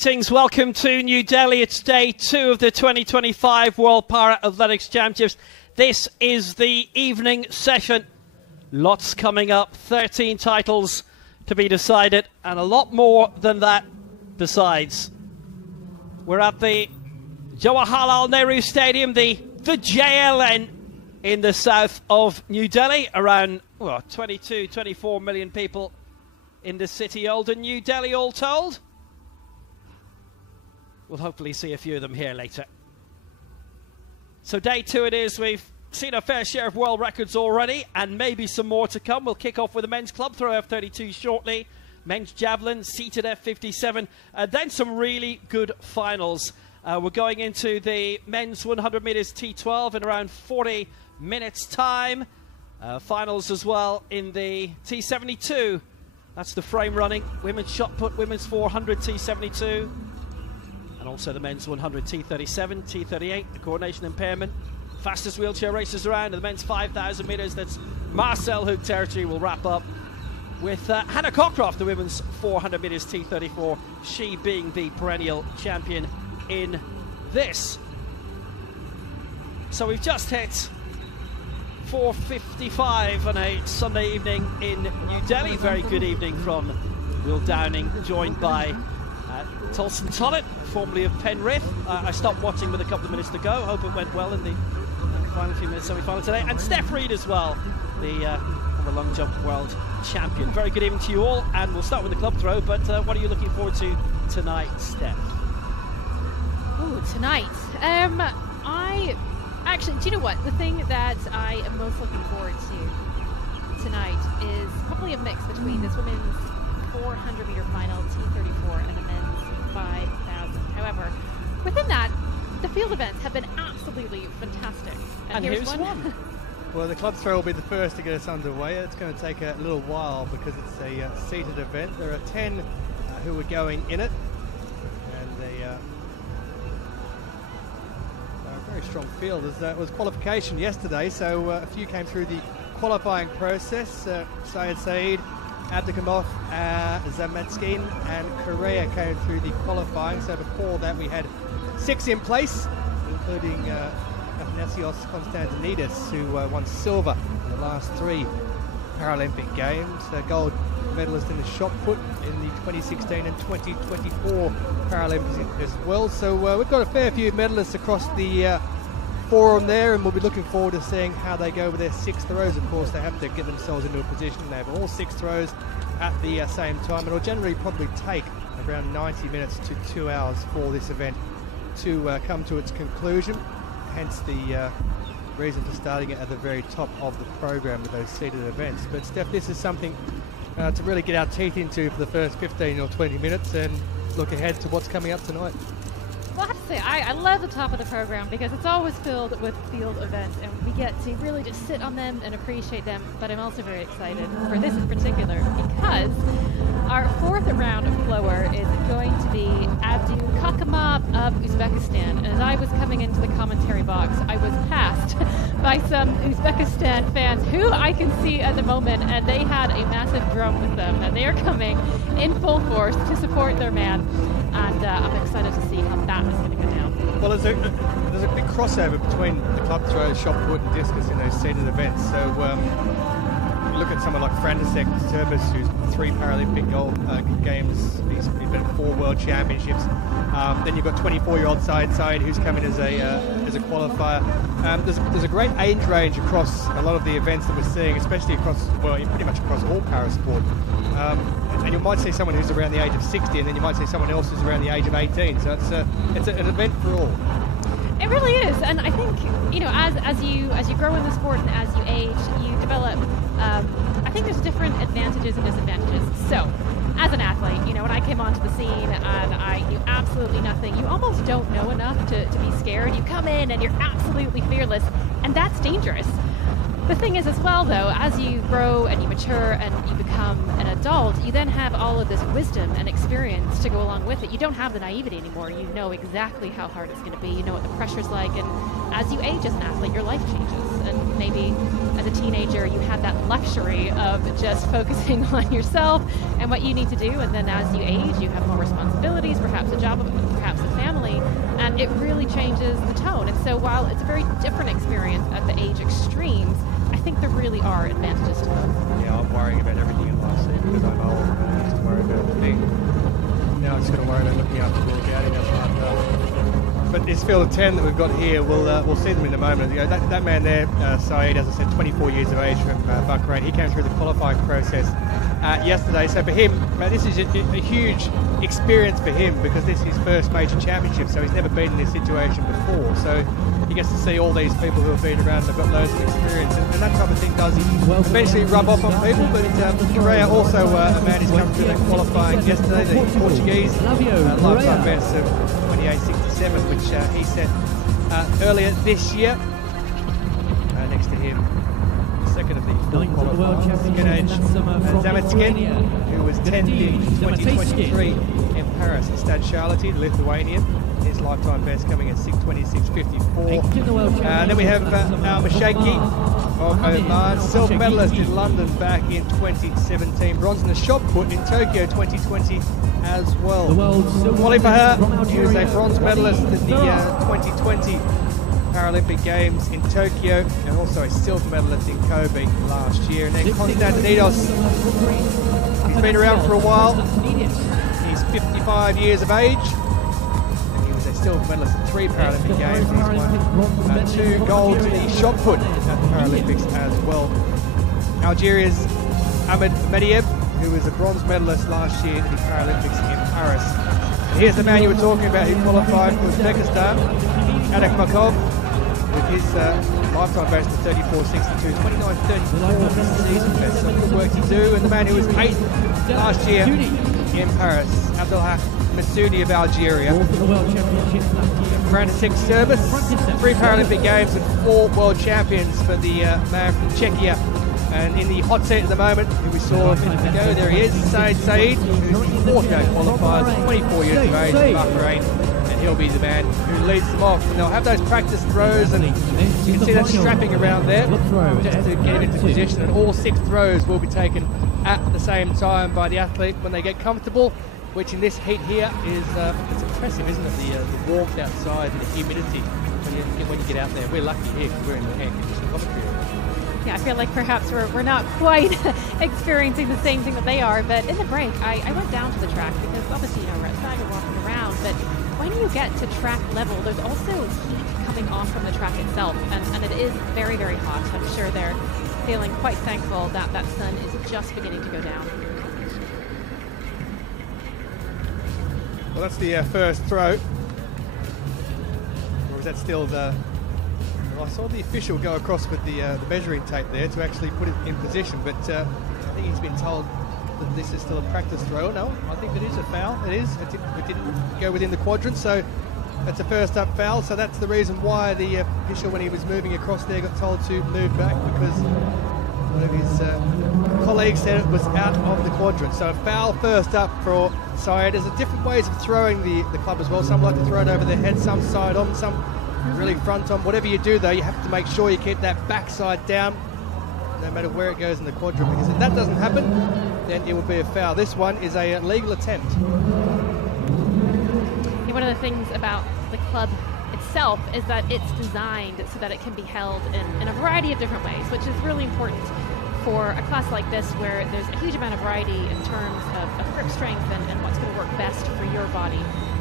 Greetings, welcome to New Delhi. It's day 2 of the 2025 World Para-Athletics Championships. This is the evening session. Lots coming up, 13 titles to be decided, and a lot more than that besides. We're at the Jawaharlal Nehru Stadium, the JLN in the south of New Delhi. Around 22, 24 million people in the city older New Delhi all told. We'll hopefully see a few of them here later. So day 2 it is. We've seen a fair share of world records already, and maybe some more to come. We'll kick off with the men's club throw F32 shortly. Men's javelin, seated F57. Then some really good finals. We're going into the men's 100 meters T12 in around 40 minutes time. Finals as well in the T72. That's the frame running. Women's shot put, women's 400 T72. And also the men's 100 T37, T38, the coordination impairment. Fastest wheelchair races around. And the men's 5,000 meters, that's Marcel Hook territory. Will wrap up with Hannah Cockcroft, the women's 400 meters T34, she being the perennial champion in this. So we've just hit 4:55 on a Sunday evening in New Delhi. Very good evening from Will Downing, joined by Tolson Tollett, formerly of Penrith. I stopped watching with a couple of minutes to go. Hope it went well in the final few minutes semi-final today. And Steph Reed as well, the long jump world champion. Very good evening to you all, and we'll start with the club throw. But what are you looking forward to tonight, Steph? Oh, tonight. Actually, do you know what? The thing that I am most looking forward to tonight is probably a mix between this women's 400 meter final T34 and the men's 5,000. However, within that, the field events have been absolutely fantastic. And here's one. Well, the club throw will be the first to get us underway. It's going to take a little while because it's a seated event. There are 10 who are going in it, and they are a very strong field. There was qualification yesterday, so a few came through the qualifying process. Syed Saeed, Abdikimov, Zametskin and Korea came through the qualifying. So before that we had 6 in place, including Athanasios Konstantinidis, who won silver in the last 3 Paralympic Games, gold medalist in the shot put in the 2016 and 2024 Paralympics as well. So we've got a fair few medalists across the forum there, and we'll be looking forward to seeing how they go with their 6 throws. Of course, they have to get themselves into a position. They have all 6 throws at the same time. It'll generally probably take around 90 minutes to 2 hours for this event to come to its conclusion. Hence the reason for starting it at the very top of the program with those seated events. But Steph, this is something to really get our teeth into for the first 15 or 20 minutes and look ahead to what's coming up tonight. Well, I have to say, I love the top of the program because it's always filled with field events, and we get to really just sit on them and appreciate them. But I'm also very excited for this in particular because our 4th round of flower is going to be Abdu Kakamov of Uzbekistan. And as I was coming into the commentary box, I was passed by some Uzbekistan fans who I can see at the moment, and they had a massive drum with them, and they are coming in full force to support their man. And I'm excited to see how that is going to go down. Well, there's a big crossover between the club throw, shot put and discus in those seated events. So you look at someone like Frantisek Turbis, who's 3 Paralympic gold games. He's been at 4 world championships. Then you've got 24-year-old Syed Saeed, who's come in as a qualifier. There's a great age range across a lot of the events that we're seeing, especially pretty much across all parasport. And you might see someone who's around the age of 60, and then you might see someone else who's around the age of 18. So it's an event for all. It really is, and I think as you grow in the sport and as you age, you develop. I think there's different advantages and disadvantages. So, as an athlete, when I came onto the scene and I knew absolutely nothing, you almost don't know enough to be scared. You come in and you're absolutely fearless, and that's dangerous. The thing is as well, though, as you grow and you mature and you become an adult, you then have all of this wisdom and experience to go along with it. You don't have the naivety anymore. You know exactly how hard it's going to be. You know what the pressure's like. And as you age as an athlete, your life changes. And maybe as a teenager, you have that luxury of just focusing on yourself and what you need to do. And then as you age, you have more responsibilities, perhaps a job, perhaps a family. And it really changes the tone. And so while it's a very different experience at the age extremes, I think there really are advantages to both. Yeah, I'm worrying about everything in life, Steve, because I'm old and I used to worry about everything. Now I'm just going to worry about looking after Will Gowdy. That's hard. But this field of 10 that we've got here, we'll see them in a moment. You know, that man there, Saeed, as I said, 24 years of age from Bahrain, he came through the qualifying process yesterday. So for him, this is a huge experience for him because this is his first major championship, so he's never been in this situation before. So he gets to see all these people who have been around and have got loads of experience, and that type of thing does eventually rub off on people. But Correa also a man who's come through that qualifying yesterday, the Portuguese lifetime best of 28.67, which he set earlier this year. Next to him, second of the qualifiers, Zametskin, who was 10th in 2023 in Paris at Stade Charlotte, Lithuanian. His lifetime best coming at 6:26.54. Then we have Mashaki of Oman, silver medalist in London back in 2017, bronze in the shot put in Tokyo 2020 as well. Wally Faher, he was a bronze medalist in the 2020 Paralympic Games in Tokyo and also a silver medalist in Kobe last year. And then Konstantinos, he's been around for a while. He's 55 years of age. Silver medalist at 3 Paralympic Games. He's won 2 golds in the shot put at the Paralympics as well. Algeria's Ahmed Mediev, who was a bronze medalist last year at the Paralympics in Paris. And here's the man you were talking about who qualified for Uzbekistan, Adak Makov, with his lifetime best of 34.62, 29.34 this season best. So good work to do. And the man who was 8th last year in Paris, Abdelhak Massoudi of Algeria. Ran a 6 service, 3 Paralympic Games and 4 world champions for the man from Czechia. And in the hot seat at the moment, who we saw a minute ago, there he is, Saeed, who's the 4th qualifier, 24 years of age in Bahrain. And he'll be the man who leads them off. And they'll have those practice throws, and you can see that strapping around there just to get him into position. And all 6 throws will be taken at the same time by the athlete when they get comfortable, which in this heat here is it's impressive, isn't it? The warmth outside and the humidity when you get out there. We're lucky here because we're in the air conditioned commentary. Yeah, I feel like perhaps we're not quite experiencing the same thing that they are, but in the break, I went down to the track because obviously, we're outside, we're walking around, but when you get to track level, there's also heat coming off from the track itself, and it is very, very hot. I'm sure they're feeling quite thankful that that sun is just beginning to go down. Well, that's the first throw. Or is that still the... Well, I saw the official go across with the measuring tape there to actually put it in position, but I think he's been told that this is still a practice throw. No, I think it is a foul. It is. It didn't go within the quadrant, so that's a first up foul. So that's the reason why the official, when he was moving across there, got told to move back because one of his colleagues said it was out of the quadrant. So a foul first up for Saeed. There's different ways of throwing the club as well. Some like to throw it over their head, some side on, some really front on. Whatever you do though, you have to make sure you keep that backside down no matter where it goes in the quadrant, because if that doesn't happen, then it will be a foul. This one is a legal attempt. One of the things about the club itself is that it's designed so that it can be held in a variety of different ways, which is really important for a class like this where there's a huge amount of variety in terms of grip strength and what's going to work best for your body.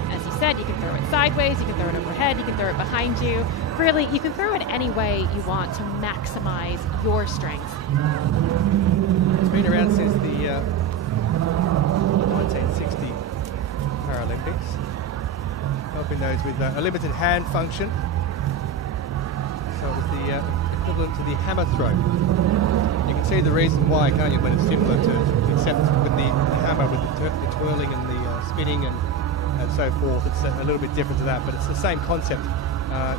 As you said, you can throw it sideways, you can throw it overhead, you can throw it behind you. Really, you can throw it any way you want to maximize your strength. It's been around since the 1960 Paralympics. Helping those with a limited hand function. So it was the equivalent to the hammer throw. You can see the reason why, can't you, when it's simpler to accept with the hammer, with the twirling and the spinning and so forth. It's a little bit different to that, but it's the same concept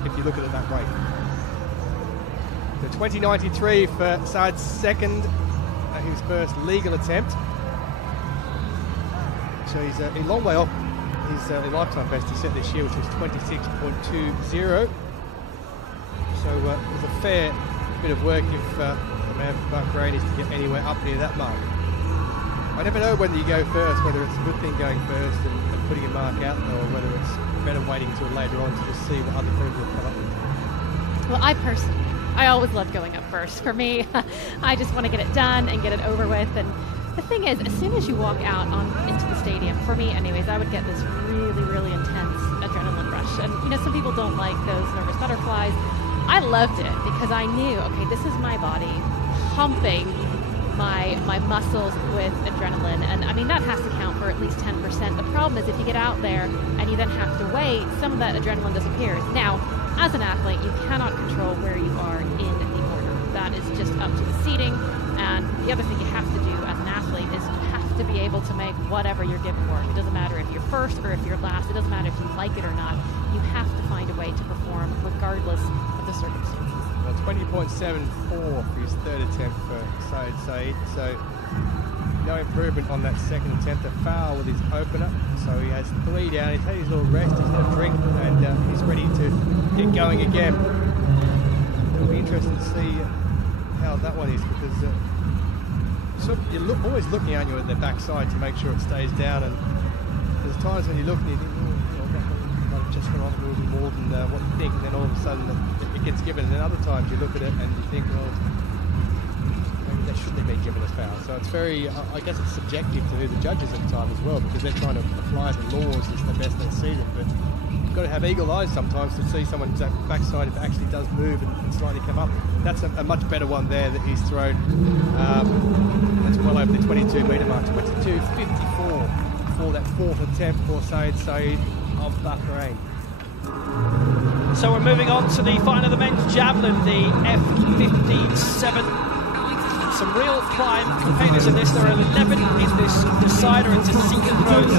if you look at it that way. So 2093 for Saad's second, his first legal attempt. So he's a long way off his lifetime best he set this year, which was 26.20. So it was a fair bit of work if the man from Bahrain is to get anywhere up near that mark. I never know whether you go first, whether it's a good thing going first and putting a mark out, or whether it's better waiting until later on to just see what other people have come up with. Well, I always love going up first. For me, I just want to get it done and get it over with. And the thing is, as soon as you walk out into the stadium, for me anyways, I would get this really, really intense adrenaline rush. And, you know, some people don't like those nervous butterflies. I loved it because I knew, okay, this is my body pumping my muscles with adrenaline. And, I mean, that has to count for at least 10%. The problem is if you get out there and you then have to wait, some of that adrenaline disappears. Now, as an athlete, you cannot control where you are in the order. That is just up to the seating. And the other thing you have to do as an athlete is you have to be able to make whatever you're given work. It doesn't matter if you're first or if you're last. It doesn't matter if you like it or not. You have to find a way to perform regardless of the circumstances. Well, 20.74 for his third attempt for Said. So no improvement on that second attempt. A foul with his opener. So he has 3 down. He's had his little rest, he's had a drink, and he's ready to get going again. It'll be interesting to see how that one is, because you're always looking, aren't you, at the backside to make sure it stays down. And there's times when you look and you think, I've just gone off a little bit more than what you think, and then all of a sudden it gets given. And then other times you look at it and you think, well, maybe that shouldn't have been given as foul. So it's very, I guess it's subjective to who the judges at the time as well, because they're trying to apply the laws as the best they see them. But you've got to have eagle eyes sometimes to see someone's backside if it actually does move and slightly come up. That's a much better one there that he's thrown. That's well over the 22 metre mark. 22.54 for that fourth attempt for Said of Bahrain. So we're moving on to the final of the men's javelin, the F57. Some real prime campaigners in this. There are 11 in this decider. It's a seat and throws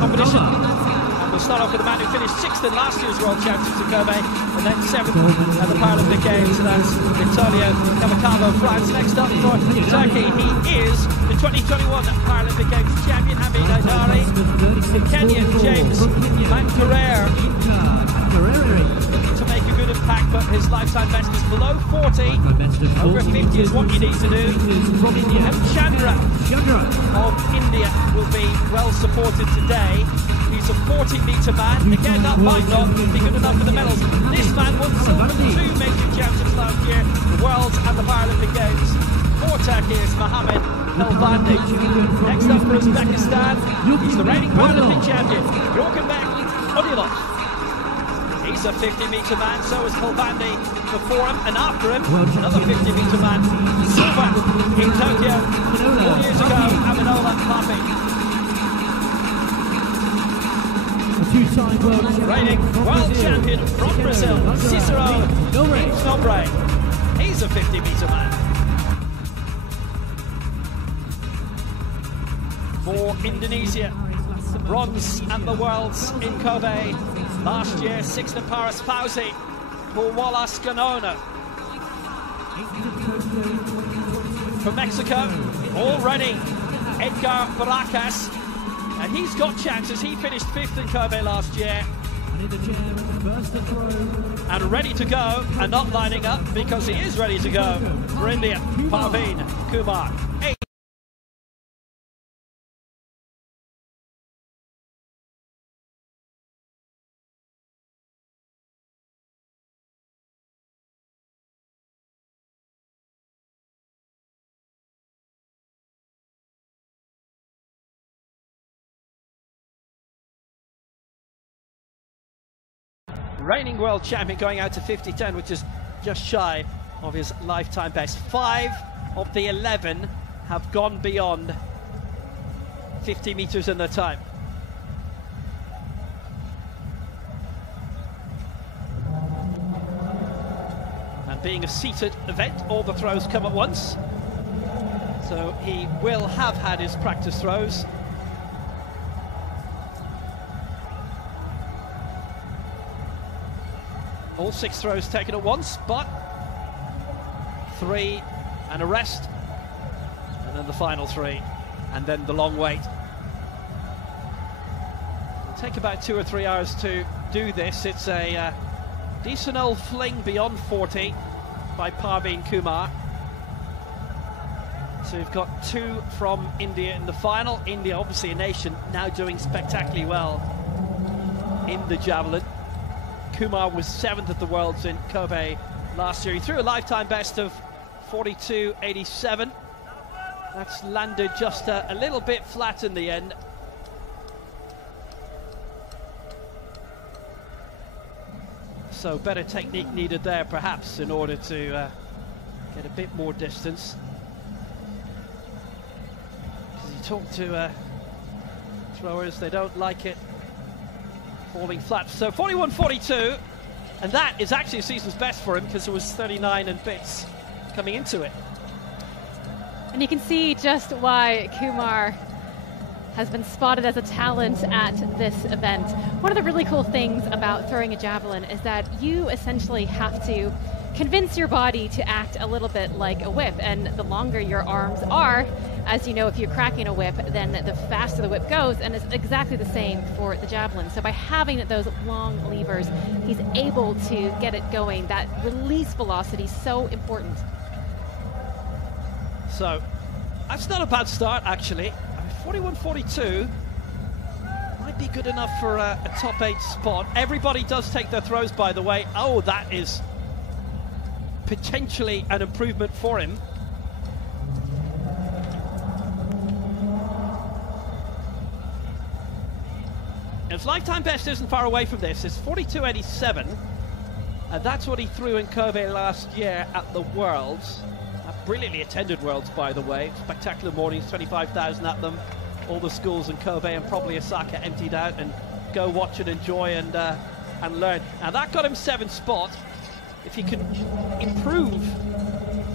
competition. And we'll start off with the man who finished 6th in last year's World Championships in Kobe, and then 7th at the Paralympic Games. And that's Vittorio Cavacavo, France. Next up for Turkey, he is the 2021 Paralympic Games champion, Hamid Haidari. Kenyan James Mankarer, to make a good impact, but his lifetime best is below 40. Over 50 is what you need to do. And Chandra of India will be well supported today. He's a 40-metre man. Again, that might not be good enough for the medals. This man won silver in 2 major championships last year, the Worlds and the Paralympic Games. For Turkey is Mohamed Helvandi. Next up for Uzbekistan, he's the reigning Paralympic champion, Yorkenbek Odilov. He's a 50-metre man, so is Helvandi before him, and after him, another 50-metre man. Silver in Tokyo 4 years ago, Aminola Mapi. Reigning world champion from Brazil, Cicero Nobre. He's a 50-metre man. For Indonesia, bronze at the Worlds in Kobe last year, 6th in Paris, Fauzi Purwalas Ganona. For Mexico, already Edgar Baracas, and he's got chances. He finished 5th in Kobe last year and ready to go, and not lining up because he is ready to go. For India, Parveen Kumar. Reigning world champion going out to 50.10, which is just shy of his lifetime best. 5 of the 11 have gone beyond 50 metres in the time. And being a seated event, all the throws come at once. So he will have had his practice throws. All 6 throws taken at once, but 3 and a rest, and then the final 3, and then the long wait. It'll take about 2 or 3 hours to do this. It's a decent old fling beyond 40 by Parveen Kumar. So we've got 2 from India in the final. India, obviously a nation now doing spectacularly well in the javelin. Kumar was 7th at the Worlds in Kobe last year. He threw a lifetime best of 42.87. That's landed just a little bit flat in the end. So better technique needed there, perhaps, in order to get a bit more distance. Because you talk to throwers, they don't like it falling flat. So 41.42, and that is actually a season's best for him, because it was 39 and bits coming into it. And you can see just why Kumar has been spotted as a talent at this event. One of the really cool things about throwing a javelin is that you essentially have to convince your body to act a little bit like a whip, and the longer your arms are, as you know, if you're cracking a whip, then the faster the whip goes, and it's exactly the same for the javelin. So by having those long levers, he's able to get it going. That release velocity is so important. So that's not a bad start, actually. 41.42 might be good enough for a top 8 spot. Everybody does take their throws, by the way. Oh, that is potentially an improvement for him. His lifetime best isn't far away from this. It's 42.87, and that's what he threw in Kobe last year at the Worlds. Brilliantly attended Worlds, by the way. Spectacular mornings, 25,000 at them. All the schools in Kobe and probably Osaka emptied out, and go watch and enjoy and learn. Now that got him 7th spot. If he can improve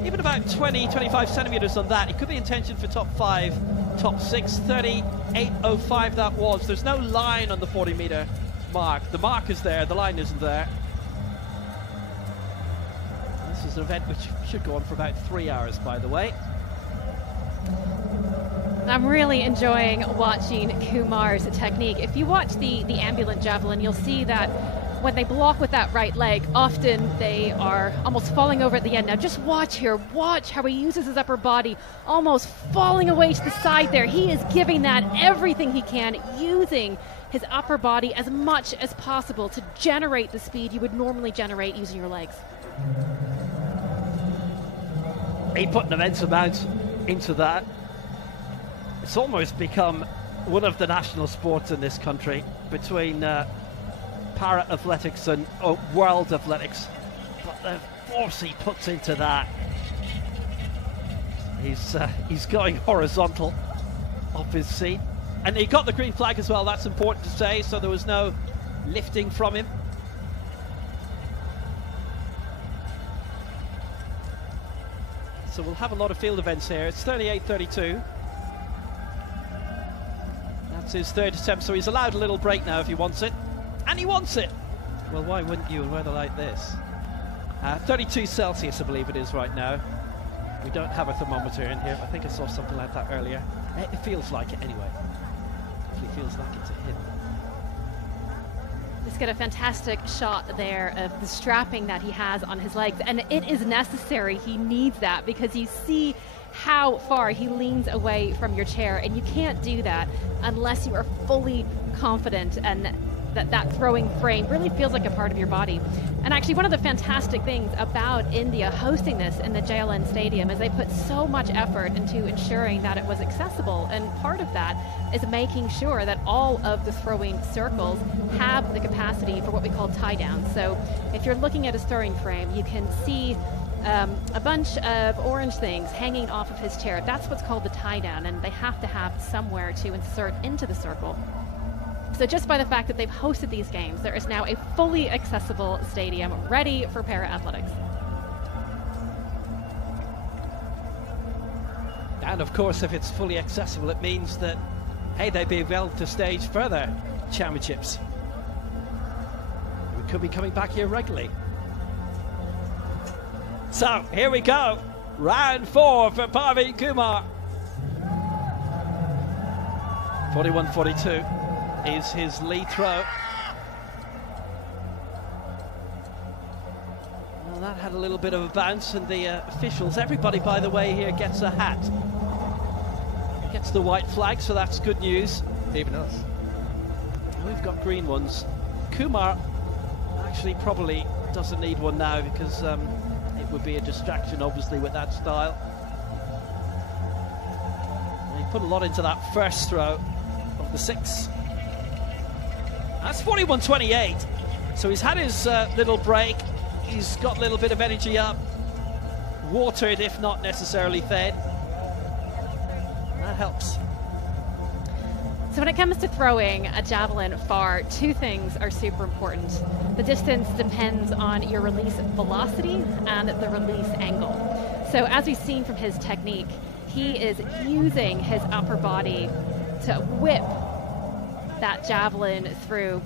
even about 20-25 centimeters on that, he could be in tension for top 5, top 6. 38.05 that was. There's no line on the 40-meter mark. The mark is there, the line isn't there. This is an event which should go on for about 3 hours, by the way. I'm really enjoying watching Kumar's technique. If you watch the ambulant javelin, you'll see that when they block with that right leg, often they are almost falling over at the end. Now just watch here. Watch how he uses his upper body, almost falling away to the side there. He is giving that everything he can, using his upper body as much as possible to generate the speed you would normally generate using your legs. He put an immense amount into that. It's almost become one of the national sports in this country, between para-athletics and world athletics. But the force he puts into that, he's going horizontal off his seat. And he got the green flag as well, that's important to say, so there was no lifting from him. So we'll have a lot of field events here. It's 38.32. That's his 3rd attempt, so he's allowed a little break now if he wants it. And he wants it! Well, why wouldn't you in weather like this? 32 Celsius, I believe it is right now. We don't have a thermometer in here. I think I saw something like that earlier. It feels like it anyway. It feels like it to him. Just get a fantastic shot there of the strapping that he has on his legs, and it is necessary. He needs that, because you see how far he leans away from your chair, and you can't do that unless you are fully confident and that throwing frame really feels like a part of your body. And actually, one of the fantastic things about India hosting this in the JLN Stadium is they put so much effort into ensuring that it was accessible, and part of that is making sure that all of the throwing circles have the capacity for what we call tie down. So if you're looking at his throwing frame, you can see a bunch of orange things hanging off of his chair. That's what's called the tie down, and they have to have somewhere to insert into the circle. So just by the fact that they've hosted these games, there is now a fully accessible stadium ready for para-athletics. And of course, if it's fully accessible, it means that, hey, they'd be able to stage further championships. We could be coming back here regularly. So here we go. Round 4 for Parveen Kumar. 41-42 is his lead throw. Well, that had a little bit of a bounce, and the officials, everybody by the way here gets a hat. Gets the white flag, so that's good news. Even us. We've got green ones. Kumar actually probably doesn't need one now because it would be a distraction, obviously, with that style. And he put a lot into that first throw of the 6. That's 41-28. So he's had his little break. He's got a little bit of energy up. Watered, if not necessarily fed. That helps. So when it comes to throwing a javelin far, 2 things are super important. The distance depends on your release velocity and the release angle. So as we've seen from his technique, he is using his upper body to whip that javelin through.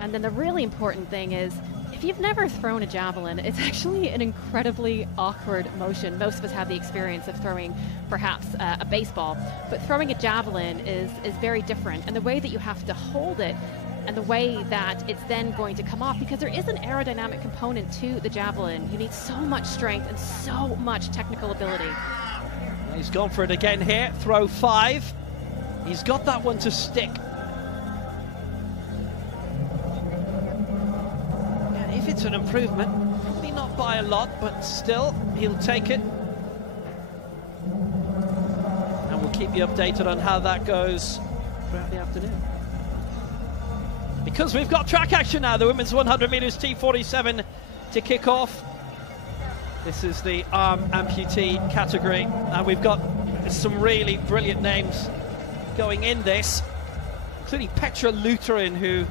And then the really important thing is, if you've never thrown a javelin, it's actually an incredibly awkward motion. Most of us have the experience of throwing perhaps a baseball, but throwing a javelin is very different. And the way that you have to hold it and the way that it's then going to come off, because there is an aerodynamic component to the javelin. You need so much strength and so much technical ability. He's gone for it again here. Throw 5. He's got that one to stick. It's an improvement, probably not by a lot, but still he'll take it, and we'll keep you updated on how that goes throughout the afternoon, because we've got track action now. The women's 100 meters T47 to kick off. This is the arm amputee category, and we've got some really brilliant names going in this, including Petra Lutheran, who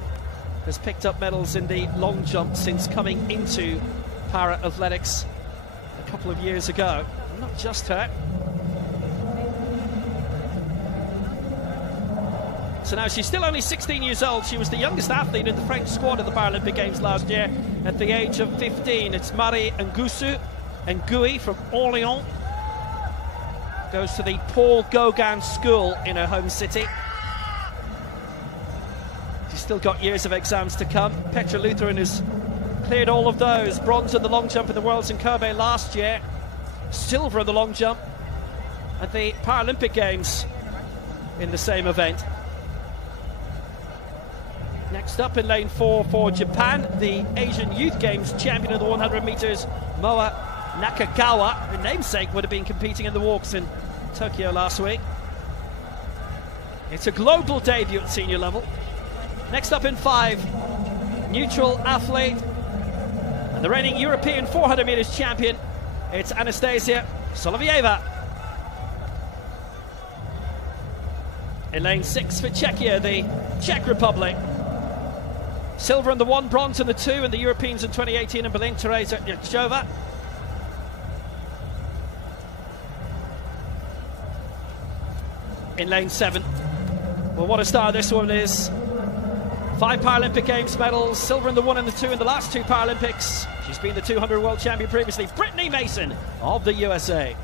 has picked up medals in the long jump since coming into para-athletics a couple of years ago. Not just her. So now she's still only 16 years old. She was the youngest athlete in the French squad at the Paralympic Games last year at the age of 15. It's Marie Nguyen from Orléans. Goes to the Paul Gauguin School in her home city. Still got years of exams to come. Petra Lutheran has cleared all of those. Bronze in the long jump in the Worlds in Kobe last year. Silver in the long jump at the Paralympic Games in the same event. Next up in lane 4 for Japan, the Asian Youth Games champion of the 100 meters, Moa Nakagawa. Her namesake would have been competing in the walks in Tokyo last week. It's a global debut at senior level. Next up in 5, neutral athlete and the reigning European 400 meters champion, it's Anastasia Solovieva. In lane 6 for Czechia, the Czech Republic. Silver in the 1, bronze in the 2, and the Europeans in 2018 in Berlin, Teresa Yachova. In lane 7, well, what a star this one is. 5 Paralympic Games medals, silver in the 1 and the 2 in the last 2 Paralympics. She's been the 200 world champion previously, Brittany Mason of the USA.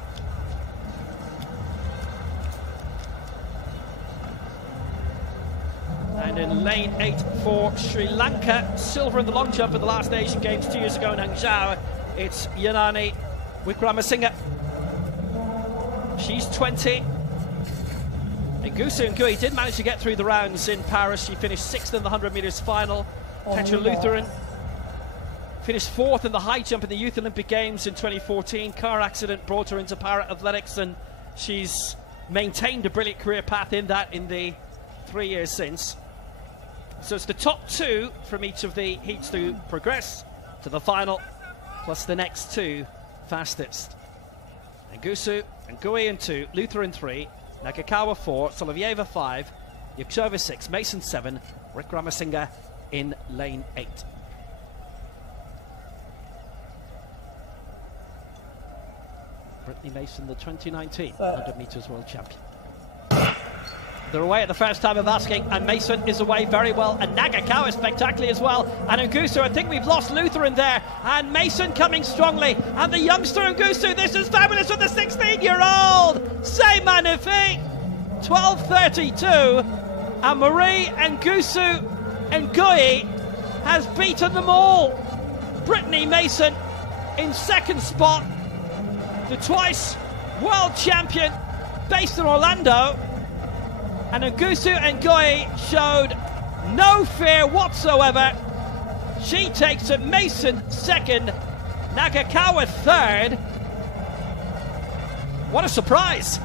And in lane 8 for Sri Lanka, silver in the long jump at the last Asian Games 2 years ago in Hangzhou, it's Yanani Wickramasinghe. She's 20. Nguyen did manage to get through the rounds in Paris. She finished 6th in the 100 meters final. Petra Lutheran finished 4th in the high jump in the Youth Olympic Games in 2014. Car accident brought her into para-athletics, and she's maintained a brilliant career path in that in the 3 years since. So it's the top 2 from each of the heats to progress to the final, plus the next 2 fastest. Nguyen 2, Lutheran 3, Nakagawa 4, Solovieva 5, Yachova 6, Mason 7, Wickramasinghe in lane 8. Brittany Mason, the 2019 100 meters world champion. They're away at the first time of asking, and Mason is away very well, and Nagakawa spectacularly as well, and Ngusu, I think we've lost Lutheran there, and Mason coming strongly, and the youngster Ngusu, this is fabulous with the 16-year-old! C'est magnifique! 12:32, and Marie Ngusu Ngui has beaten them all. Brittany Mason in second spot, the twice world champion based in Orlando, and Ngusu Ngui showed no fear whatsoever. She takes it. Mason second, Nagakawa third. What a surprise!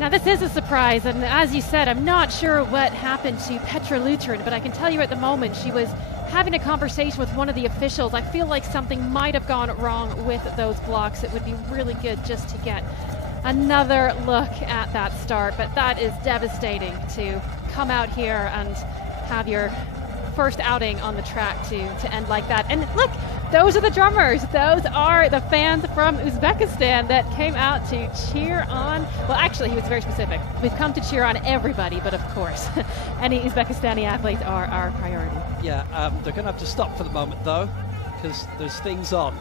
Now this is a surprise, and as you said, I'm not sure what happened to Petra Lutheran, but I can tell you at the moment she was having a conversation with one of the officials. I feel like something might have gone wrong with those blocks. It would be really good just to get another look at that start, but that is devastating to come out here and have your first outing on the track to end like that. And look, those are the drummers. Those are the fans from Uzbekistan that came out to cheer on. Well, actually, he was very specific. We've come to cheer on everybody, but of course, any Uzbekistani athletes are our priority. Yeah, they're going to have to stop for the moment, though, because there's things on.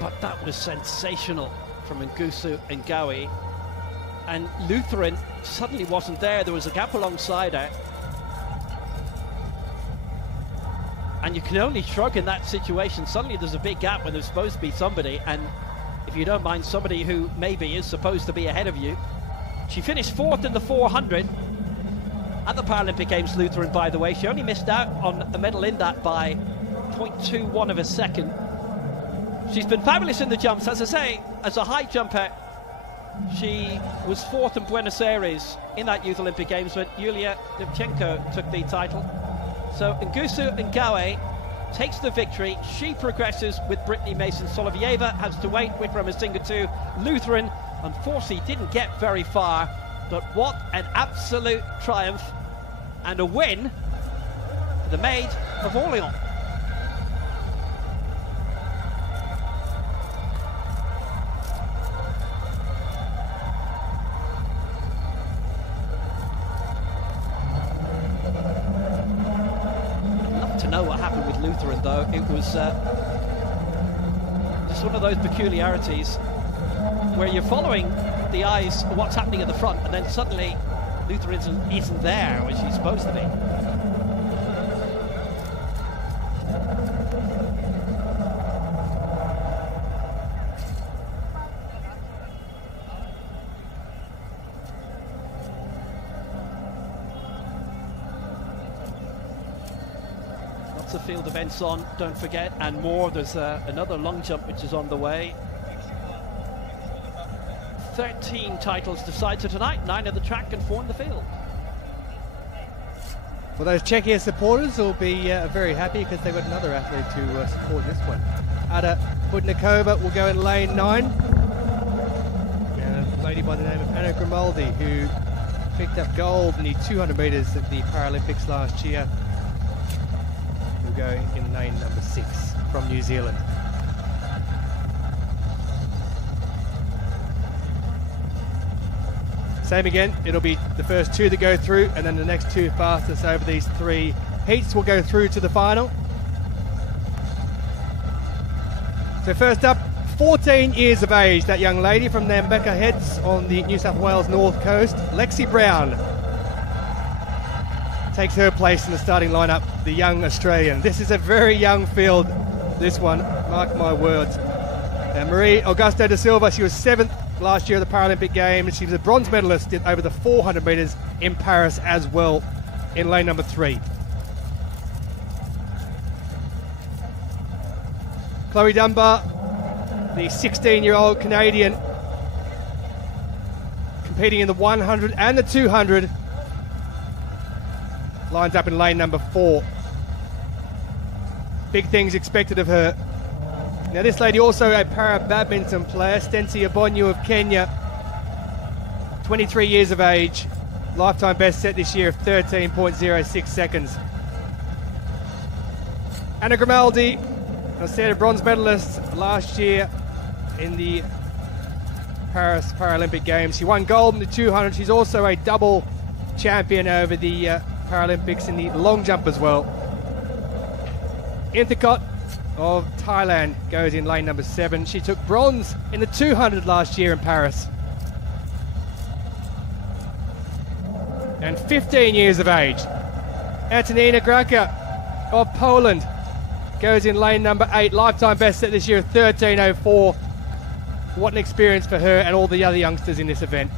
But that was sensational from Ngusu Ngui. And Lutheran suddenly wasn't there. There was a gap alongside her. And you can only shrug in that situation. Suddenly there's a big gap when there's supposed to be somebody. And if you don't mind, somebody who maybe is supposed to be ahead of you. She finished fourth in the 400 at the Paralympic Games, Lutheran, by the way. She only missed out on a medal in that by 0.21 of a second. She's been fabulous in the jumps. As I say, as a high jumper, she was fourth in Buenos Aires in that Youth Olympic Games when Yulia Levchenko took the title. So Ngusu Ngui takes the victory. She progresses with Brittany Mason. Solovyeva has to wait. Wickramasinghe too. Lutheran, unfortunately, didn't get very far. But what an absolute triumph and a win for the Maid of Orleans. Know what happened with Lutheran, though. It was just one of those peculiarities where you're following the eyes of what's happening at the front, and then suddenly Lutheran isn't there when she's supposed to be. The field events on, don't forget, and more. There's another long jump which is on the way. 13 titles decided tonight, 9 of the track and 4 in the field. Well, those Czechia supporters will be very happy because they've got another athlete to support this one. Ada Budnikova will go in lane 9. And a lady by the name of Anna Grimaldi, who picked up gold in the 200 metres at the Paralympics last year, will go in lane number 6 from New Zealand. Same again, it'll be the first 2 that go through, and then the next 2 fastest over these 3 heats will go through to the final. So first up, 14 years of age, that young lady from Nambeka Heads on the New South Wales North Coast, Lexi Brown, takes her place in the starting lineup, the young Australian. This is a very young field, this one, mark my words. Marie Augusto da Silva, she was 7th last year at the Paralympic Games. She was a bronze medalist over the 400 metres in Paris as well, in lane number 3. Chloe Dunbar, the 16-year-old Canadian, competing in the 100 and the 200, lines up in lane number 4. Big things expected of her. Now this lady also a para-badminton player, Stensi Abonyu of Kenya, 23 years of age, lifetime best set this year of 13.06 seconds. Anna Grimaldi, I said, a bronze medalist last year in the Paris Paralympic Games. She won gold in the 200. She's also a double champion over the Paralympics in the long jump as well. Inthikot of Thailand goes in lane number 7. She took bronze in the 200 last year in Paris. And 15 years of age. Antonina Graka of Poland goes in lane number 8. Lifetime best set this year of 13:04. What an experience for her and all the other youngsters in this event.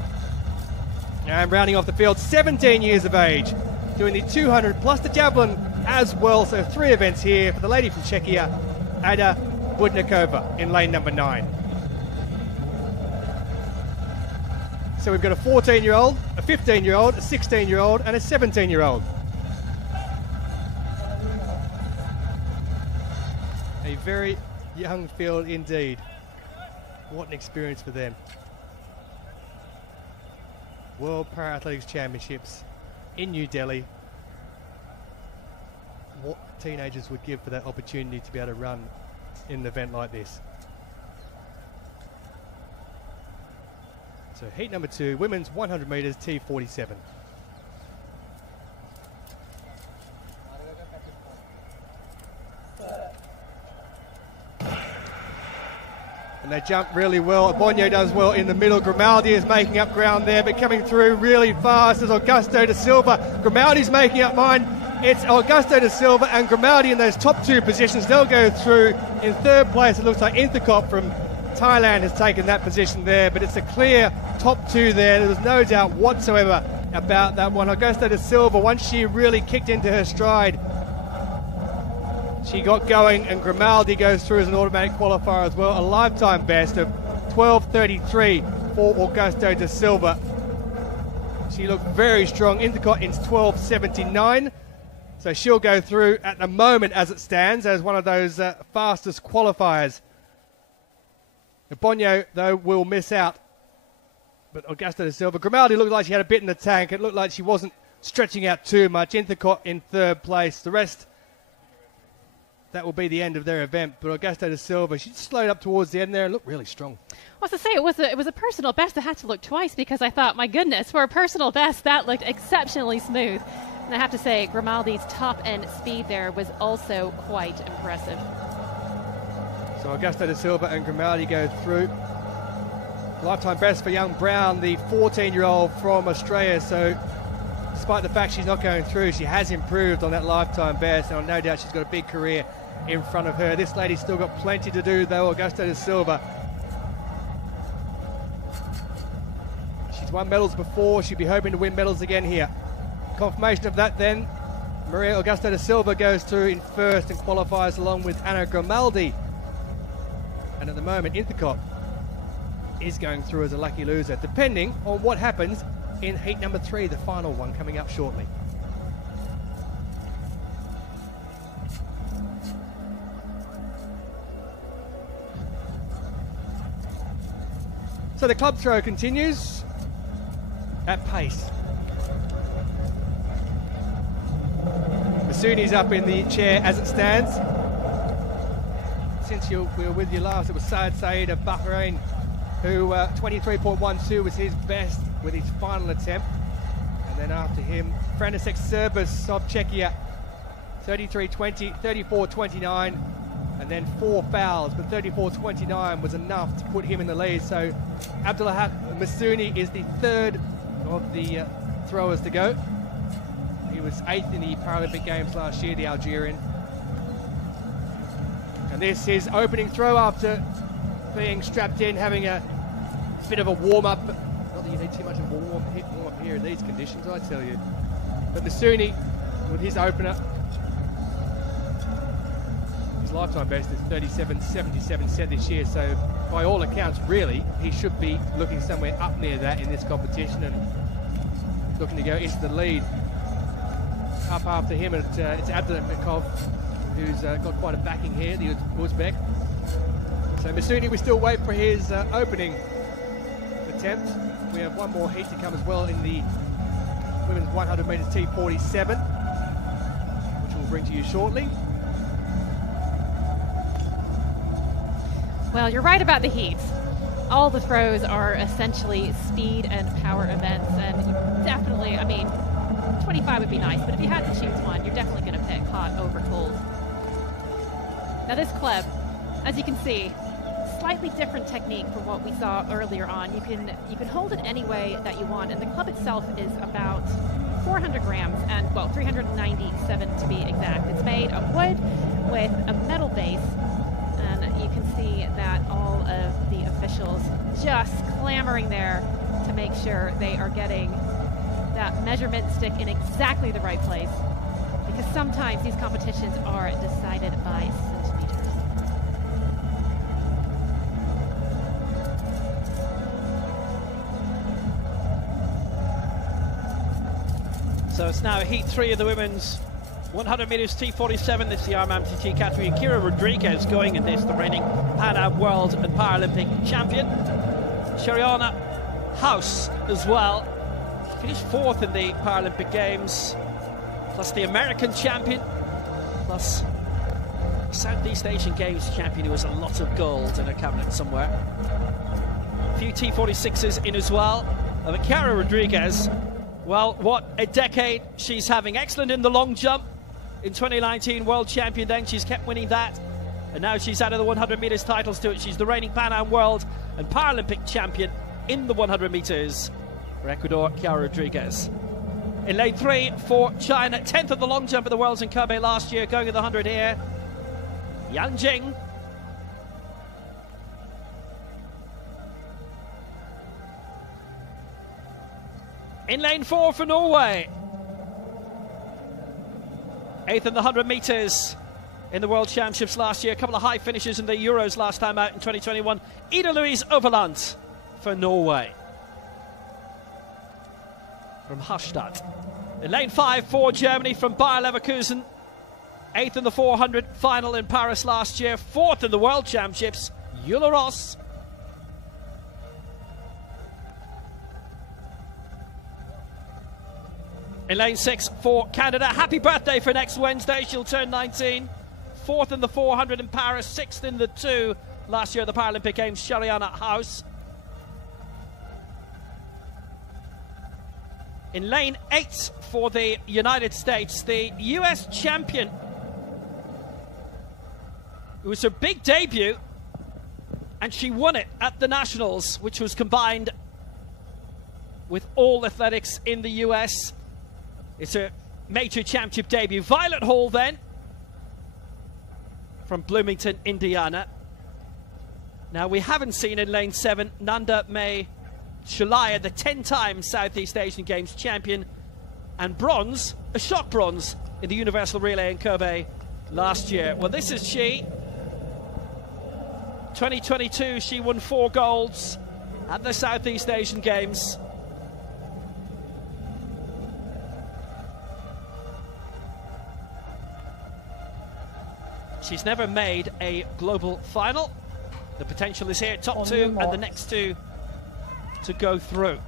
And rounding off the field, 17 years of age, doing the 200 plus the javelin as well. So 3 events here for the lady from Czechia, Ada Budnikova in lane number 9. So we've got a 14-year-old, a 15-year-old, a 16-year-old and a 17-year-old. A very young field indeed. What an experience for them. World Para-Athletics Championships in New Delhi. What teenagers would give for that opportunity to be able to run in an event like this. So heat number 2, women's 100 metres T47. And they jump really well. Bonio does well in the middle. Grimaldi is making up ground there, but coming through really fast is Augusto da Silva. Grimaldi's making up mine. It's Augusto da Silva and Grimaldi in those top 2 positions. They'll go through. In 3rd place, it looks like Inthikot from Thailand has taken that position there, but it's a clear top 2 there. There was no doubt whatsoever about that one. Augusto da Silva, once she really kicked into her stride, she got going, and Grimaldi goes through as an automatic qualifier as well. A lifetime best of 12:33 for Augusto da Silva. She looked very strong. Inthikot in 12:79. So she'll go through at the moment as it stands as one of those fastest qualifiers. Bonio, though, will miss out. But Augusto da Silva. Grimaldi looked like she had a bit in the tank. It looked like she wasn't stretching out too much. Inthikot in 3rd place. The rest, that will be the end of their event. But Augusto da Silva, she slowed up towards the end there and looked really strong. Well, to say it was a personal best. I had to look twice because I thought, my goodness, for a personal best, that looked exceptionally smooth. And I have to say, Grimaldi's top-end speed there was also quite impressive. So Augusto da Silva and Grimaldi go through. Lifetime best for young Brown, the 14-year-old from Australia. So despite the fact she's not going through, she has improved on that lifetime best. And no doubt she's got a big career in front of her. This lady's still got plenty to do, though, Augusto da Silva. She's won medals before. She'll be hoping to win medals again here. Confirmation of that then. Maria Augusto da Silva goes through in 1st and qualifies along with Anna Grimaldi. And at the moment, Inthikot is going through as a lucky loser, depending on what happens in heat number 3, the final one coming up shortly. So the club throw continues at pace. Masuni's up in the chair as it stands. Since we were with you last, it was Said of Bahrain, who 23.12 was his best with his final attempt. And then after him, Franisek Serbis of Czechia, 33.20, 34.29, and then 4 fouls, but 34.29 was enough to put him in the lead. So Abdullah Masuni is the 3rd of the throwers to go. He was 8th in the Paralympic Games last year, the Algerian. And this is his opening throw after being strapped in, having a bit of a warm-up. Not that you need too much of a warm-up here in these conditions, I tell you. But Masuni, with his opener, his lifetime best is 37.77 set this year. So by all accounts, really, he should be looking somewhere up near that in this competition and looking to go into the lead. Up after him, it's Abdullah who's got quite a backing here, the Uzbek. So Masuni, we still wait for his opening attempt. We have one more heat to come as well in the women's 100 metres T47, which we'll bring to you shortly. Well, you're right about the heats. all the throws are essentially speed and power events, and definitely, I mean, 25 would be nice, but if you had to choose one, you're definitely going to pick hot over cold. Now this club, as you can see, slightly different technique from what we saw earlier on. You can hold it any way that you want, and the club itself is about 400 grams, and well, 397 to be exact. It's made of wood with a metal base, and you can see that all of the officials just clamoring there to make sure they are getting that measurement stick in exactly the right place, because sometimes these competitions are decided by centimeters. So it's now Heat 3 of the women's 100 meters T47. This is the RMMTT category. Kira Rodriguez going in this, the reigning Pan Am World and Paralympic champion. Shariana House as well. Finished 4th in the Paralympic Games. Plus the American champion. Plus Southeast Asian Games champion who has a lot of gold in her cabinet somewhere. A few T46s in as well. But Kira Rodriguez, well, what a decade she's having. Excellent in the long jump. In 2019, world champion then. She's kept winning that. And now she's added the 100 meters titles to it. She's the reigning Pan Am World and Paralympic champion in the 100 meters for Ecuador, Kira Rodriguez. In lane 3 for China, 10th at the long jump at the Worlds in Kobe last year, going at the 100 here. Yang Jing. In lane 4 for Norway. 8th in the 100 meters in the World Championships last year. A couple of high finishes in the Euros last time out in 2021. Ida Louise Overland for Norway. From Harstad. In lane 5 for Germany from Bayer Leverkusen. 8th in the 400 final in Paris last year. 4th in the World Championships, Jule Ross. In lane 6 for Canada. Happy birthday for next Wednesday. She'll turn 19. 4th in the 400 in Paris. 6th in the 2 last year at the Paralympic Games. Shariana House. In lane 8 for the United States, the US champion. It was her big debut, and she won it at the Nationals, which was combined with all athletics in the US. It's a major championship debut. Violet Hall then, from Bloomington, Indiana. Now we haven't seen in lane 7 Nanda May Shalaya, the 10-time Southeast Asian Games champion, and bronze, a shock bronze, in the Universal Relay in Kobe last year. Well, this is she. 2022, she won 4 golds at the Southeast Asian Games. She's never made a global final. The potential is here, top 2 and the next 2 to go through.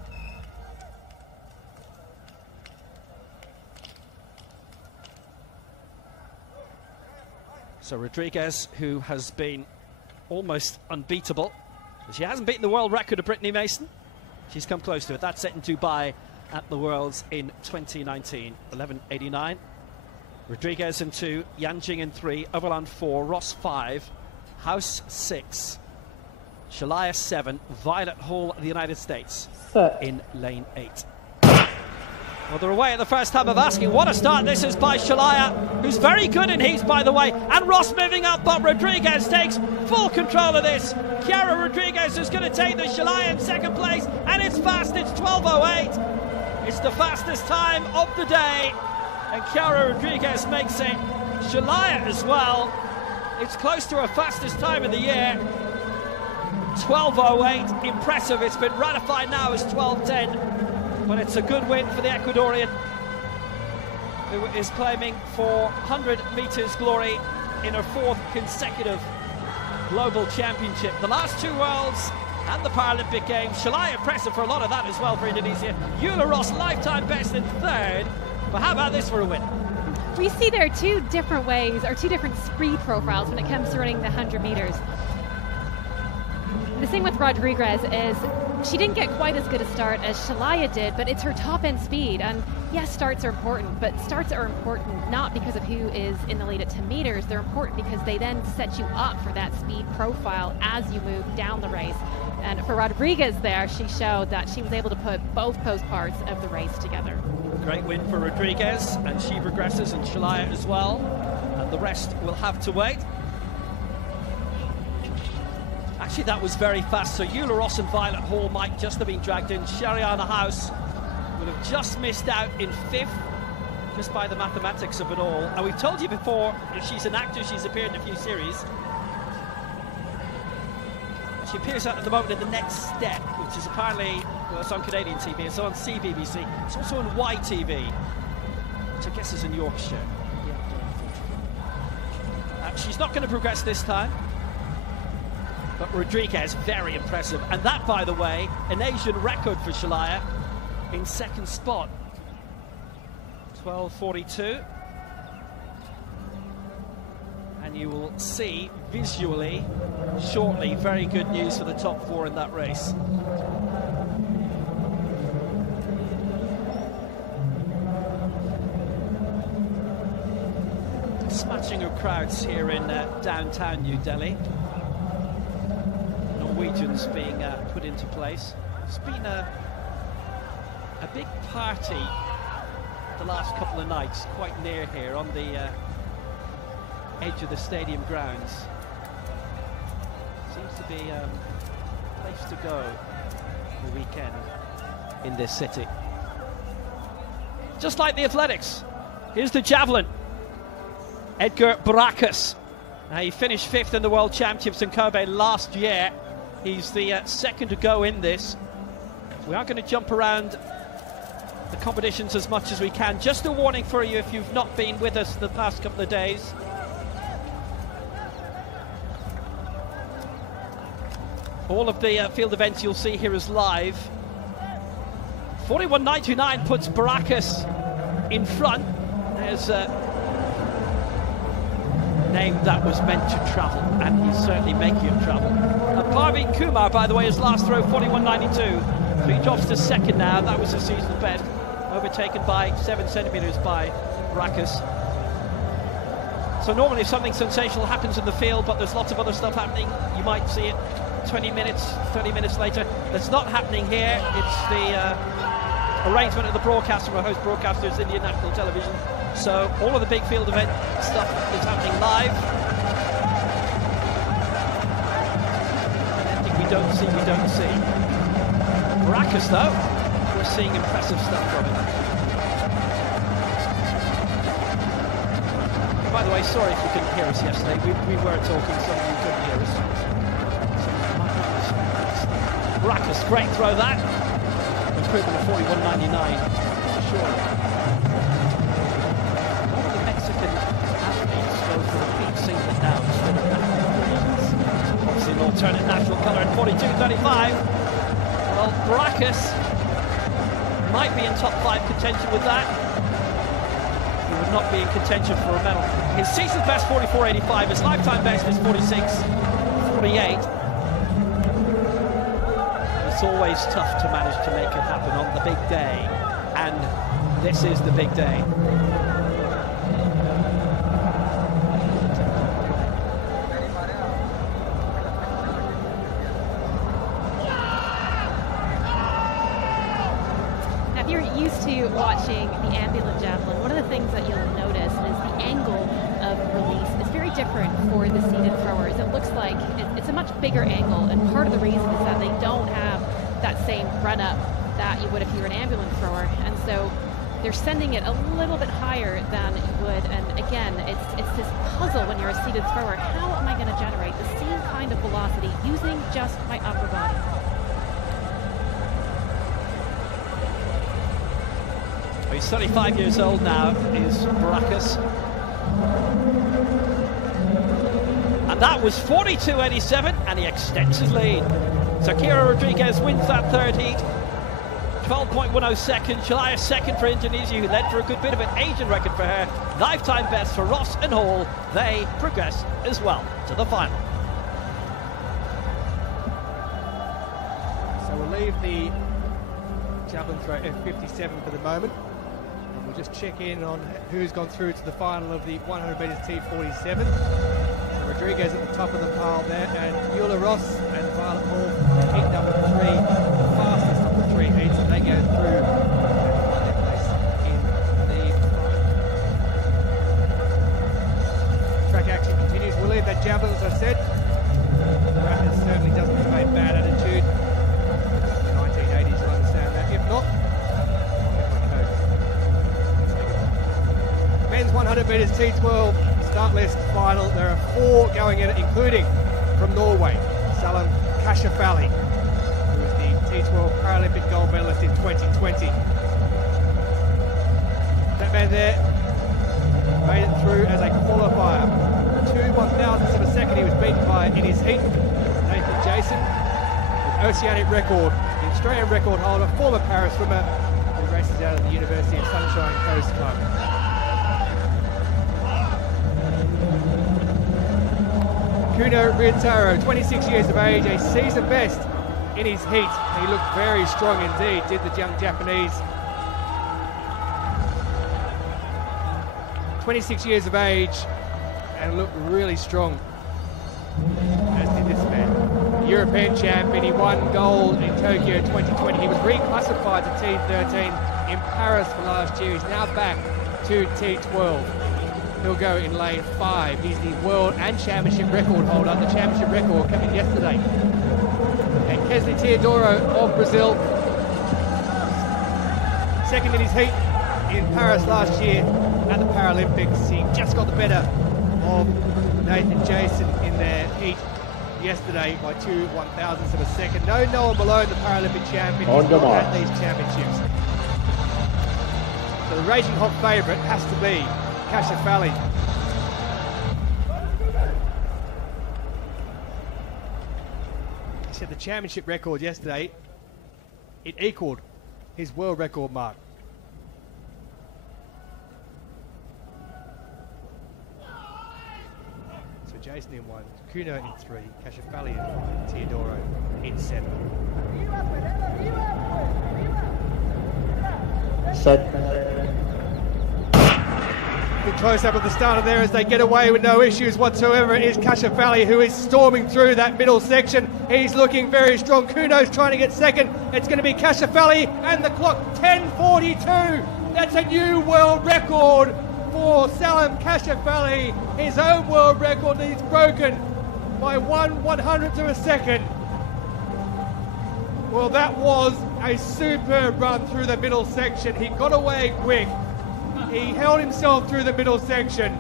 So Rodriguez, who has been almost unbeatable. She hasn't beaten the world record of Brittany Mason. She's come close to it. That's set in Dubai at the Worlds in 2019. 11:89. Rodriguez in 2, Yang Jing in 3, Overland 4, Ross 5, House 6, Shalaya 7, Violet Hall of the United States in lane 8. Well, they're away at the first time of asking. What a start this is by Shalaya, who's very good in heats, by the way. And Ross moving up, but Rodriguez takes full control of this. Kira Rodriguez is going to take the Shalaya in second place, and it's fast. It's 12:08. It's the fastest time of the day, and Kira Rodriguez makes it. Shalaya as well. It's close to her fastest time of the year. 12:08, impressive. It's been ratified now as 12:10, but it's a good win for the Ecuadorian, who is claiming 400 meters glory in her 4th consecutive global championship. The last 2 Worlds and the Paralympic Games. Shalaya impressive for a lot of that as well for Indonesia. Jule Ross lifetime best in 3rd, but how about this for a win? We see there are 2 different ways, or 2 different speed profiles when it comes to running the 100 meters. The thing with Rodriguez is she didn't get quite as good a start as Shalaya did, but it's her top-end speed. And yes, starts are important, but starts are important not because of who is in the lead at 10 meters. They're important because they then set you up for that speed profile as you move down the race. And for Rodriguez there, she showed that she was able to put both post parts of the race together. Great win for Rodriguez, and she progresses, and Shalaya as well. And the rest will have to wait. Actually, that was very fast. So Eula Ross and Violet Hall might just have been dragged in. Shariana House would have just missed out in 5th, just by the mathematics of it all. And we've told you before, if she's an actor, she's appeared in a few series. She appears at the moment in The Next Step, which is apparently, well, it's on Canadian TV, it's on CBBC. It's also on YTV, which I guess is in Yorkshire. She's not going to progress this time. But Rodriguez, very impressive. And that, by the way, an Asian record for Shalaya in 2nd spot. 12:42. And you will see visually, shortly, very good news for the top 4 in that race. Smashing of crowds here in downtown New Delhi. Norwegians being put into place. It's been a big party the last couple of nights, quite near here on the edge of the stadium grounds. Seems to be a place to go the weekend in this city. Just like the athletics, here's the javelin. Edgar Baracus. Now, he finished 5th in the World Championships in Kobe last year. He's the 2nd to go in this. We are going to jump around the competitions as much as we can. Just a warning for you if you've not been with us the past couple of days. All of the field events you'll see here is live. 41.99 puts Baracus in front. There's name that was meant to travel, and he's certainly making it travel. Parveen Kumar, by the way, his last throw, 41.92. So he drops to 2nd now. That was the season's best, overtaken by 7 centimeters by Baracus. So normally if something sensational happens in the field, but there's lots of other stuff happening, you might see it 20 minutes, 30 minutes later. That's not happening here. It's the arrangement of the broadcaster, our host broadcaster is Indian National Television. So all of the big field event stuff is happening live. Anything we don't see. Baracus, though, we're seeing impressive stuff from him. By the way, sorry if you couldn't hear us yesterday. We were talking, some of you couldn't hear us. Baracus, great throw that. Improvement of 41.99 for sure. Now, obviously an alternate national colour at 42.35. Well, Baracus might be in top 5 contention with that. He would not be in contention for a medal. His season's best 44.85, his lifetime best is 46.48. It's always tough to manage to make it happen on the big day, and this is the big day. Watching the ambulance javelin, one of the things that you'll notice is the angle of release is very different for the seated throwers. It looks like it's a much bigger angle, and part of the reason is that they don't have that same run up that you would if you were an ambulance thrower, and so they're sending it a little bit higher than you would. And again, it's this puzzle when you're a seated thrower. How am I going to generate the same kind of velocity using just my upper body? He's 35 years old now, is Baracus. And that was 42.87, and he extends his lead. So Kira Rodriguez wins that third heat. 12.10 seconds. Shalaya 2nd for Indonesia, who led for a good bit of an Asian record for her. Lifetime best for Ross and Hall. They progress as well to the final. the javelin throw F57 for the moment. And we'll just check in on who's gone through to the final of the 100 metres T47. So Rodriguez at the top of the pile there, and Eula Ross and Violet Hall, heat number 3, the fastest of the 3 heats, and they go through and find their place in the final. Track action continues. We'll leave that javelin, as I said. Ratters certainly doesn't have a bad attitude. It's the 1980s, you'll understand that. If not, I'll get my coat. Say goodbye. Men's 100 metres T12 start list final. There are 4 going in it, including from Norway, Salam Kashafali, who is the T12 Paralympic gold medalist in 2020. That man there made it through as a qualifier. 2/1000ths of a second he was beaten by in his heat. Nathan Jason, with oceanic record, the Australian record holder, former Paris swimmer, who races out of the University of Sunshine Coast Club. Kuno Ryutaro, 26 years of age, a season best in his heat. He looked very strong indeed, did the young Japanese. 26 years of age and looked really strong, as did this man. European champion, he won gold in Tokyo 2020. He was reclassified to T13 in Paris for last year. He's now back to T12. He'll go in lane 5. He's the world and championship record holder. The championship record coming yesterday. And Kesley Teodoro of Brazil, second in his heat in Paris last year at the Paralympics. He just got the better of Nathan Jason in their heat yesterday by 2/1000ths of a second. No Noah Malone, the Paralympic champion. He's not at these championships. So the raging hot favourite has to be Kashafali. He set the championship record yesterday. It equalled his world record mark. So Jason in 1, Kuno in 3, Kashafali in 5, Teodoro in 7. Good close up at the start of there as they get away with no issues whatsoever. It is Kashafali who is storming through that middle section. He's looking very strong. Kuno's trying to get second. It's going to be Kashafali, and the clock 10:42. That's a new world record for Salam Kashafali. His own world record that he's broken by 1/100th of a second. Well, that was a superb run through the middle section. He got away quick. He held himself through the middle section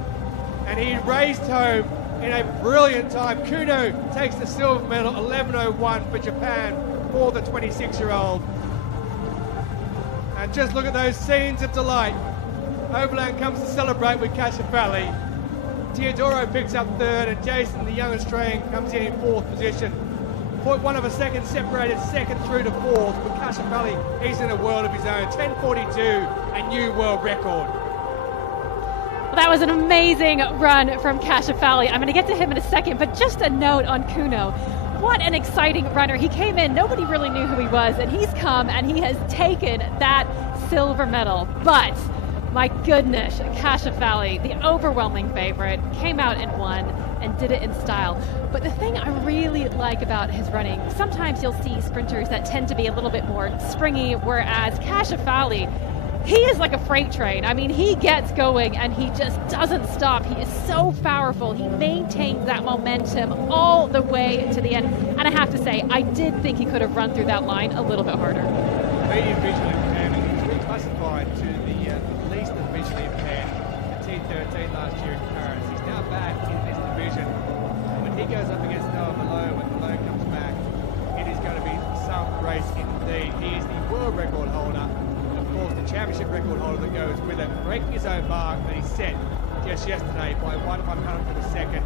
and he raced home in a brilliant time. Kuno takes the silver medal, 11:01 for Japan for the 26-year-old. And just look at those scenes of delight. Oberland comes to celebrate with Kashafali. Teodoro picks up third, and Jason, the young Australian, comes in 4th position. 0.1 of a second separated second through to 4th, but Kashafali, he's in a world of his own. 10:42, a new world record. Well, that was an amazing run from Kashafali. I'm going to get to him in a second, but just a note on Kuno. What an exciting runner. He came in, nobody really knew who he was, and he's come and he has taken that silver medal. But my goodness, Kashafali, the overwhelming favorite, came out and won and did it in style. But the thing I really like about his running, sometimes you'll see sprinters that tend to be a little bit more springy, whereas Kashafali, he is like a freight train. I mean, he gets going and he just doesn't stop. He is so powerful. He maintains that momentum all the way to the end. And I have to say, I did think he could have run through that line a little bit harder. Medium visually impaired, and he was reclassified to the least of visually impaired at T13 last year in Paris. He's now back in this division. And when he goes up against Noah Malone, when Malone comes back, it is going to be some race indeed. He is the world record holder. The championship record holder that goes with it, breaking his own mark that he set just yesterday by 1/100th of a second.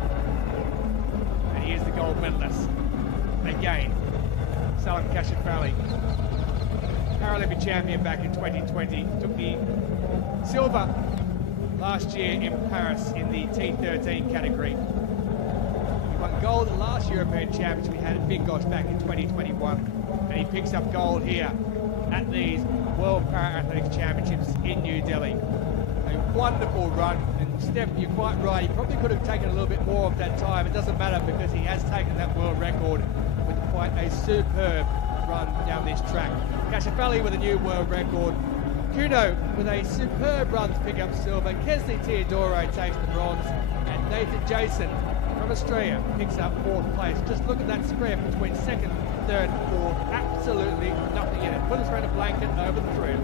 And he is the gold medalist again. Salam Kashafali, Paralympic champion back in 2020, took the silver last year in Paris in the T13 category. He won gold at the last European Championship we had at Big Gosh back in 2021. and he picks up gold here at these World Paralympic Championships in New Delhi. A wonderful run, and Steph, you're quite right, he probably could have taken a little bit more of that time. It doesn't matter because he has taken that world record with quite a superb run down this track. Kashafali with a new world record. Kuno with a superb run to pick up silver. Kesley Teodoro takes the bronze, and Nathan Jason from Australia picks up 4th place. Just look at that spread between 2nd, 3rd, 4th. Absolutely nothing in it. Put us around a blanket over the three.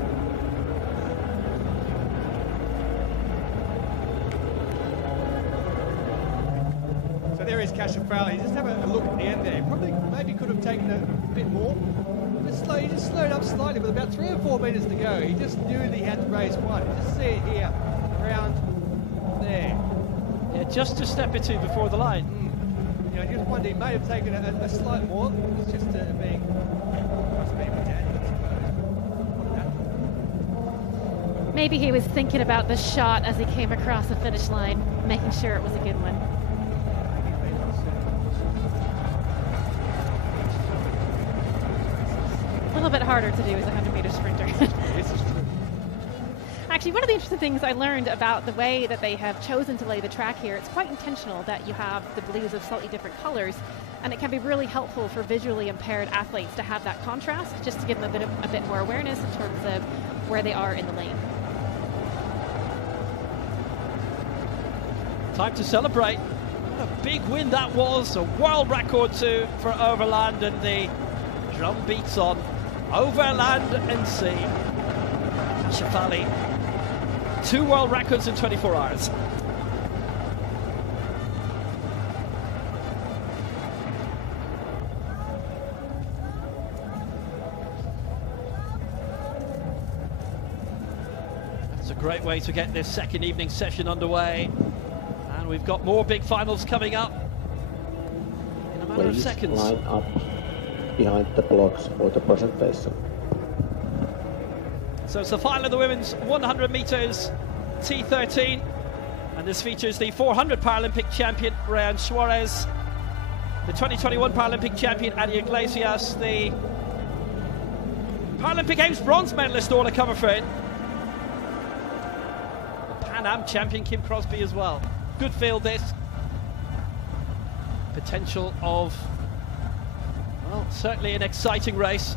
So there is Kashafali. Just have a look at the end there. Probably maybe could have taken a bit more. He just slowed up slightly with about 3 or 4 metres to go. He just knew that he had to race one. You just see it here, around there. Yeah, just a step or two before the line. You know, just wonder, he may have taken a slight more. It's just being, must be dandy, I suppose. Maybe he was thinking about the shot as he came across the finish line, making sure it was a good one. A little bit harder to do as a 100-meter sprinter. This is true. Actually, one of the interesting things I learned about the way that they have chosen to lay the track here, it's quite intentional that you have the blues of slightly different colors, and it can be really helpful for visually impaired athletes to have that contrast, just to give them a bit more awareness in terms of where they are in the lane. Time to celebrate. What a big win that was. A world record too for Overland, and the drum beats on. Overland and Sea. Kashafali. 2 world records in 24 hours. That's a great way to get this second evening session underway. And we've got more big finals coming up in a matter of seconds. Line up behind the blocks for the presentation. So it's the final of the women's 100 metres T13, and this features the 400 Paralympic champion Ryan Suarez, the 2021 Paralympic champion Adi Iglesias, the Paralympic Games bronze medalist Orla Comerford, the Pan Am champion Kim Crosby as well. Good field this. Potential of, well, certainly an exciting race.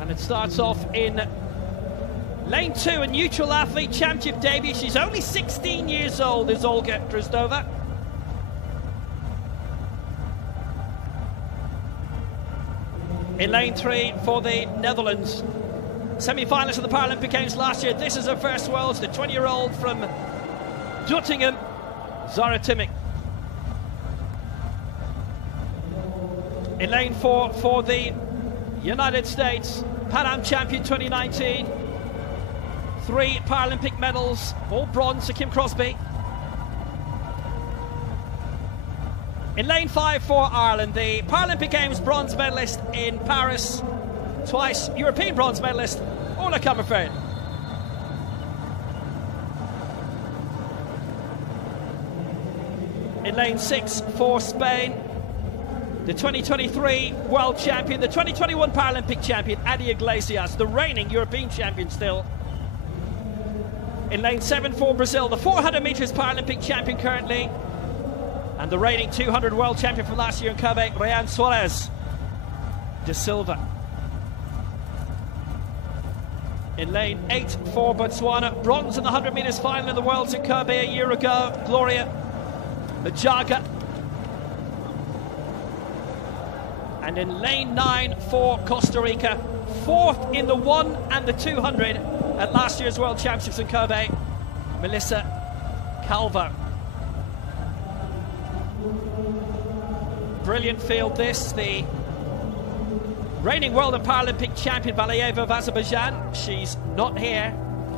And it starts off in lane 2, a neutral athlete championship debut. She's only 16 years old, is Olga Drozdova. In lane 3 for the Netherlands. Semi-finalist of the Paralympic Games last year. This is her first Worlds, the 20-year-old from Doetinchem, Zara Timmick. In lane 4 for the United States, Pan Am champion 2019. 3 Paralympic medals, all bronze to Kim Crosby. In lane 5 for Ireland, the Paralympic Games bronze medalist in Paris, twice European bronze medalist, Orla Comerford. In lane 6 for Spain, the 2023 world champion, the 2021 Paralympic champion, Adi Iglesias, the reigning European champion still. In lane 7 for Brazil, the 400 metres Paralympic champion currently, and the reigning 200 world champion from last year in Kobe, Ryan Suarez de Silva. In lane 8 for Botswana, bronze in the 100 metres final in the Worlds in Kobe a year ago, Gloria Majaga. And in lane 9 for Costa Rica, 4th in the 1 and the 200 at last year's World Championships in Kobe, Melissa Calvo. Brilliant field this, the reigning World and Paralympic champion Valayeva of Azerbaijan. She's not here,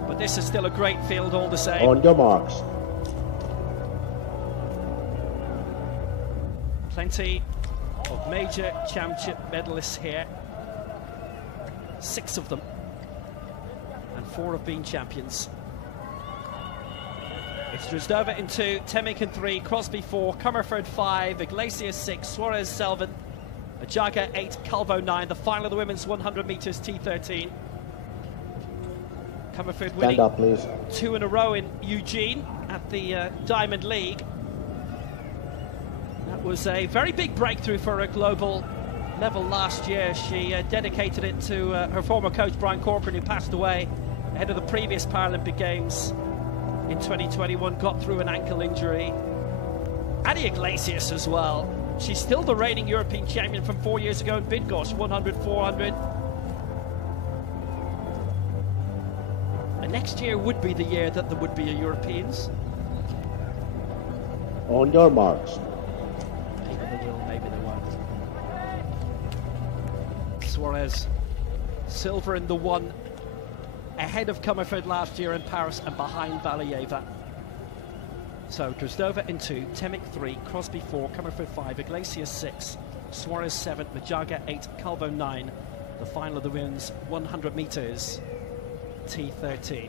but this is still a great field all the same. On your marks. Plenty of major championship medalists here. 6 of them, and 4 have been champions. It's Drozdova in 2, Temminck in 3, Crosby 4, Comerford 5, Iglesias 6, Suarez 7, Majaga 8, Calvo 9. The final of the women's 100 metres T13. Comerford winning Stand up, please. 2 in a row in Eugene at the Diamond League. That was a very big breakthrough for her global level last year. She dedicated it to her former coach Brian Corcoran, who passed away ahead of the previous Paralympic Games in 2021, got through an ankle injury. Annie Iglesias as well. She's still the reigning European champion from 4 years ago in Bydgoszcz, 100, 400. And next year would be the year that there would be a Europeans. On your marks. Maybe they will, maybe they won't. Suarez, silver in the 1, ahead of Comerford last year in Paris and behind Valieva. So Drozdova in 2, Temic 3, Crosby 4, Comerford 5, Iglesias 6, Suarez 7, Majaga 8, Calvo 9. The final of the women's 100 metres T13.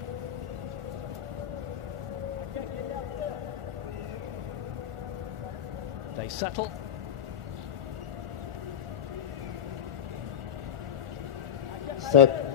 They settle. Set.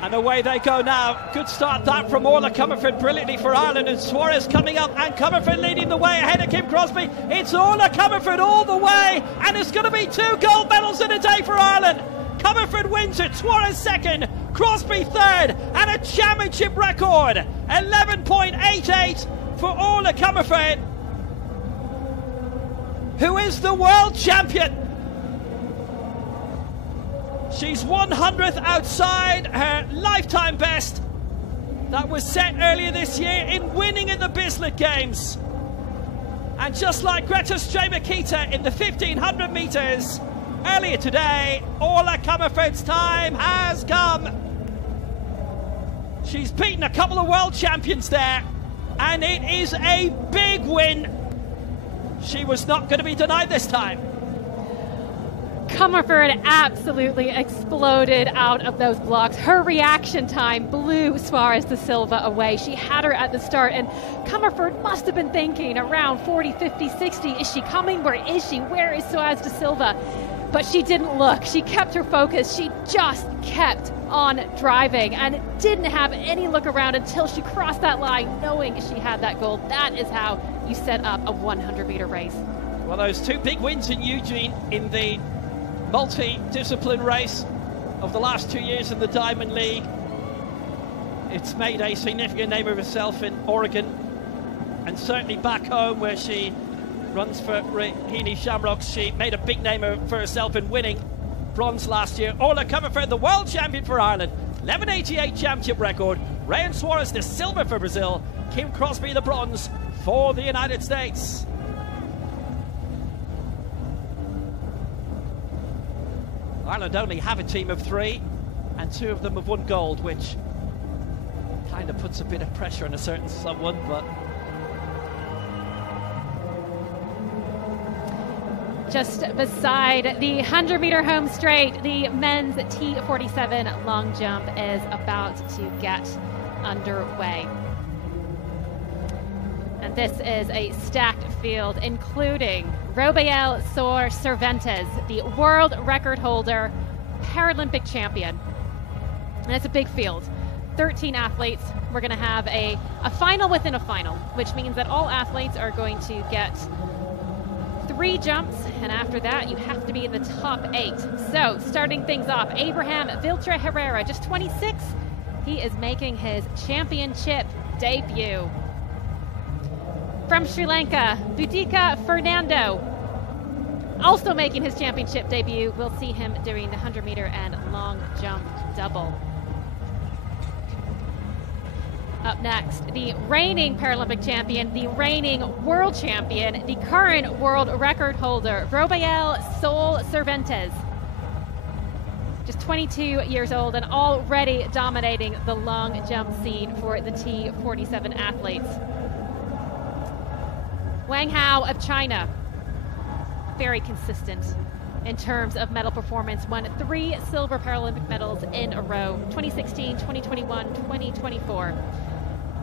And away they go now. Good start that from Orla Comerford, brilliantly for Ireland, and Suarez coming up, and Comerford leading the way ahead of Kim Crosby. It's Orla Comerford all the way, and it's going to be 2 gold medals in a day for Ireland. Comerford wins it, Suarez second, Crosby third, and a championship record 11.88 for Orla Comerford, who is the world champion. She's 100th outside her lifetime best that was set earlier this year in winning at the Bislett Games. And just like Greta Strejmakita in the 1500 metres earlier today, Orla Comerford's time has come. She's beaten a couple of world champions there, and it is a big win. She was not going to be denied this time. Comerford absolutely exploded out of those blocks. Her reaction time blew Suarez de Silva away. She had her at the start, and Comerford must have been thinking around 40, 50, 60. Is she coming? Where is she? Where is Suarez de Silva? But she didn't look. She kept her focus. She just kept on driving and didn't have any look around until she crossed that line, knowing she had that gold. That is how you set up a 100-meter race. Well, those 2 big wins in Eugene in the multi-discipline race of the last 2 years in the Diamond League. It's made a significant name of herself in Oregon, and certainly back home where she runs for Raheny Shamrocks. She made a big name for herself in winning bronze last year. Orla Comerford, the world champion for Ireland, 11.88 championship record. Rayan Suarez, the silver for Brazil. Kim Crosby, the bronze for the United States. Ireland only have a team of 3, and 2 of them have won gold, which kind of puts a bit of pressure on a certain someone, but... Just beside the 100-meter home straight, the men's T47 long jump is about to get underway. And this is a stacked field, including Robael Sor Cervantes, the world record holder, Paralympic champion. And it's a big field. 13 athletes. We're going to have a final within a final, which means that all athletes are going to get 3 jumps, and after that you have to be in the top 8. So starting things off, Abraham Viltra Herrera, just 26. He is making his championship debut. From Sri Lanka, Boudica Fernando, also making his championship debut. We'll see him doing the 100-meter and long jump double. Up next, the reigning Paralympic champion, the reigning world champion, the current world record holder, Robael Sol Cervantes. Just 22 years old and already dominating the long jump scene for the T47 athletes. Wang Hao of China, very consistent in terms of medal performance, won 3 silver Paralympic medals in a row, 2016, 2021, 2024.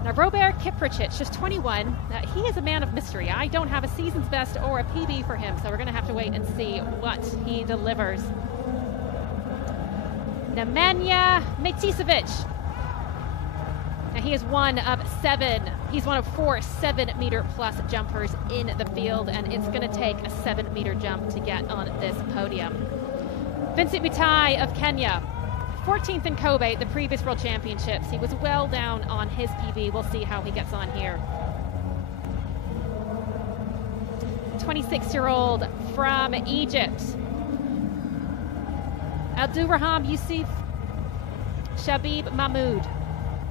Now, Robert Kipricic, just 21, he is a man of mystery. I don't have a season's best or a PB for him, so we're going to have to wait and see what he delivers. Nemanja Metisevic. Now, he is one of 4 7-meter-plus jumpers in the field, and it's going to take a 7-meter jump to get on this podium. Vincent Mutai of Kenya, 14th in Kobe, the previous World Championships. He was well down on his PB. We'll see how he gets on here. 26-year-old from Egypt, Abdurrahman Yusuf Shabib Mahmoud.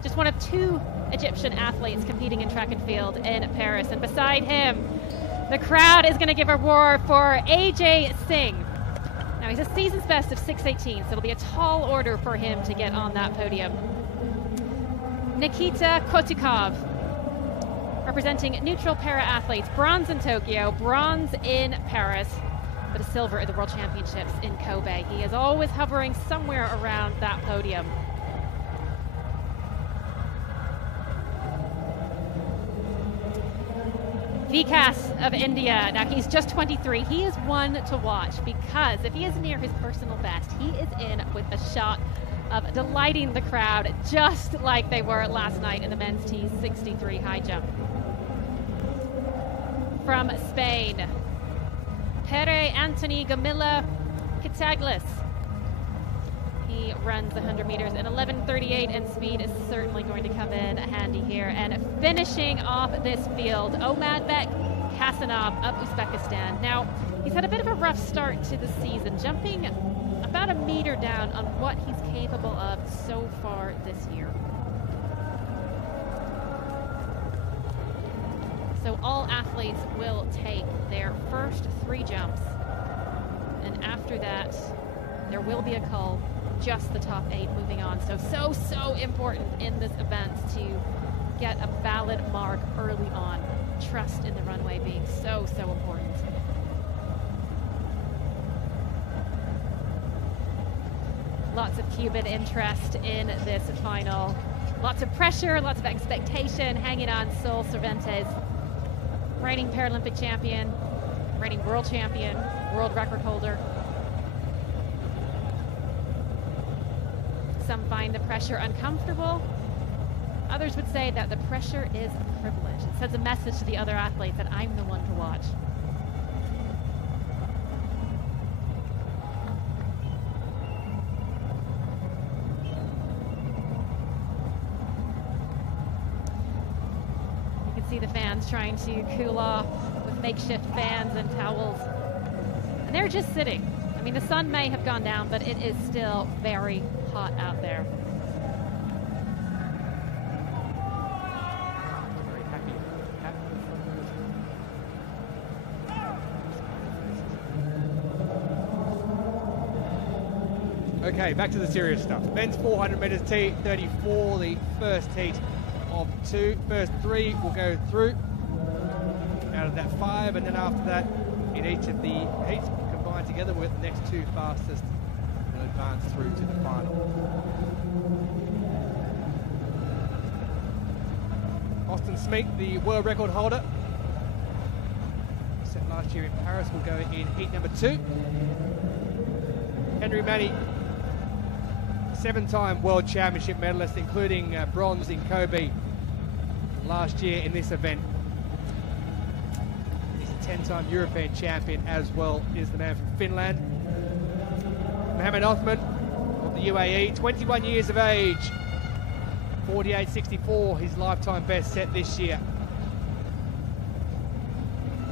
Just one of 2 Egyptian athletes competing in track and field in Paris. And beside him, the crowd is going to give a roar for AJ Singh. Now, he's a season's best of 6:18, so it'll be a tall order for him to get on that podium. Nikita Kotikov, representing neutral para-athletes. Bronze in Tokyo, bronze in Paris, but a silver at the World Championships in Kobe. He is always hovering somewhere around that podium. Vikas of India. Now, he's just 23. He is one to watch because if he is near his personal best, he is in with a shot of delighting the crowd just like they were last night in the men's T63 high jump. From Spain, Pere Anthony Gamila Kitaglis. He runs 100 meters in 11:38, and speed is certainly going to come in handy here. And finishing off this field, Omadbek Kasanov of Uzbekistan. Now, he's had a bit of a rough start to the season, jumping about a meter down on what he's capable of so far this year. So all athletes will take their first 3 jumps, and after that, there will be a cull. Just the top 8 moving on. So important in this event to get a valid mark early on. Trust in the runway being so important. Lots of Cuban interest in this final. Lots of pressure, lots of expectation hanging on Sol Cervantes, reigning Paralympic champion, reigning world champion, world record holder. Some find the pressure uncomfortable. Others would say that the pressure is a privilege. It sends a message to the other athletes that I'm the one to watch. You can see the fans trying to cool off with makeshift fans and towels. And they're just sitting. I mean, the sun may have gone down, but it is still very hot out there. Very happy. Okay, back to the serious stuff. Men's 400 meters T34, the first heat of 2. First 3 will go through out of that 5, and then after that, in each of the heats combined together with the next 2 fastest will advance through to the final. Austin Smeek, the world record holder, set last year in Paris, will go in heat number 2. Henry Manny, 7-time world championship medalist, including bronze in Kobe last year in this event. He's a 10-time European champion as well, is the man from Finland. Mohammed Othman of the UAE, 21 years of age, 48.64, his lifetime best set this year.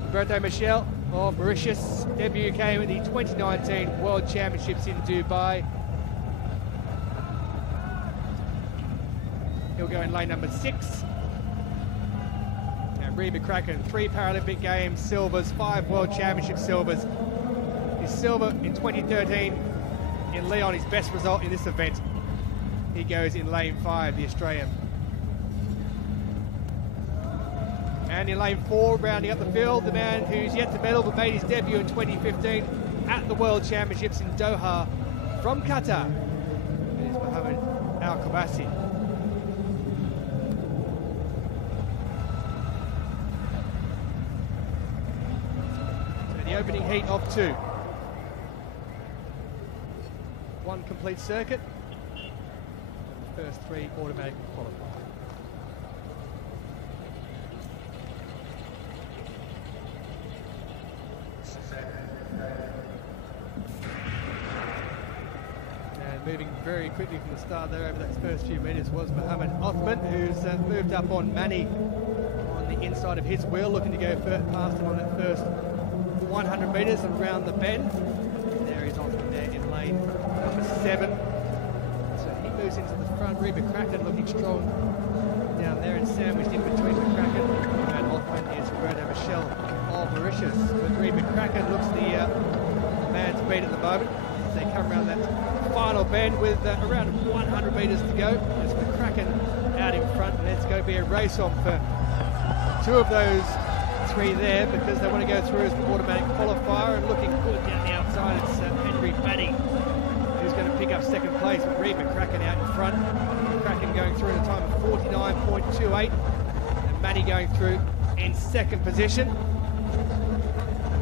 Roberto Michel of Mauritius, debut came at the 2019 World Championships in Dubai. He'll go in lane number 6. And Reed McCracken, 3 Paralympic Games silvers, 5 World Championship silvers. His silver in 2013 in Lyon, his best result in this event. He goes in lane 5, the Australian. And in lane 4, rounding up the field, the man who's yet to medal but made his debut in 2015 at the World Championships in Doha from Qatar. It is Mohamed Al Khabasi. the opening heat of 2. One complete circuit. The first 3 automatic qualify. And moving very quickly from the start there over those first few metres was Mohammed Othman, who's moved up on Manny on the inside of his wheel, looking to go past him on that first 100 metres and around the bend. There he's Othman there in lane number 7. So he moves into the front. Reed McCracken looking strong down there and sandwiched in between McCracken and Othman is Roberto Michel of Mauritius. But Reed McCracken looks the man to beat at the moment. They come around that final bend with around 100 metres to go. There's McCracken out in front, and it's going to be a race on for 2 of those 3 there because they want to go through as the automatic qualifier. And looking good down the outside, it's Henry Batty who's going to pick up second place with Reed McCracken out in front. McCracken going through in a time of 49.28 and Manny going through in second position.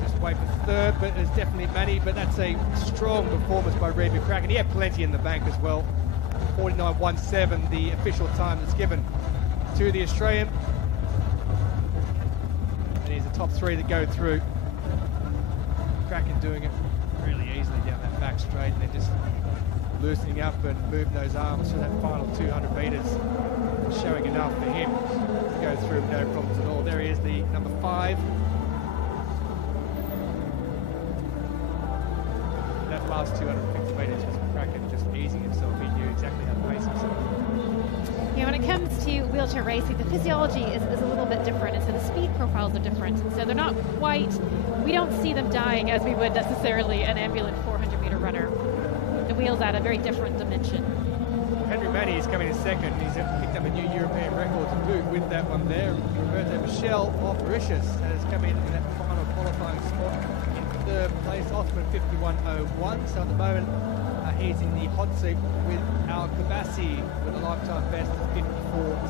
Just wait for third, but it's definitely Manny, but that's a strong performance by Reed McCracken. He had plenty in the bank as well. 49.17, the official time that's given to the Australian. And he's the top 3 that go through. McCracken doing it really easily down that back straight and then just loosening up and moving those arms for that final 200 metres, showing enough for him to go through with no problems at all. There he is, the number 5. That last 250 metres was McCracken just easing himself. He knew exactly how to pace himself. Yeah, when it comes to wheelchair racing, the physiology is a little bit different, and so the speed profiles are different. So they're not quite, we don't see them dying as we would necessarily an ambulant 400-meter runner. The wheels add a very different dimension. Henry Manny is coming in second. He's picked up a new European record to boot with that one there. Roberto Michel of Mauritius has come in that final qualifying spot in third place. Othman 51.01. So at the moment, he's in the hot seat with Al Kabassi with a lifetime best of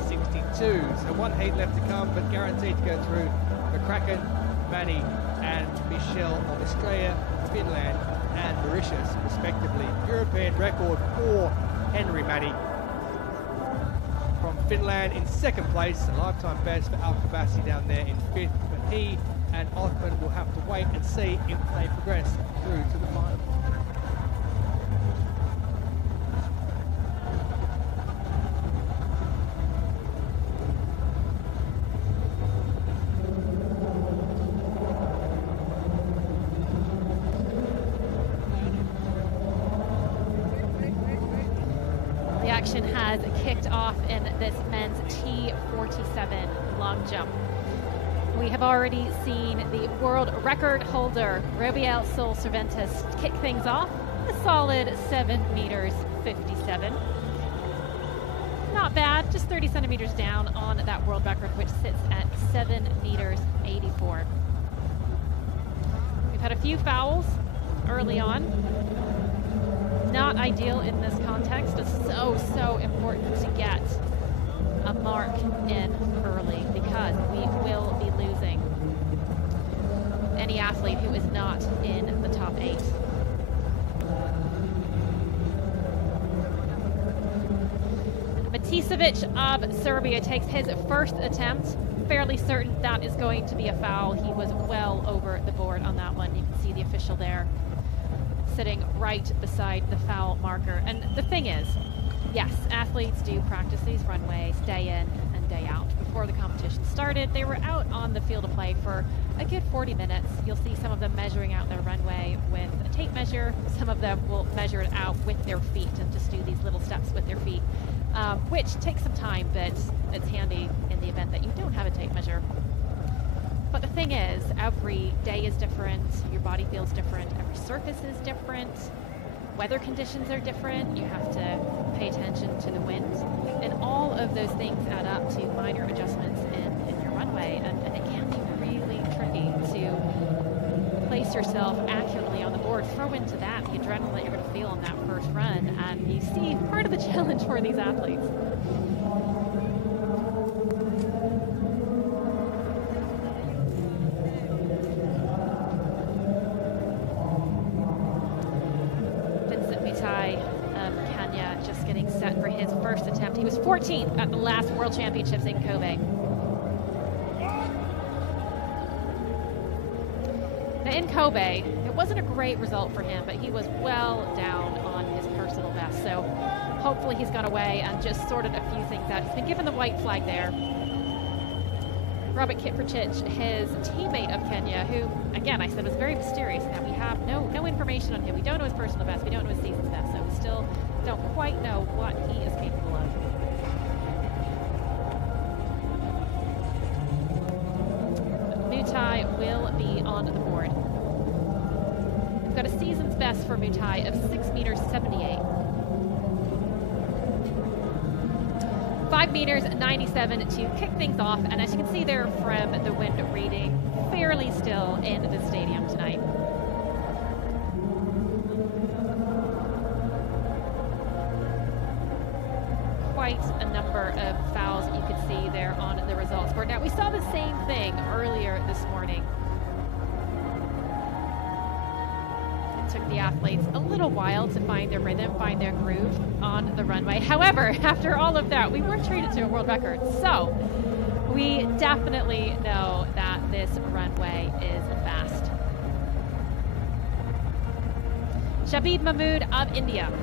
54.62. So 1 heat left to come, but guaranteed to go through McCracken, Manny, and Michel of Australia, Finland, and Mauritius, respectively. European record for Henry Manny from Finland in second place, a lifetime best for Al Kabassi down there in 5th, but he and Othman will have to wait and see if they progress through to the final. Has kicked off in this men's T47 long jump. We have already seen the world record holder Robiel Sol Cervantes kick things off a solid 7 meters 57. Not bad, just 30 centimeters down on that world record, which sits at 7 meters 84. We've had a few fouls early on. Not ideal in this context. It's so important to get a mark in early because we will be losing any athlete who is not in the top 8. Maticevic of Serbia takes his first attempt. Fairly certain that is going to be a foul. He was well over the board on that one. You can see the official there, sitting right beside the foul marker. And the thing is, yes, athletes do practice these runways day in and day out. Before the competition started, they were out on the field of play for a good 40 minutes. You'll see some of them measuring out their runway with a tape measure. Some of them will measure it out with their feet and just do these little steps with their feet, which takes some time, but it's handy in the event that you don't have a tape measure. But the thing is, every day is different, your body feels different, every surface is different, weather conditions are different, you have to pay attention to the wind, and all of those things add up to minor adjustments in your runway, and it can be really tricky to place yourself accurately on the board. Throw into that the adrenaline that you're going to feel on that first run, and you see part of the challenge for these athletes. Mutai of Kenya, just getting set for his first attempt. He was 14th at the last World Championships in Kobe. Now in Kobe, it wasn't a great result for him, but he was well down on his personal best. So hopefully he's gone away and just sorted a few things out. He's been given the white flag there. Robert Kiprotich, his teammate of Kenya, who, again, I said was very mysterious. Now we have no information on him. We don't know his personal best. We don't know his season's best. So we still don't quite know what he is capable of. Mutai will be on the board. We've got a season's best for Mutai of 6 meters 78. 5 meters 97 to kick things off, and as you can see there from the wind reading, fairly still in the stadium tonight. Quite a number of fouls you could see there on the results board. Now we saw the same thing earlier this morning. Took the athletes a little while to find their rhythm, find their groove on the runway. However, after all of that, we were treated to a world record. So we definitely know that this runway is fast. Shabib Mahmood of Egypt.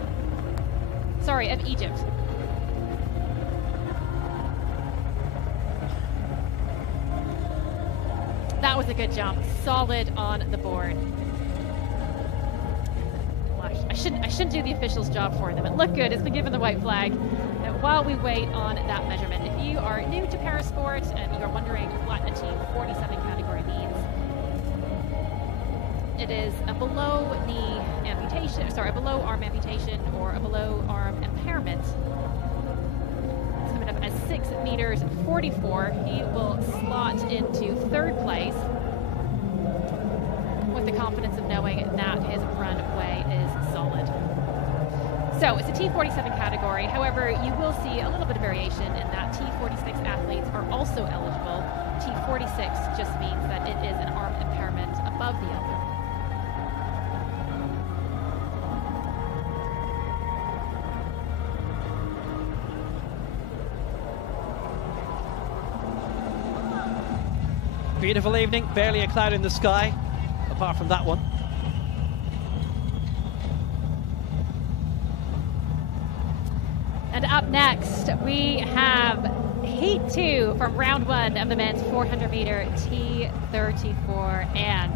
That was a good jump, solid on the board. I shouldn't do the officials' job for them. It looked good. It's been given the white flag. Now, while we wait on that measurement, if you are new to parasport and you're wondering what a Team 47 category means, it is a below knee amputation, sorry, a below arm amputation or a below arm impairment. It's coming up as 6 meters 44. He will slot into 3rd place with the confidence of knowing that his runway is solid. So it's a T47 category. However, you will see a little bit of variation in that T46 athletes are also eligible. T46 just means that it is an arm impairment above the elbow. Beautiful evening, barely a cloud in the sky, apart from that one. And up next, we have Heat 2 from round 1 of the men's 400-meter T34, and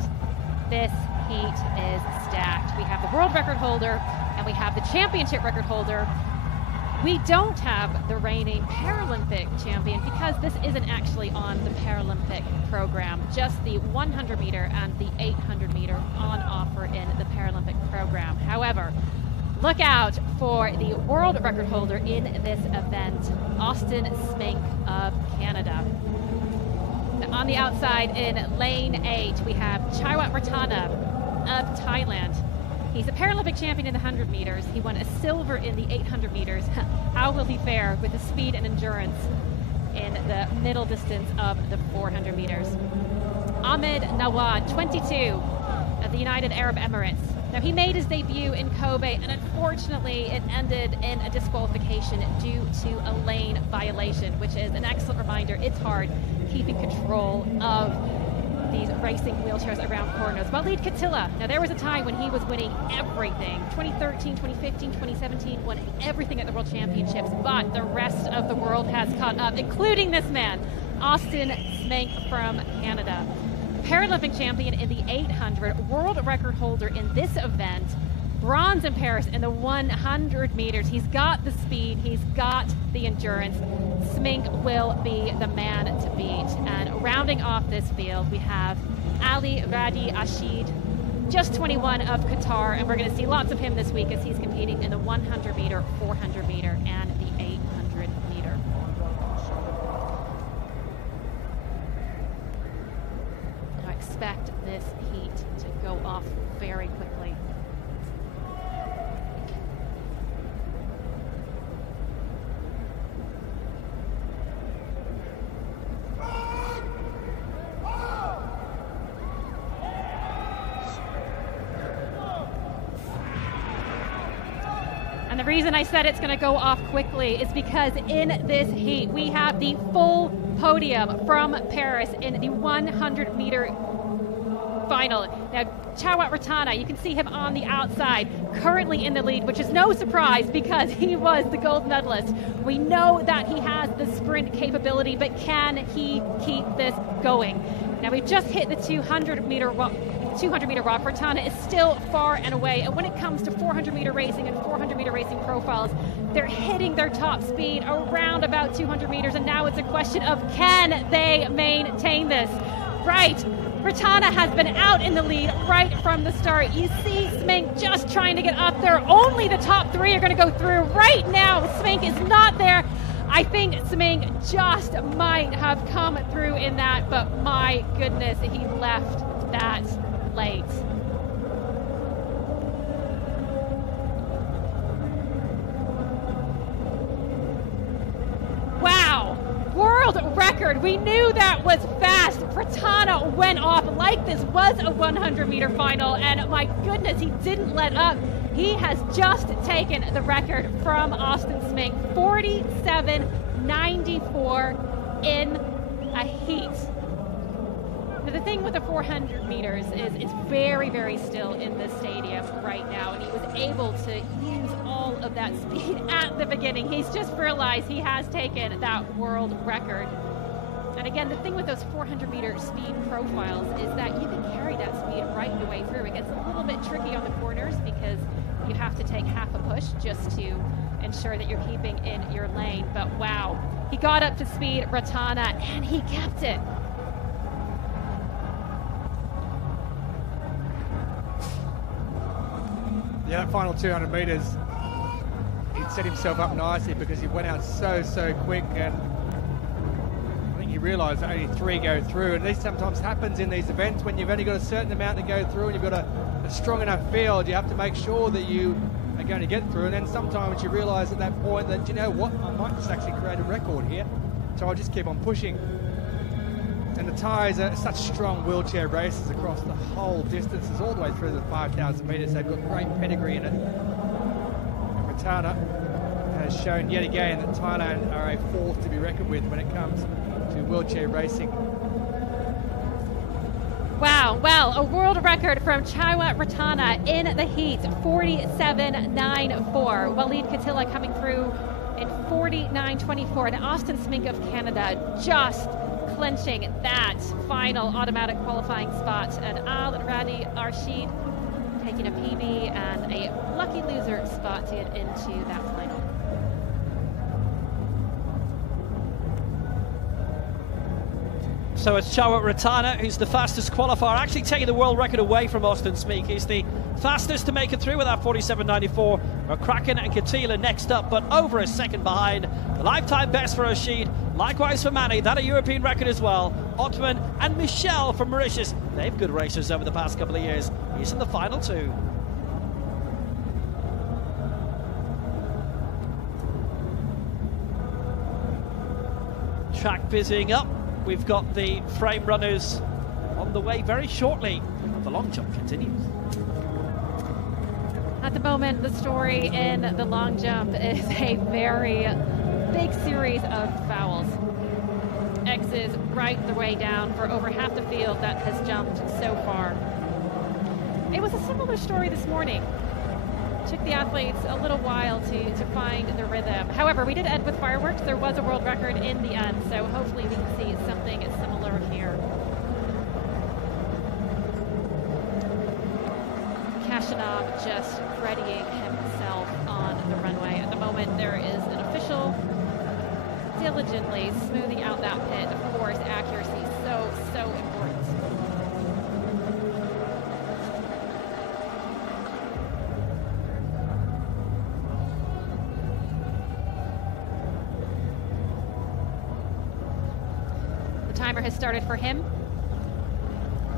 this heat is stacked. We have the world record holder, and we have the championship record holder. We don't have the reigning Paralympic champion because this isn't actually on the Paralympic program, just the 100-meter and the 800-meter on offer in the Paralympic program. However, look out for the world record holder in this event, Austin Smink of Canada. On the outside in lane 8, we have Chaiwat Ratana of Thailand. He's a Paralympic champion in the 100 meters. He won a silver in the 800 meters. How will he fare with the speed and endurance in the middle distance of the 400 meters? Ahmed Nawad, 22, of the United Arab Emirates. Now, he made his debut in Kobe, and unfortunately, it ended in a disqualification due to a lane violation, which is an excellent reminder. It's hard keeping control of these racing wheelchairs around corners. Walid Katila, now there was a time when he was winning everything. 2013, 2015, 2017, won everything at the World Championships, but the rest of the world has caught up, including this man, Austin Smink from Canada. Paralympic champion in the 800, world record holder in this event, bronze in Paris in the 100 meters. He's got the speed, he's got the endurance. Smink will be the man to beat. And rounding off this field, we have Ali Radi Ashid, just 21 of Qatar, and we're going to see lots of him this week as he's competing in the 100 meter, 400 meter, and the 800 meter. I expect this heat to go off very quickly. And the reason I said it's going to go off quickly is because in this heat, we have the full podium from Paris in the 100-meter final. Now, Chawat Ratana, you can see him on the outside, currently in the lead, which is no surprise because he was the gold medalist. We know that he has the sprint capability, but can he keep this going? Now, we've just hit the 200-meter rock. Ratana is still far and away. And when it comes to 400-meter racing and 400-meter racing profiles, they're hitting their top speed around about 200 meters. And now it's a question of, can they maintain this? Right. Ratana has been out in the lead right from the start. You see Smink just trying to get up there. Only the top three are going to go through. Right now, Smink is not there. I think Smink just might have come through in that, but my goodness, he left that late. Wow, world record. We knew that was fast. Ratana went off like this was a 100-meter final, and my goodness, he didn't let up. He has just taken the record from Austin Smink, 47.94 in a heat. But the thing with the 400 meters is it's very, very still in the stadium right now, and he was able to use all of that speed at the beginning. He's just realized he has taken that world record. And again, the thing with those 400-meter speed profiles is that you can carry that speed right the way through. It gets a little bit tricky on the corners because you have to take half a push just to ensure that you're keeping in your lane. But wow, he got up to speed, Ratana, and he kept it. Yeah, that final 200 meters, he'd set himself up nicely because he went out so quick, and I think he realized that only 3 go through, and this sometimes happens in these events when you've only got a certain amount to go through and you've got a strong enough field. You have to make sure that you are going to get through, and then sometimes you realize at that point that, you know what, I might just actually create a record here, so I'll just keep on pushing. And the tyres are such strong wheelchair races across the whole distances, all the way through the 5,000 metres. They've got great pedigree in it. And Ratana has shown yet again that Thailand are a force to be reckoned with when it comes to wheelchair racing. Wow, well, a world record from Chawat Ratana in the heat, 47.94. Walid Katila coming through in 49.24. And Austin Smink of Canada just clinching that final automatic qualifying spot, and Al Radi Arshid taking a PB and a lucky loser spot to get into that final. So it's Chawat Ratana who's the fastest qualifier, actually taking the world record away from Austin Smink. He's the fastest to make it through with that 47.94. Kraken and Katila next up, but over a second behind. The lifetime best for Rashid, likewise for Manny, that a European record as well. Ottoman and Michel from Mauritius, they've good racers over the past couple of years. He's in the final too. Track busying up. We've got the frame runners on the way very shortly. The long jump continues. At the moment, the story in the long jump is a very big series of fouls. X's right the way down for over half the field that has jumped so far. It was a similar story this morning. It took the athletes a little while to find the rhythm. However, we did end with fireworks. There was a world record in the end, so hopefully we can see something similar here. Kashanov just readying himself on the runway. At the moment, there is an official diligently smoothing out that pit. Of course, accuracy so important. The timer has started for him.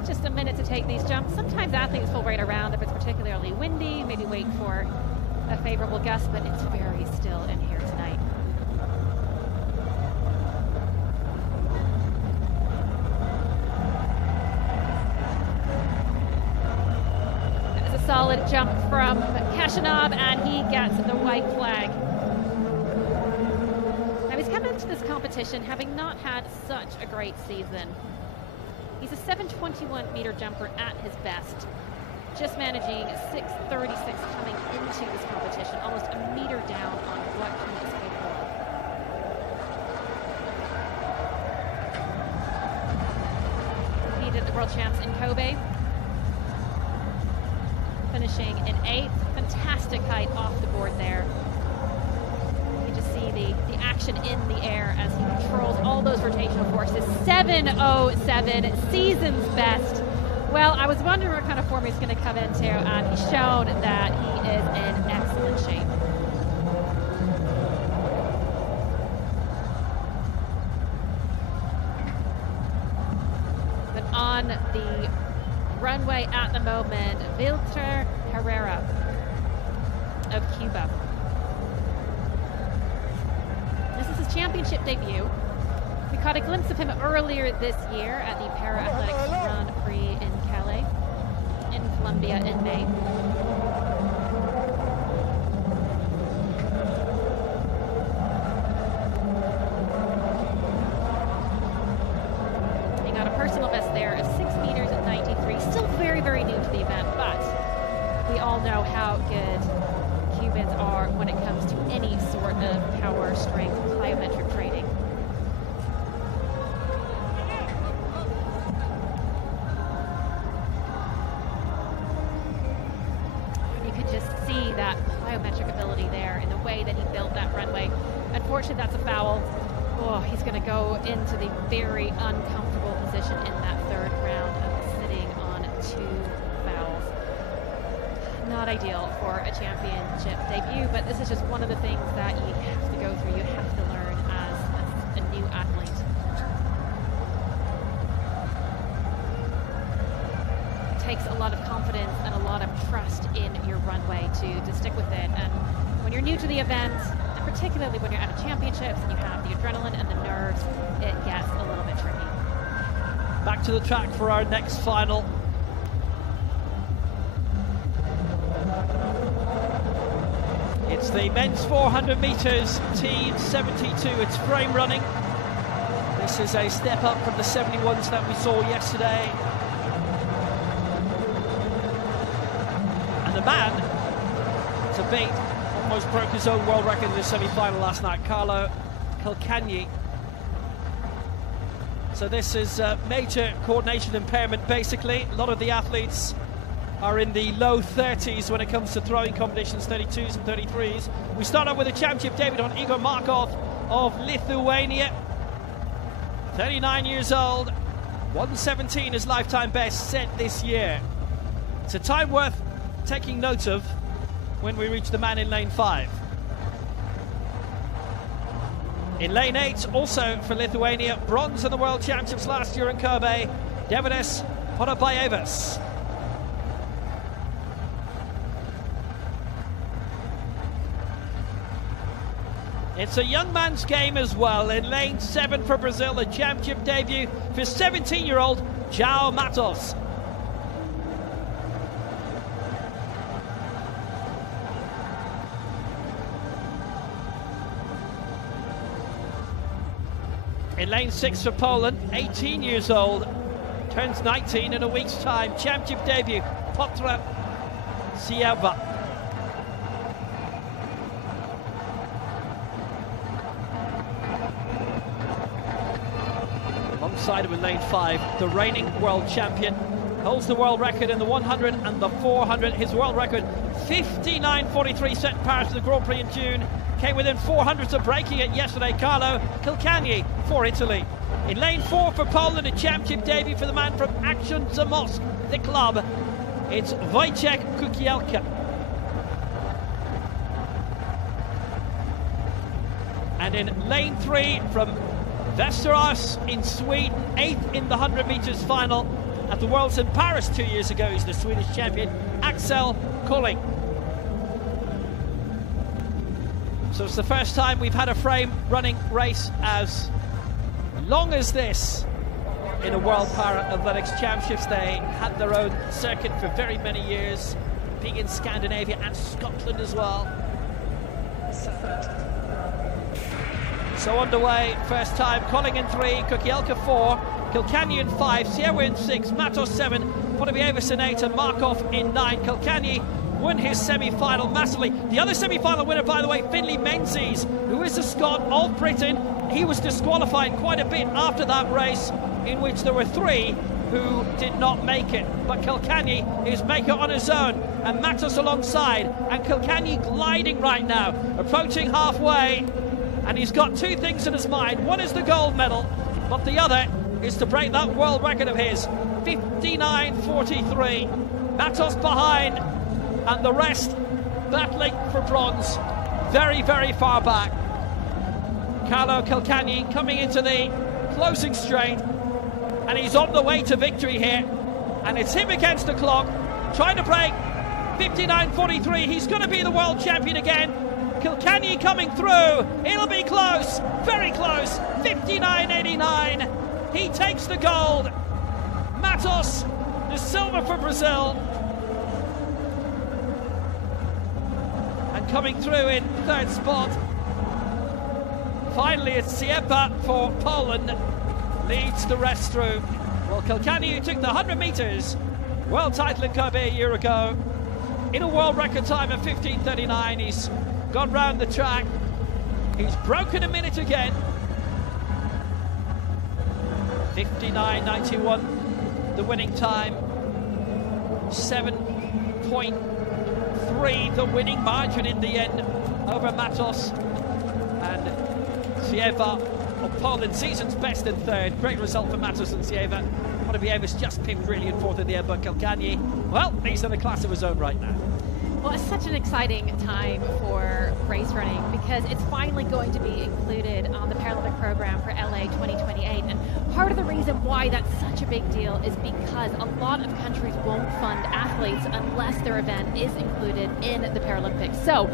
Just a minute to take these jumps. Sometimes athletes will wait around if it's particularly windy, maybe wait for a favorable gust, but it's very still in here tonight. That is a solid jump from Kashanov, and he gets the white white flag. Now he's come into this competition having not had such a great season. He's a 7:21 meter jumper at his best, just managing 6:36 coming into this competition, almost a meter down on what he is capable of. Competed at the World Champs in Kobe, finishing in 8th. Fantastic height off the board there. You just see the action in the air as he controls all those rotational forces. 7:07, season's best. Well, I was wondering what kind of form he's going to come into, and he's shown that he is in excellent shape. But on the runway at the moment, Vilter Herrera of Cuba. This is his championship debut. We caught a glimpse of him earlier this year at the Para-Athletics Grand Prix in Calais, in Colombia in May. He got a personal best there of 6 meters and 93. Still very, very new to the event, but we all know how good Cubans are when it comes to any sort of power, strength, plyometric training. You could just see that plyometric ability there in the way that he built that runway. Unfortunately, that's a foul. Oh, he's going to go into the very uncomfortable position in that 3rd round of sitting on 2 fouls. Not ideal for a championship debut, but this is just one of the things that you have to go through, you have to learn as a new athlete. It takes a lot of confidence and a lot of trust in your runway to stick with it. And when you're new to the event, and particularly when you're at a championships and you have the adrenaline and the nerves, it gets a little bit tricky. Back to the track for our next final. It's the men's 400 meters T72. It's frame running. This is a step up from the 71s that we saw yesterday. And the man to beat almost broke his own world record in the semi-final last night, Carlo Kilcanyi. So this is major coordination impairment, basically. A lot of the athletes are in the low 30s when it comes to throwing competitions, 32s and 33s. We start off with a championship debut on Igor Markov of Lithuania. 39 years old, 1:17 his lifetime best set this year. It's a time worth taking note of when we reach the man in lane 5. In lane 8, also for Lithuania, bronze in the World Championships last year in Kobe, Devidas Hodabayevas. It's a young man's game as well. In lane 7 for Brazil, a championship debut for 17-year-old João Matos. In lane 6 for Poland, 18 years old, turns 19 in a week's time. Championship debut, Potra Sieva. Alongside him in lane 5, the reigning world champion, holds the world record in the 100 and the 400. His world record, 59.43, set in Paris for the Grand Prix in June. Came within 400s of breaking it yesterday. Carlo Kilcanyi for Italy. In lane 4 for Poland, a championship debut for the man from Action Zamość, the club. It's Wojciech Kukielka. And in lane 3 from Västerås in Sweden, 8th in the 100 meters final at the Worlds in Paris 2 years ago. He's the Swedish champion, Axel Kolling. So it's the first time we've had a frame running race as long as this in a World Paralympics Championships. They had their own circuit for very many years, being in Scandinavia and Scotland as well. So underway, first time, Colling in 3, Kukielka 4, Kilkenny in 5, Sierra in 6, Matos 7, Podobievas in 8, and Markov in 9. Kilkenny won his semi-final massively. The other semi-final winner, by the way, Finlay Menzies, who is a Scot of Britain. He was disqualified quite a bit after that race, in which there were 3 who did not make it. But Kilkenny is making it on his own, and Matos alongside, and Kilkenny gliding right now, approaching halfway, and he's got 2 things in his mind. One is the gold medal, but the other is to break that world record of his, 59.43. Matos behind, and the rest battling for bronze, very, very far back. Carlo Kilkenny coming into the closing straight, and he's on the way to victory here, and it's him against the clock, trying to break 59.43. He's going to be the world champion again. Kilkenny coming through, it'll be close, very close, 59.89. He takes the gold. Matos, the silver for Brazil. And coming through in 3rd spot, finally it's Siepa for Poland, leads the rest through. Well, Kilkenny, who took the 100 metres world title in Kobe a year ago, in a world record time of 15.39, he's gone round the track, he's broken a minute again. 59.91 the winning time, 7.3 the winning margin in the end over Matos, and Sieva of Poland, season's best in 3rd. Great result for Matos and Sieva. Podobievas just pipped really in 4th in the end, but Kilkenny, well, he's in a class of his own right now. Well, it's such an exciting time for race running because it's finally going to be included on the Paralympic program for LA 2028. And part of the reason why that's such a big deal is because a lot of countries won't fund athletes unless their event is included in the Paralympics. So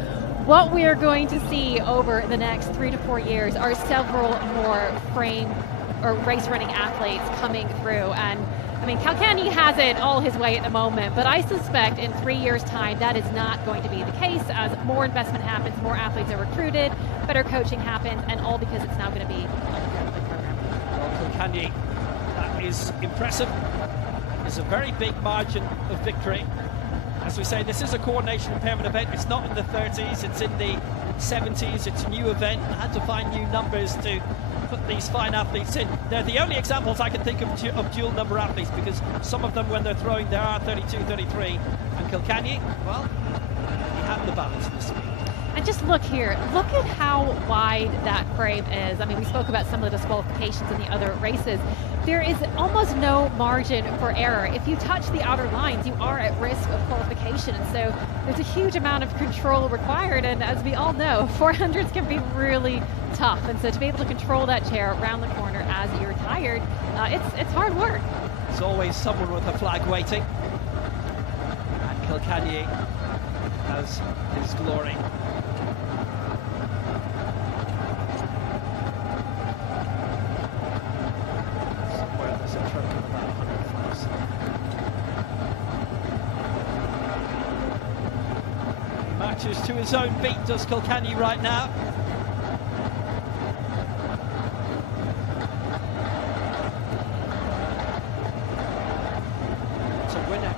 what we are going to see over the next 3 to 4 years are several more frame or race running athletes coming through. And I mean, Kilkenny has it all his way at the moment, but I suspect in 3 years' time that is not going to be the case as more investment happens, more athletes are recruited, better coaching happens, and all because it's now going to be on the Paralympic program. Well, Kilkenny, that is impressive. It's a very big margin of victory. As we say, this is a coordination impairment event. It's not in the 30s, it's in the 70s. It's a new event. I had to find new numbers to put these fine athletes in. They're the only examples I can think of dual number athletes, because some of them, when they're throwing, there are 32, 33. And Kilkenny, well, he had the balance this week. And just look here, look at how wide that frame is. I mean, we spoke about some of the disqualifications in the other races. There is almost no margin for error. If you touch the outer lines, you are at risk of qualification. And so there's a huge amount of control required. And as we all know, 400s can be really tough. And so to be able to control that chair around the corner as you're tired, it's hard work. There's always someone with a flag waiting. And Kilkenny has his glory. Matches to his own beat, does Kilkenny right now. It's a winner.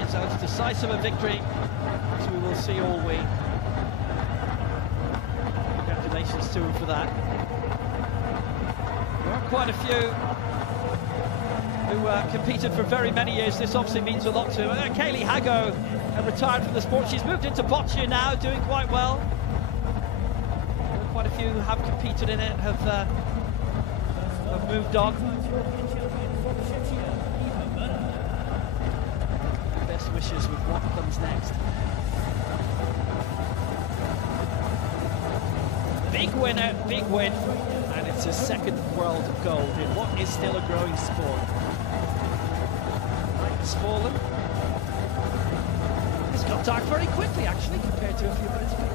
It's as decisive a victory as we will see all week. Congratulations to him for that. There are quite a few who competed for very many years. This obviously means a lot to him. Kaylee Hago retired from the sport. She's moved into boccia now, doing quite well. Quite a few who have competed in it have moved on. Best wishes with what comes next. Big winner, big win, and it's his 2nd world gold in what is still a growing sport. It's fallen. It's got dark very quickly, actually, compared to a few minutes ago.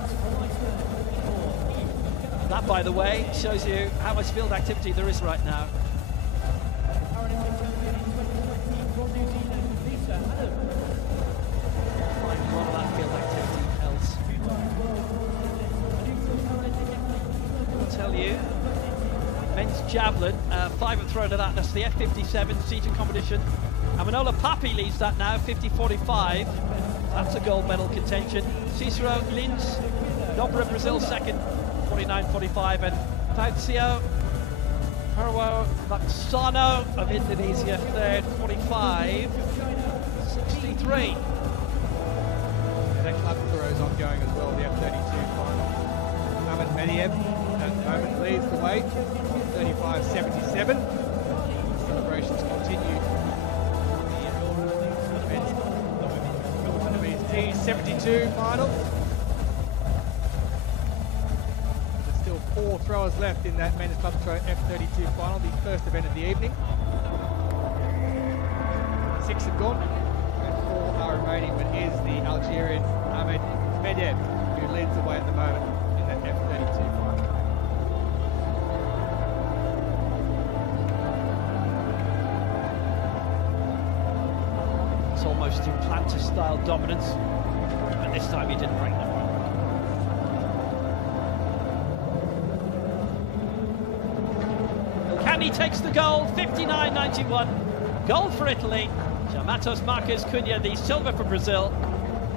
That, by the way, shows you how much field activity there is right now. Find a lot of that field activity else. tell you. Men's javelin, 5 have thrown to that. That's the F57 seated competition. And Manola Papi leads that now, 50-45. That's a gold medal contention. Cicero Lins, Dobra Brazil second, 49-45. And Faucio Parwo Laksano of Indonesia third, 45-63. That club throws ongoing as well, the F32 final. Ahmed Mediev at the moment leads the way, 35-77. Celebrations continue. The men's T72 final. There's still 4 throwers left in that men's club throw F32 final, the first event of the evening. 6 have gone. 4 are remaining, but is the Algerian Ahmed Mediev who leads the way at the moment in that F32 final. It's almost Duplantis style dominance, but this time he didn't break the front. Ilkani takes the gold, 59-91. Gold for Italy. Matos Marques Cunha, the silver for Brazil,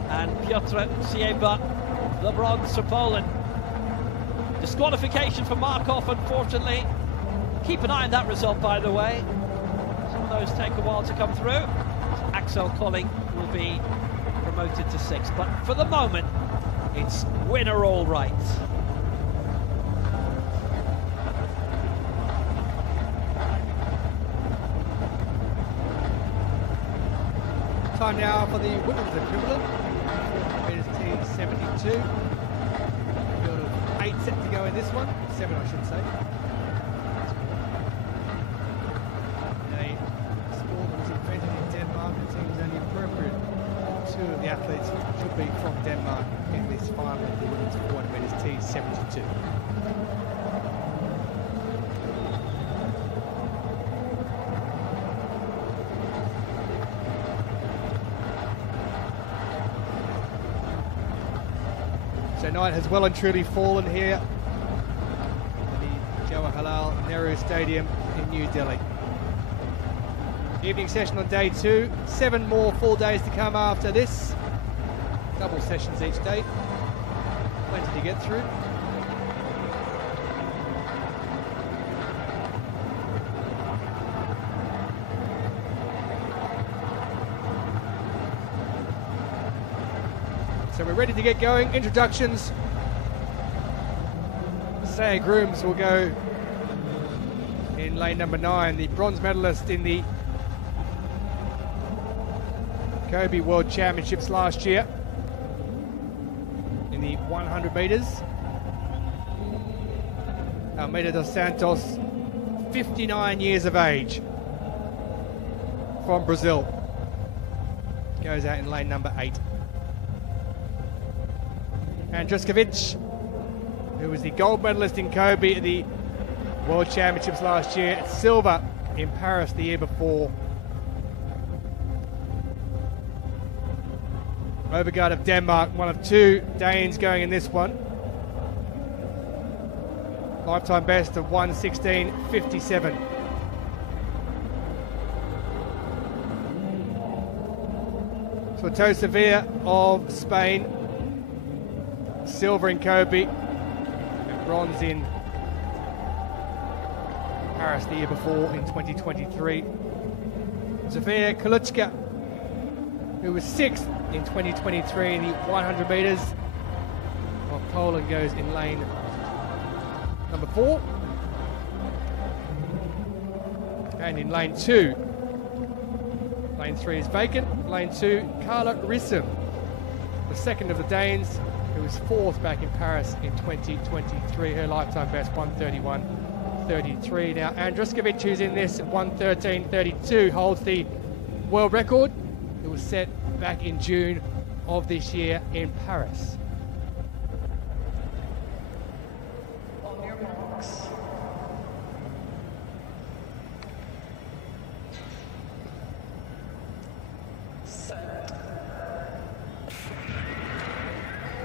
and Piotr Sieba, the bronze for Poland. Disqualification for Markov, unfortunately. Keep an eye on that result, by the way. Some of those take a while to come through. Axel Colling will be promoted to 6th, but for the moment, it's winner all right. Time now for the women's equivalent. It is T72. Field of 8 set to go in this one. 7, I should say. A sport that was invented in Denmark. It seems only appropriate. 2 of the athletes should be from Denmark in this final of the women's 400 metres T72. So night has well and truly fallen here at the Jawaharlal Nehru Stadium in New Delhi. Evening session on day 2, 7 more full days to come after this. Double sessions each day, plenty to get through. So we're ready to get going. Introductions. Say Grooms will go in lane number 9, the bronze medalist in the Kobe World Championships last year in the 100 metres. Almeida dos Santos, 59 years of age, from Brazil, goes out in lane number 8. Andruskovic, who was the gold medalist in Kobe at the World Championships last year, silver in Paris the year before. Overgaard of Denmark, one of 2 Danes going in this one. Lifetime best of 1:16.57. Suerto Sevilla of Spain, silver in Kobe and bronze in Paris the year before in 2023. Zofia Kaluchka, who was 6th in 2023 in the 100 metres, while Poland goes in lane number 4. And in lane 2, lane 3 is vacant. Lane 2, Carla Rissum, the second of the Danes, who was 4th back in Paris in 2023. Her lifetime best 1:31.33. Now Andruskovic, who's in this at 1:13.32, holds the world record. It was set back in June of this year in Paris. On your marks. Set.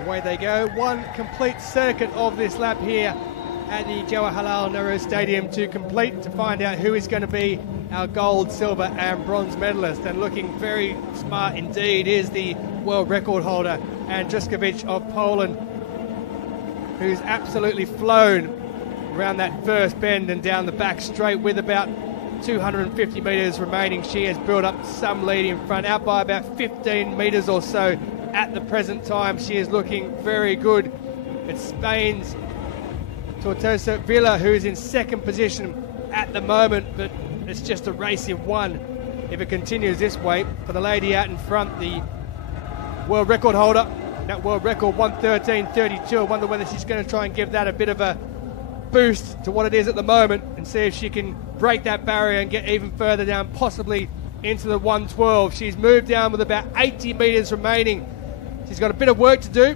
Away they go. One complete circuit of this lap here at the Jawaharlal Nehru Stadium to complete, to find out who is going to be our gold, silver and bronze medalist. And looking very smart indeed is the world record holder, Andruskovic of Poland, who's absolutely flown around that first bend and down the back straight with about 250 metres remaining. She has built up some lead in front, out by about 15 metres or so at the present time. She is looking very good. It's Spain's Tortosa Villa who is in second position at the moment, but it's just a race in one if it continues this way. For the lady out in front, the world record holder, that world record 1:13.32. I wonder whether she's going to try and give that a bit of a boost to what it is at the moment and see if she can break that barrier and get even further down, possibly into the 1:12. She's moved down with about 80 metres remaining. She's got a bit of work to do,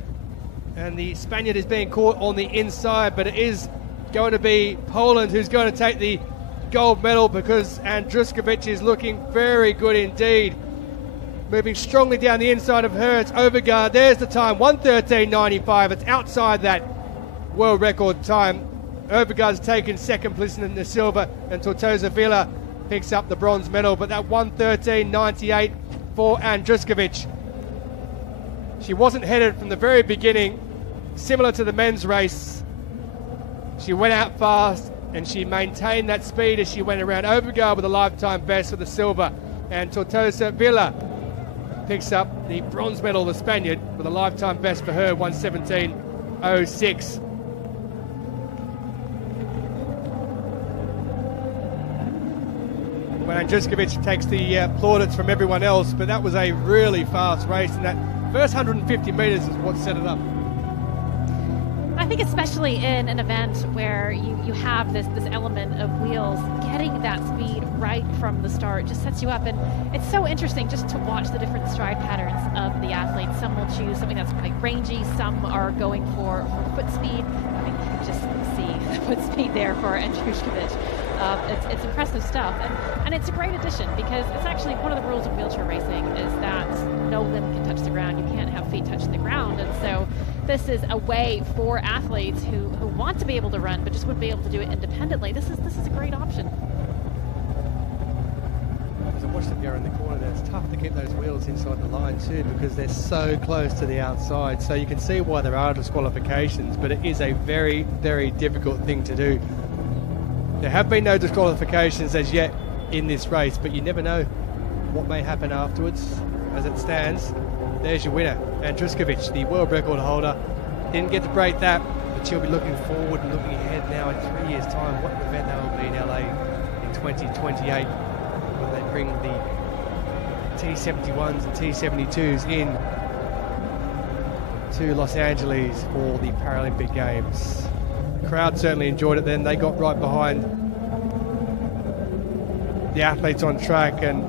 and the Spaniard is being caught on the inside, but it is going to be Poland who's going to take the gold medal, because Andruskovic is looking very good indeed. Moving strongly down the inside of her, it's Overgaard. There's the time, 1:13.95. It's outside that world record time. Overgaard's taken second position in the silver, and Tortosa Villa picks up the bronze medal. But that 1:13.98 for Andruskovic. She wasn't headed from the very beginning, similar to the men's race. She went out fast, and she maintained that speed as she went around. Overgaard with a lifetime best for the silver, and Tortosa Villa picks up the bronze medal, the Spaniard, with a lifetime best for her, 1:17.06. Well, Andruskovic takes the plaudits from everyone else, but that was a really fast race, and that first 150 metres is what set it up. I think especially in an event where you have this element of wheels, getting that speed right from the start just sets you up. And it's so interesting just to watch the different stride patterns of the athletes. Some will choose something that's quite rangy, some are going for foot speed. I mean, you can just see the foot speed there for Andruskovic. It's impressive stuff, and it's a great addition, because it's actually one of the rules of wheelchair racing is that no limb can touch the ground. You can't have feet touching the ground, and so this is a way for athletes who want to be able to run but just wouldn't be able to do it independently. This is a great option. As I watched them go in the corner there, it's tough to keep those wheels inside the line too, because they're so close to the outside. So you can see why there are disqualifications, but it is a very, very difficult thing to do. There have been no disqualifications as yet in this race, but you never know what may happen afterwards. As it stands, there's your winner, Andruskovic, the world record holder. Didn't get to break that, but she'll be looking forward and looking ahead now in 3 years' time. What an event that will be in LA in 2028 when they bring the T71s and T72s in to Los Angeles for the Paralympic Games. The crowd certainly enjoyed it then. They got right behind the athletes on track, and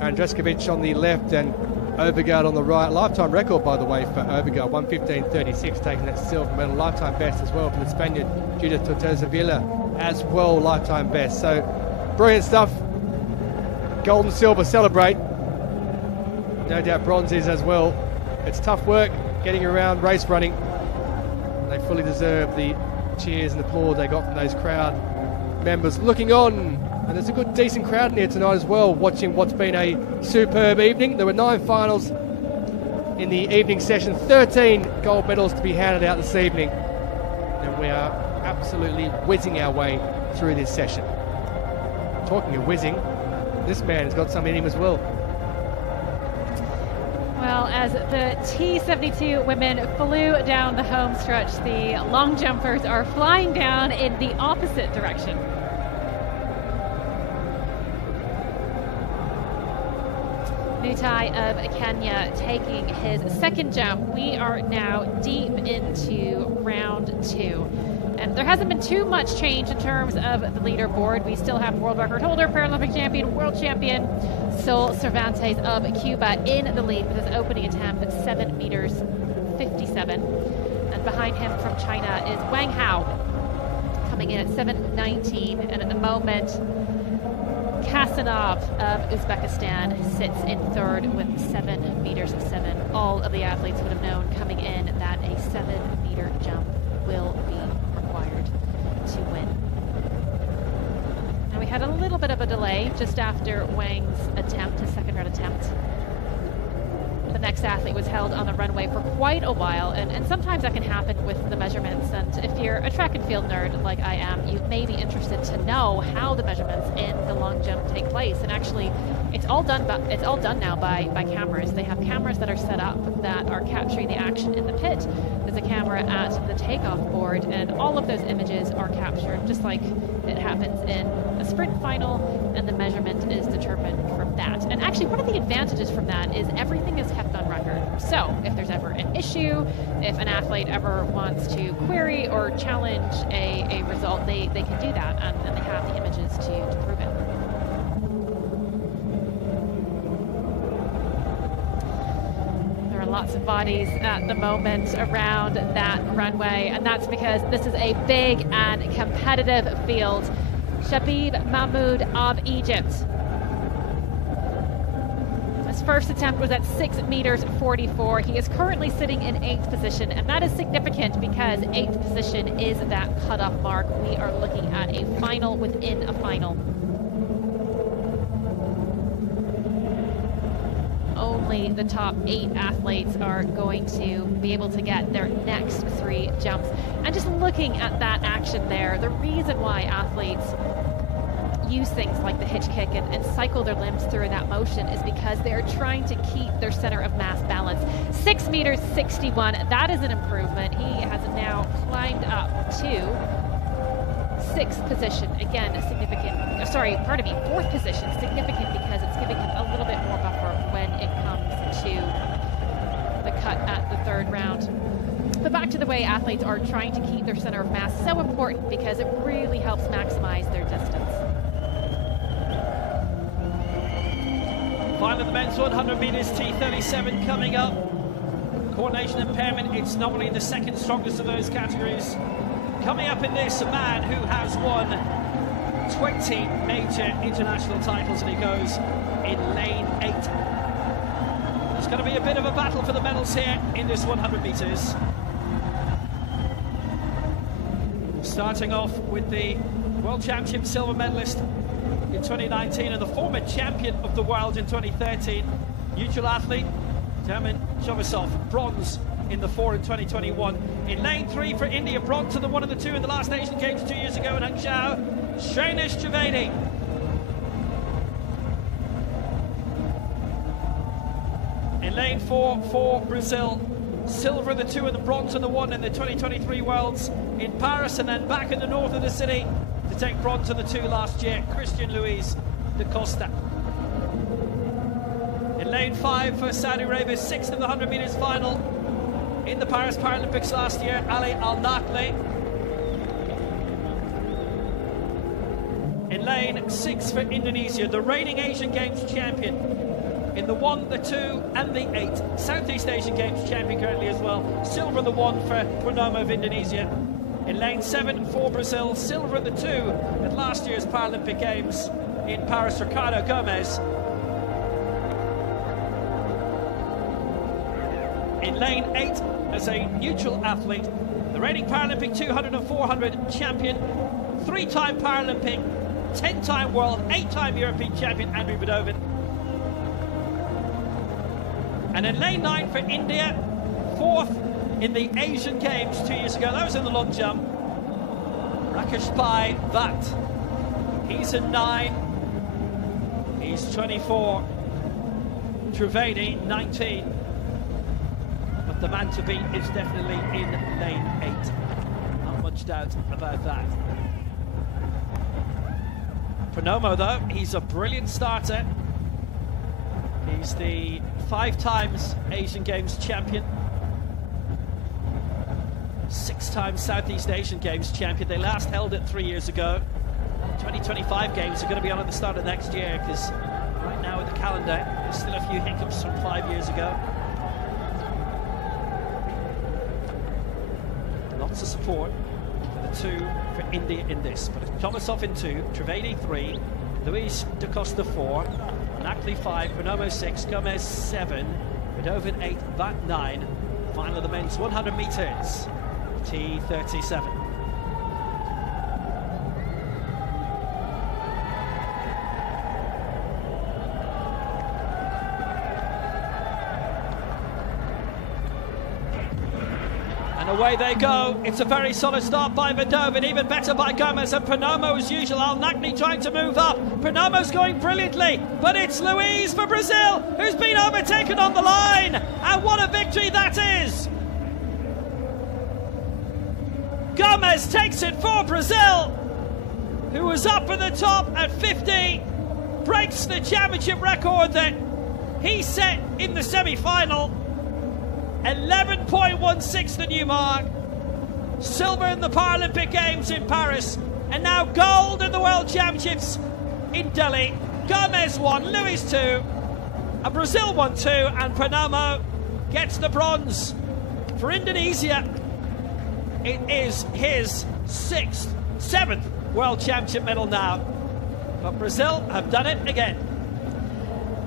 Andruskovic on the left and Overgaard on the right. Lifetime record, by the way, for Overgaard, 1:15.36, taking that silver medal. Lifetime best as well for the Spaniard, Judith Tortosa Villa, as well, lifetime best. So, brilliant stuff. Gold and silver celebrate. No doubt bronze is as well. It's tough work getting around race running. They fully deserve the cheers and applause they got from those crowd members looking on. And there's a good, decent crowd in here tonight as well, watching what's been a superb evening. There were 9 finals in the evening session, 13 gold medals to be handed out this evening. And we are absolutely whizzing our way through this session. Talking of whizzing, this man has got some in him as well. Well, as the T72 women flew down the home stretch, the long jumpers are flying down in the opposite direction. Mutai of Kenya taking his second jump. We are now deep into round 2. And there hasn't been too much change in terms of the leaderboard. We still have world record holder, Paralympic champion, world champion, Sol Cervantes of Cuba in the lead with his opening attempt at 7 meters 57. And behind him from China is Wang Hao, coming in at 7:19. And at the moment, Kasanov of Uzbekistan sits in third with 7 meters 7. All of the athletes would have known coming in that a 7-meter jump will be just after Wang's attempt, his second run attempt. The next athlete was held on the runway for quite a while, and sometimes that can happen with the measurements. And if you're a track and field nerd like I am, you may be interested to know how the measurements in the long jump take place. And actually, it's all done now by cameras. They have cameras that are set up that are capturing the action in the pit. There's a camera at the takeoff board, and all of those images are captured just like it happens in a sprint final, and the measurement is determined from that. And actually, one of the advantages from that is everything is kept on record. So if there's ever an issue, if an athlete ever wants to query or challenge a result, they can do that, and they have the images to prove it. There are lots of bodies at the moment around that runway, and that's because this is a big and competitive field. Shabib Mahmoud of Egypt. His first attempt was at 6 meters 44. He is currently sitting in 8th position, and that is significant because 8th position is that cutoff mark. We are looking at a final within a final. Only the top 8 athletes are going to be able to get their next 3 jumps. And just looking at that action there, the reason why athletes use things like the hitch kick and cycle their limbs through that motion is because they're trying to keep their center of mass balance. 6 meters 61, that is an improvement. He has now climbed up to 6th position. Again, a significant, sorry, pardon me, 4th position, significant because it's giving him a little bit more buffer when it comes to the cut at the 3rd round. But back to the way athletes are trying to keep their center of mass, so important because it really helps maximize their distance. Final of the men's 100 metres T37 coming up. Coordination impairment, it's normally the second strongest of those categories. Coming up in this, a man who has won 20 major international titles, and he goes in lane 8. There's going to be a bit of a battle for the medals here in this 100 metres. Starting off with the World Championship silver medalist in 2019 and the former champion of the world in 2013, neutral athlete Dermot Jovasov, bronze in the 4 in 2021. In lane 3 for India, bronze in the 1 and the 2 in the last Asian Games 2 years ago in Hangzhou, Shailesh Trivedi. In lane 4 for Brazil, silver in the 2 and the bronze in the 1 in the 2023 Worlds in Paris, and then back in the north of the city to take bronze in the 2 last year, Christian Luis da Costa. In lane 5 for Saudi Arabia, 6th in the 100 metres final in the Paris Paralympics last year, Ali Al-Nakli. In lane 6 for Indonesia, the reigning Asian Games champion in the 1, the 2 and the 8. Southeast Asian Games champion currently as well. Silver in the 1 for Purnomo of Indonesia. In lane 7 for Brazil, silver in the 2 at last year's Paralympic Games in Paris, Ricardo Gomez. In lane 8 as a neutral athlete, the reigning Paralympic 200 and 400 champion, 3-time Paralympic, 10-time world, 8-time European champion Andrew Budovin. And in lane 9 for India, 4th in the Asian Games 2 years ago. That was in the long jump. Rakesh Pai Bhatt. He's in 9. He's 24. Trivedi, 19. But the man to beat is definitely in lane 8. Not much doubt about that. Purnomo, though, he's a brilliant starter. He's the 5 times Asian Games champion. 6-time Southeast Asian Games champion. They last held it 3 years ago. 2025 Games are going to be on at the start of next year, because right now with the calendar, there's still a few hiccups from 5 years ago. Lots of support for the 2 for India in this. But it's Tomasov in 2, Trivedi 3, Luis da Costa 4, Nakli 5, Purnomo 6, Gomez 7, Budovin 8, Bhatt 9. Final of the men's 100 metres. T37. away they go. It's a very solid start by Verdovin, even better by Gomez, and Pernomo as usual. Al Nagni trying to move up. Pernomo's going brilliantly, but it's Luiz for Brazil who's been overtaken on the line, and what a victory that is. Gomez takes it for Brazil, who was up at the top at 50, breaks the championship record that he set in the semi-final. 11.16 the new mark. Silver in the Paralympic Games in Paris, and now gold in the World Championships in Delhi. Gomez won, Luiz 2, and Brazil won 2, and Pernomo gets the bronze for Indonesia. It is his 7th World Championship medal now, but Brazil have done it again.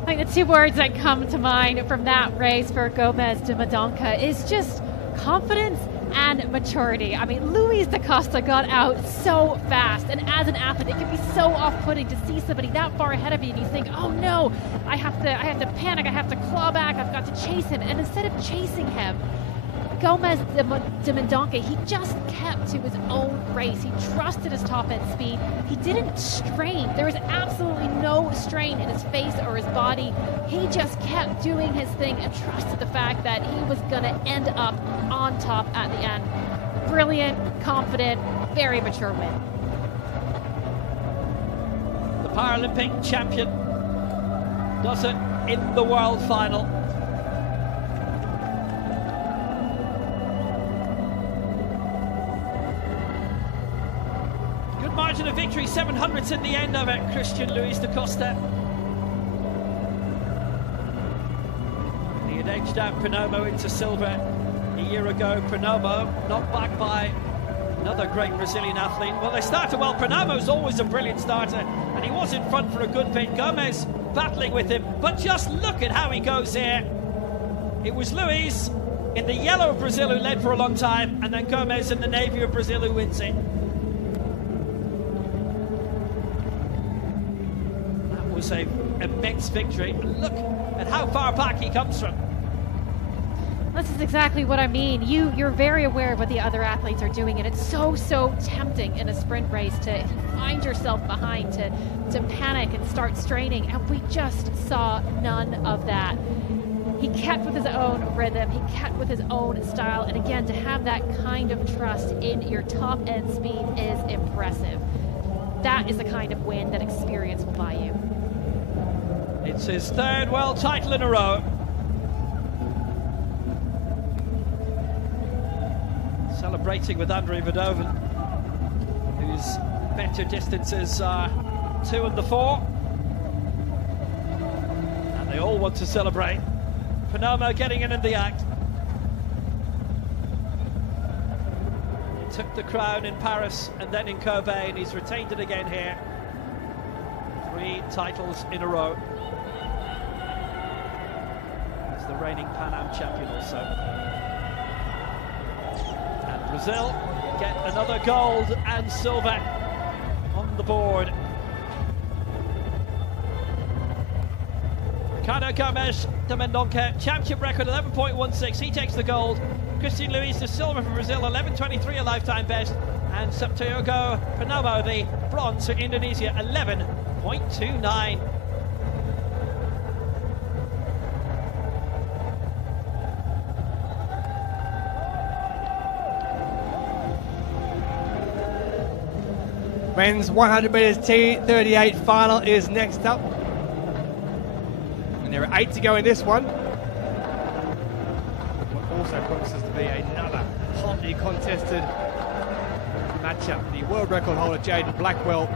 I think the two words that come to mind from that race for Gomez de Mendonça is just confidence and maturity. I mean, Luiz da Costa got out so fast, and as an athlete, it can be so off-putting to see somebody that far ahead of you, and you think, oh no, I have to panic, I have to claw back, I've got to chase him. And instead of chasing him, Gomez de Mendonça, he just kept to his own race. He trusted his top end speed. He didn't strain. There was absolutely no strain in his face or his body. He just kept doing his thing and trusted the fact that he was going to end up on top at the end. Brilliant, confident, very mature win. The Paralympic champion does it in the world final. Margin of victory, 700ths in the end of it, Christian Luiz da Costa. He had edged out Pernomo into silver a year ago. Pernomo knocked back by another great Brazilian athlete. Well, they started well. Pernomo's always a brilliant starter, and he was in front for a good bit. Gomez battling with him, but just look at how he goes here. It was Luiz in the yellow of Brazil who led for a long time, and then Gomez in the navy of Brazil who wins it. An immense victory. Look at how far back he comes from. This is exactly what I mean. You're very aware of what the other athletes are doing, and it's so tempting in a sprint race to find yourself behind, to panic and start straining, and we just saw none of that. He kept with his own rhythm, he kept with his own style, and again, to have that kind of trust in your top end speed is impressive. That is the kind of win that experience will buy you. It's his 3rd world title in a row. Celebrating with Andrei Verdovin, whose better distances are 2 and the 4. And they all want to celebrate. Pernomo getting in the act. He took the crown in Paris and then in Kobe, and he's retained it again here. 3 titles in a row. He's the reigning Pan Am champion also. And Brazil get another gold and silver on the board. Ricardo Gomez de Mendonça, championship record 11.16. He takes the gold. Christian Luiz the silver for Brazil, 11.23 a lifetime best. And Septiogo Pernomo the bronze for Indonesia, 11.29. Men's 100 metres T38 final is next up. And there are 8 to go in this one. What also promises to be another hotly contested matchup. The world record holder Jaden Blackwell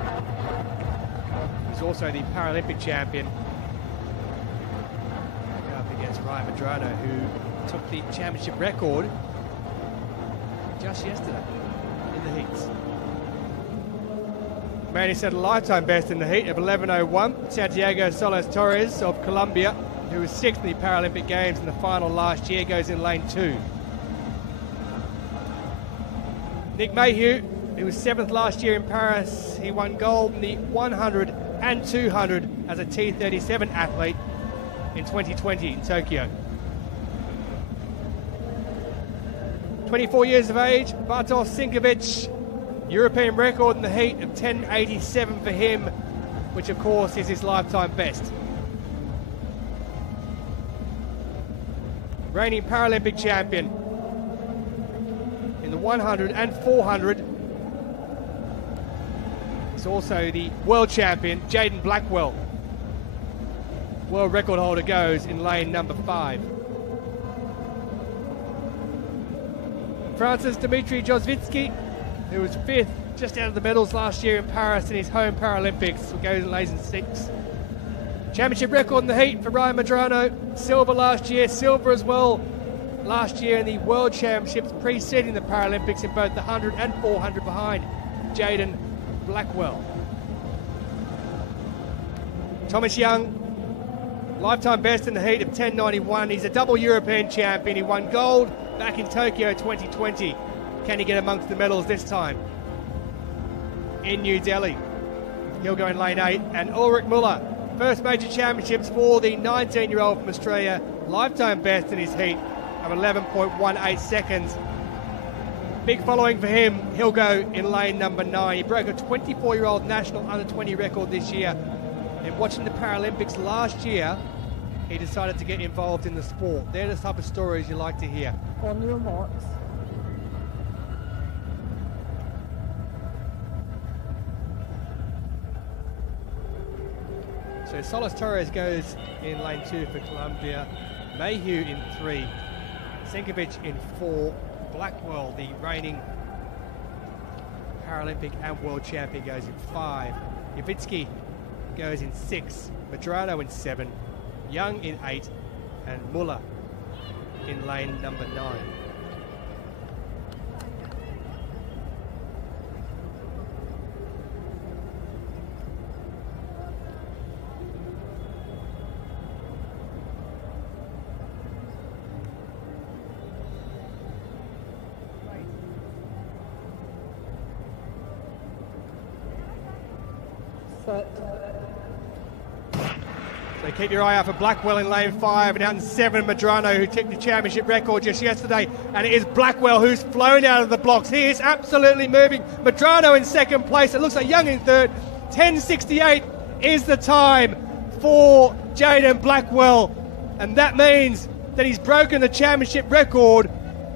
is also the Paralympic champion. Up against Ryan Medrano, who took the championship record just yesterday in the heats. Manny set a lifetime best in the heat of 11.01. Santiago Solis Torres of Colombia, who was 6th in the Paralympic Games in the final last year, goes in lane 2. Nick Mayhew, who was 7th last year in Paris, he won gold in the 100 and 200 as a T37 athlete in 2020 in Tokyo. 24 years of age, Bartosz Sinkovic, European record in the heat of 10.87 for him, which of course is his lifetime best. Reigning Paralympic champion in the 100 and 400. He's also the world champion, Jaden Blackwell. World record holder goes in lane number 5. France's Dmitry Jozvitsky, who was 5th just out of the medals last year in Paris in his home Paralympics, goes in lane 6. Championship record in the heat for Ryan Medrano, silver last year, silver as well last year in the World Championships preceding the Paralympics in both the 100 and 400 behind Jaden Blackwell. Thomas Young, lifetime best in the heat of 10.91. He's a double European champion. He won gold back in Tokyo 2020. Can he get amongst the medals this time? In New Delhi. He'll go in lane 8. And Ulrich Muller, first major championships for the 19-year-old from Australia. Lifetime best in his heat of 11.18 seconds. Big following for him. He'll go in lane number 9. He broke a 24-year-old national under-20 record this year. And watching the Paralympics last year, he decided to get involved in the sport. They're the type of stories you like to hear. On your marks. So Solis Torres goes in lane 2 for Colombia. Mayhew in 3. Sinkovic in 4. Blackwell, the reigning Paralympic and world champion, goes in 5. Yavitsky goes in 6. Medrano in 7. Young in 8. And Muller in lane number 9. So keep your eye out for Blackwell in lane 5, and out in 7, Medrano, who took the championship record just yesterday. And it is Blackwell who's flown out of the blocks. He is absolutely moving. Medrano in 2nd place. It looks like Young in 3rd. 10.68 is the time for Jaden Blackwell. And that means that he's broken the championship record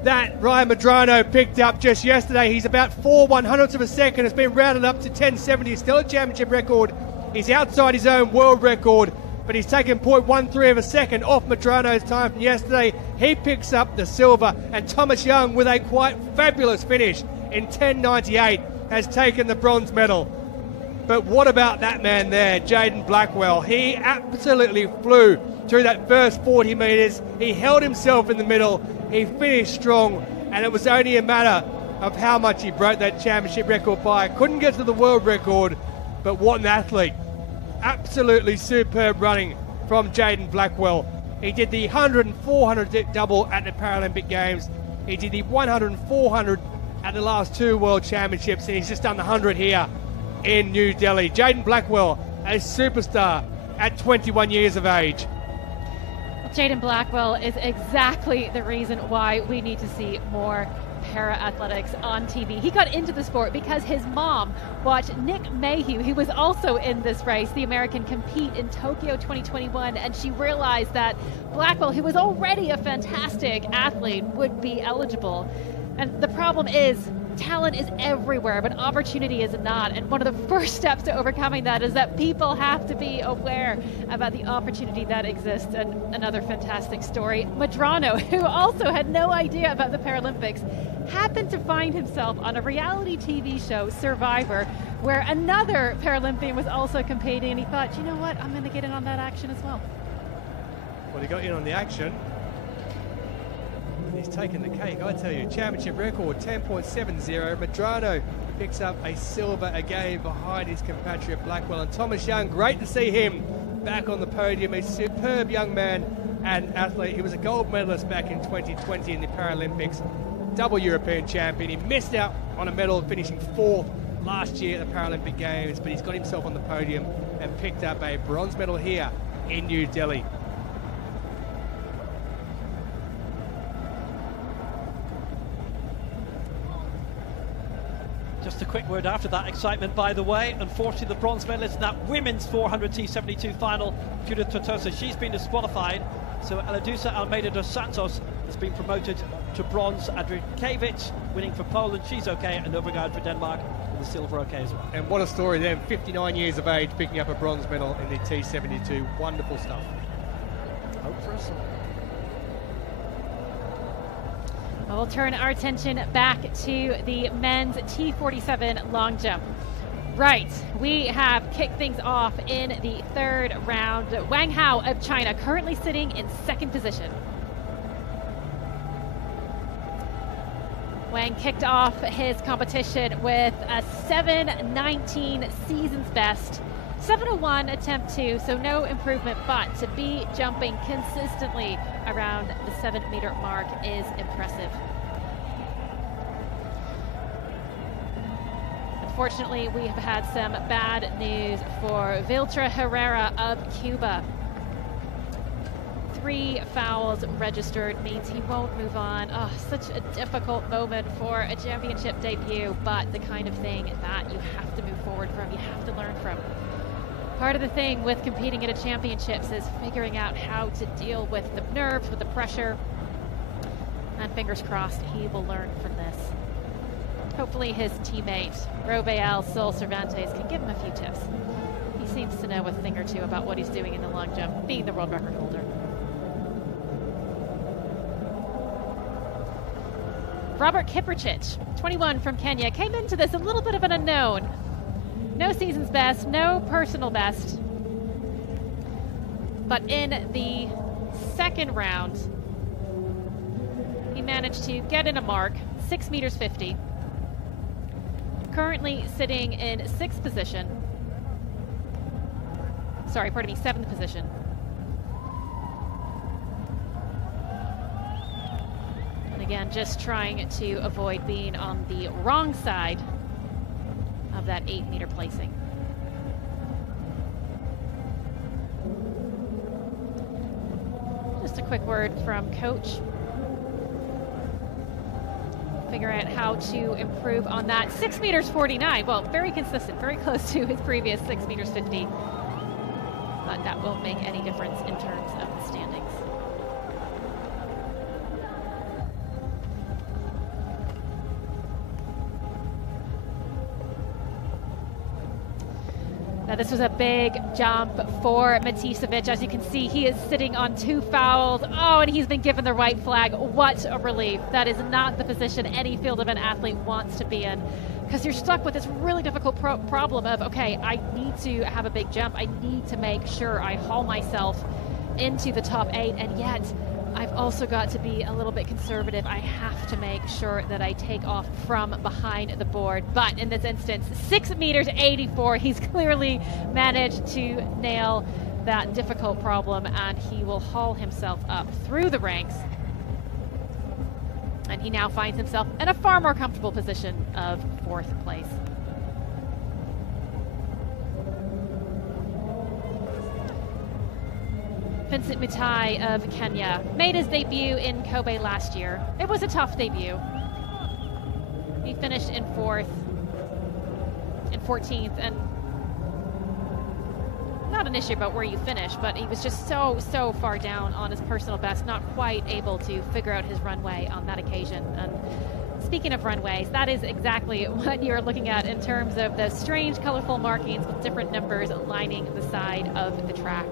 that Ryan Medrano picked up just yesterday. He's about 4/100ths of a second. It's been rounded up to 10.70. Still a championship record. He's outside his own world record, but he's taken 0.13 of a second off Medrano's time from yesterday. He picks up the silver, and Thomas Young, with a quite fabulous finish in 10.98, has taken the bronze medal. But what about that man there, Jaden Blackwell? He absolutely flew through that first 40 metres. He held himself in the middle. He finished strong, and it was only a matter of how much he broke that championship record by. Couldn't get to the world record, but what an athlete. Absolutely superb running from Jaden Blackwell. He did the 100 and 400 double at the Paralympic Games. He did the 100 and 400 at the last 2 World Championships, and he's just done the 100 here in New Delhi. Jaden Blackwell, a superstar at 21 years of age. Jaden Blackwell is exactly the reason why we need to see more para-athletics on TV. He got into the sport because his mom watched Nick Mayhew, who was also in this race, the American, compete in Tokyo 2021, and she realized that Blackwell, who was already a fantastic athlete, would be eligible. And the problem is, talent is everywhere, but opportunity is not. And one of the first steps to overcoming that is that people have to be aware about the opportunity that exists. And another fantastic story, Medrano, who also had no idea about the Paralympics, happened to find himself on a reality TV show, Survivor, where another Paralympian was also competing, and he thought, you know what, I'm going to get in on that action as well. Well, he got in on the action. He's taken the cake, I tell you. Championship record 10.70. Medrano picks up a silver again behind his compatriot Blackwell. And Thomas Young, great to see him back on the podium. A superb young man and athlete. He was a gold medalist back in 2020 in the Paralympics. Double European champion. He missed out on a medal, finishing 4th last year at the Paralympic Games, but he's got himself on the podium and picked up a bronze medal here in New Delhi. Just a quick word after that excitement, by the way. Unfortunately, the bronze medalist in that women's 400 T72 final, Judith Tortosa, she's been disqualified. So Eladusa Almeida dos Santos has been promoted to bronze. Andrikevich winning for Poland, she's okay, and Overgaard for Denmark with the silver okay as well. And what a story then, 59 years of age, picking up a bronze medal in the T72. Wonderful stuff. Hope for us all. We'll turn our attention back to the men's T47 long jump. Right, we have kicked things off in the third round. Wang Hao of China currently sitting in second position. Wang kicked off his competition with a 7:19 season's best. 7:01 attempt 2, so no improvement, but to be jumping consistently around the 7-meter mark is impressive. Unfortunately, we have had some bad news for Viltra Herrera of Cuba. 3 fouls registered means he won't move on. Oh, such a difficult moment for a championship debut, but the kind of thing that you have to move forward from, you have to learn from. Part of the thing with competing at a championships is figuring out how to deal with the nerves, with the pressure, and fingers crossed he will learn from this. Hopefully his teammate, Robael Sol Cervantes, can give him a few tips. He seems to know a thing or two about what he's doing in the long jump, being the world record holder. Robert Kiprchich, 21 from Kenya, came into this a little bit of an unknown. No season's best, no personal best. But in the second round, he managed to get in a mark, 6 meters 50. Currently sitting in 6th position. Sorry, pardon me, 7th position. And again, just trying to avoid being on the wrong side of that 8-meter placing. Just a quick word from coach. Figure out how to improve on that. 6 meters 49. Well, very consistent, very close to his previous 6 meters 50. But that won't make any difference in terms of the standings. Now this was a big jump for Matisevic. As you can see, he is sitting on 2 fouls. Oh, and he's been given the white flag. What a relief. That is not the position any field event athlete wants to be in, because you're stuck with this really difficult problem of, okay, I need to have a big jump. I need to make sure I haul myself into the top 8, and yet I've also got to be a little bit conservative. I have to make sure that I take off from behind the board. But in this instance, 6 meters 84, he's clearly managed to nail that difficult problem, and he will haul himself up through the ranks. And he now finds himself in a far more comfortable position of 4th place. Vincent Mutai of Kenya made his debut in Kobe last year. It was a tough debut. He finished in 4th, in 14th, and not an issue about where you finish, but he was just so far down on his personal best, not quite able to figure out his runway on that occasion. And speaking of runways, that is exactly what you're looking at in terms of the strange, colorful markings with different numbers lining the side of the track.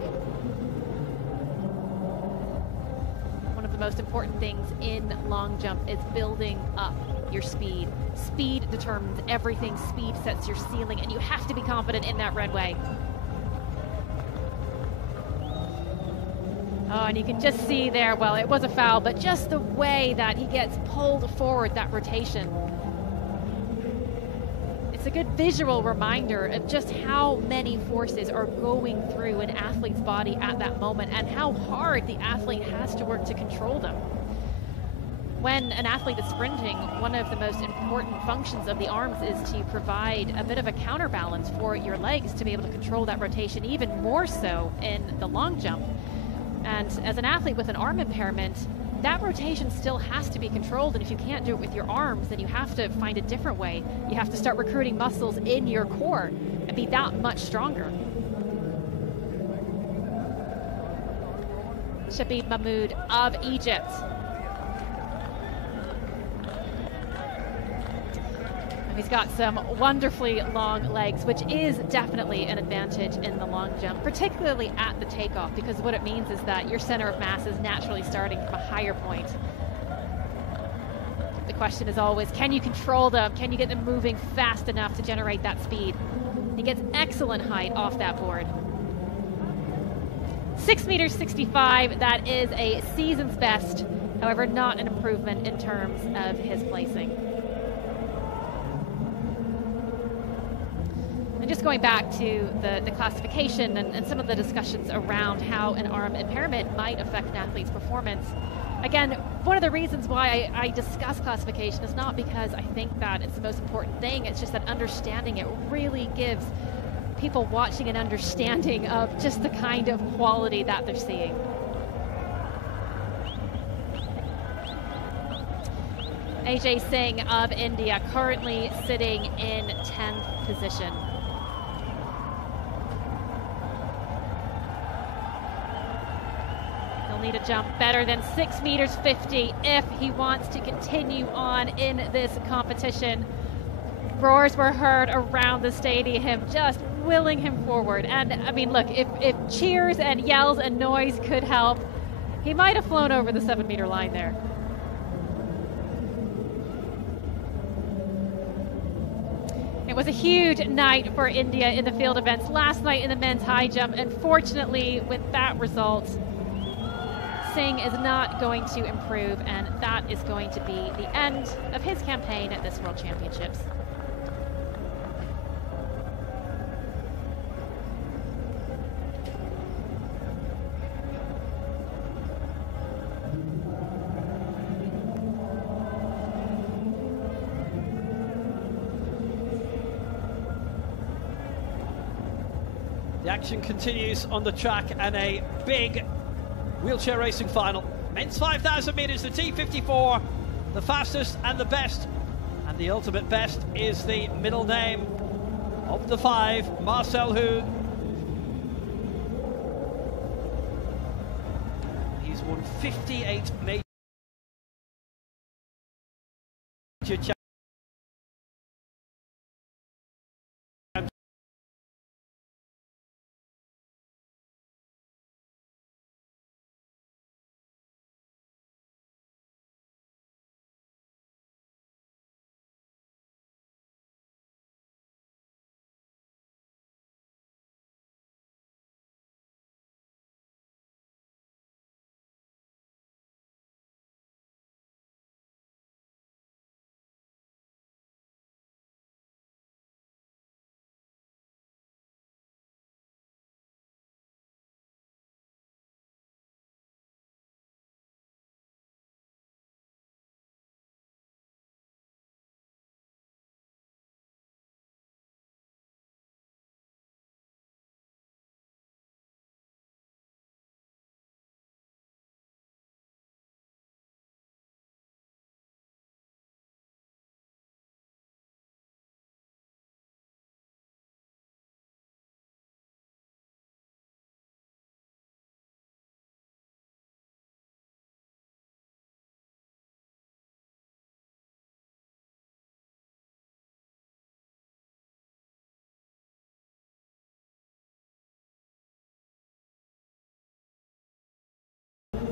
Most important things in long jump is building up your speed. Speed determines everything. Speed sets your ceiling, and you have to be confident in that runway. Oh, and you can just see there, well, it was a foul, but just the way that he gets pulled forward, that rotation. It's a good visual reminder of just how many forces are going through an athlete's body at that moment, and how hard the athlete has to work to control them. When an athlete is sprinting, one of the most important functions of the arms is to provide a bit of a counterbalance for your legs to be able to control that rotation, even more so in the long jump. And as an athlete with an arm impairment, that rotation still has to be controlled, and if you can't do it with your arms, then you have to find a different way. You have to start recruiting muscles in your core and be that much stronger. Shabib Mahmoud of Egypt. He's got some wonderfully long legs, which is definitely an advantage in the long jump, particularly at the takeoff, because what it means is that your center of mass is naturally starting from a higher point. The question is always, can you control them? Can you get them moving fast enough to generate that speed? He gets excellent height off that board. 6 meters 65, that is a season's best, however, not an improvement in terms of his placing. Just going back to the classification and some of the discussions around how an arm impairment might affect an athlete's performance. Again, one of the reasons why I discuss classification is not because I think that it's the most important thing, it's just that understanding it really gives people watching an understanding of just the kind of quality that they're seeing. Ajay Singh of India currently sitting in 10th position. Need a jump better than 6 meters 50 if he wants to continue on in this competition. Roars were heard around the stadium just willing him forward, and I mean, look, if cheers and yells and noise could help, he might have flown over the 7 meter line there. It was a huge night for India in the field events last night in the men's high jump. Unfortunately, with that result, Singh is not going to improve, and that is going to be the end of his campaign at this World Championships. The action continues on the track, and a big wheelchair racing final. Men's 5,000 meters, the T54, the fastest and the best. And the ultimate best is the middle name of the 5, Marcel Hug. He's won 58 major championships.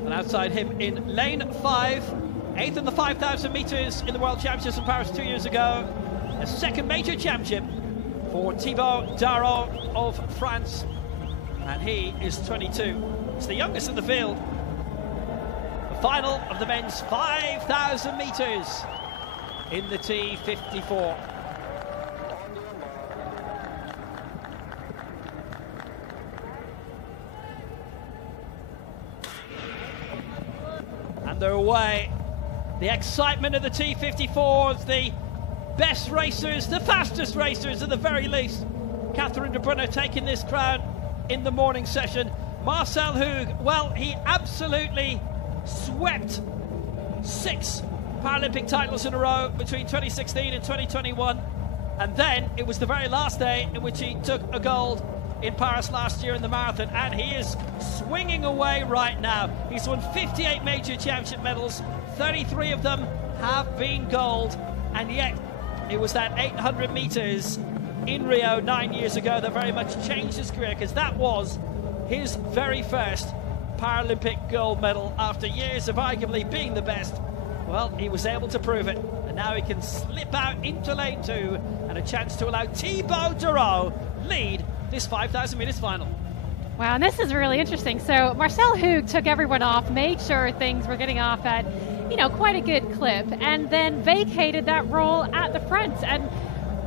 And outside him in lane 5, 8th in the 5,000 meters in the World Championships in Paris 2 years ago. A second major championship for Thibaut Darro of France. And he is 22. He's the youngest in the field. The final of the men's 5,000 meters in the T54. And they're away. The excitement of the T54s, the best racers, the fastest racers at the very least. Catherine de Brunner taking this crown in the morning session. Marcel Hug, well, he absolutely swept 6 Paralympic titles in a row between 2016 and 2021. And then it was the very last day in which he took a gold in Paris last year in the marathon, and he is swinging away right now. He's won 58 major championship medals, 33 of them have been gold, and yet it was that 800 meters in Rio 9 years ago that very much changed his career, because that was his very first Paralympic gold medal. After years of arguably being the best, well, he was able to prove it, and now he can slip out into lane 2 and a chance to allow Thibaut Durault lead this 5,000 meters final. Wow, and this is really interesting. So Marcel Hug took everyone off, made sure things were getting off at, quite a good clip, and then vacated that role at the front. And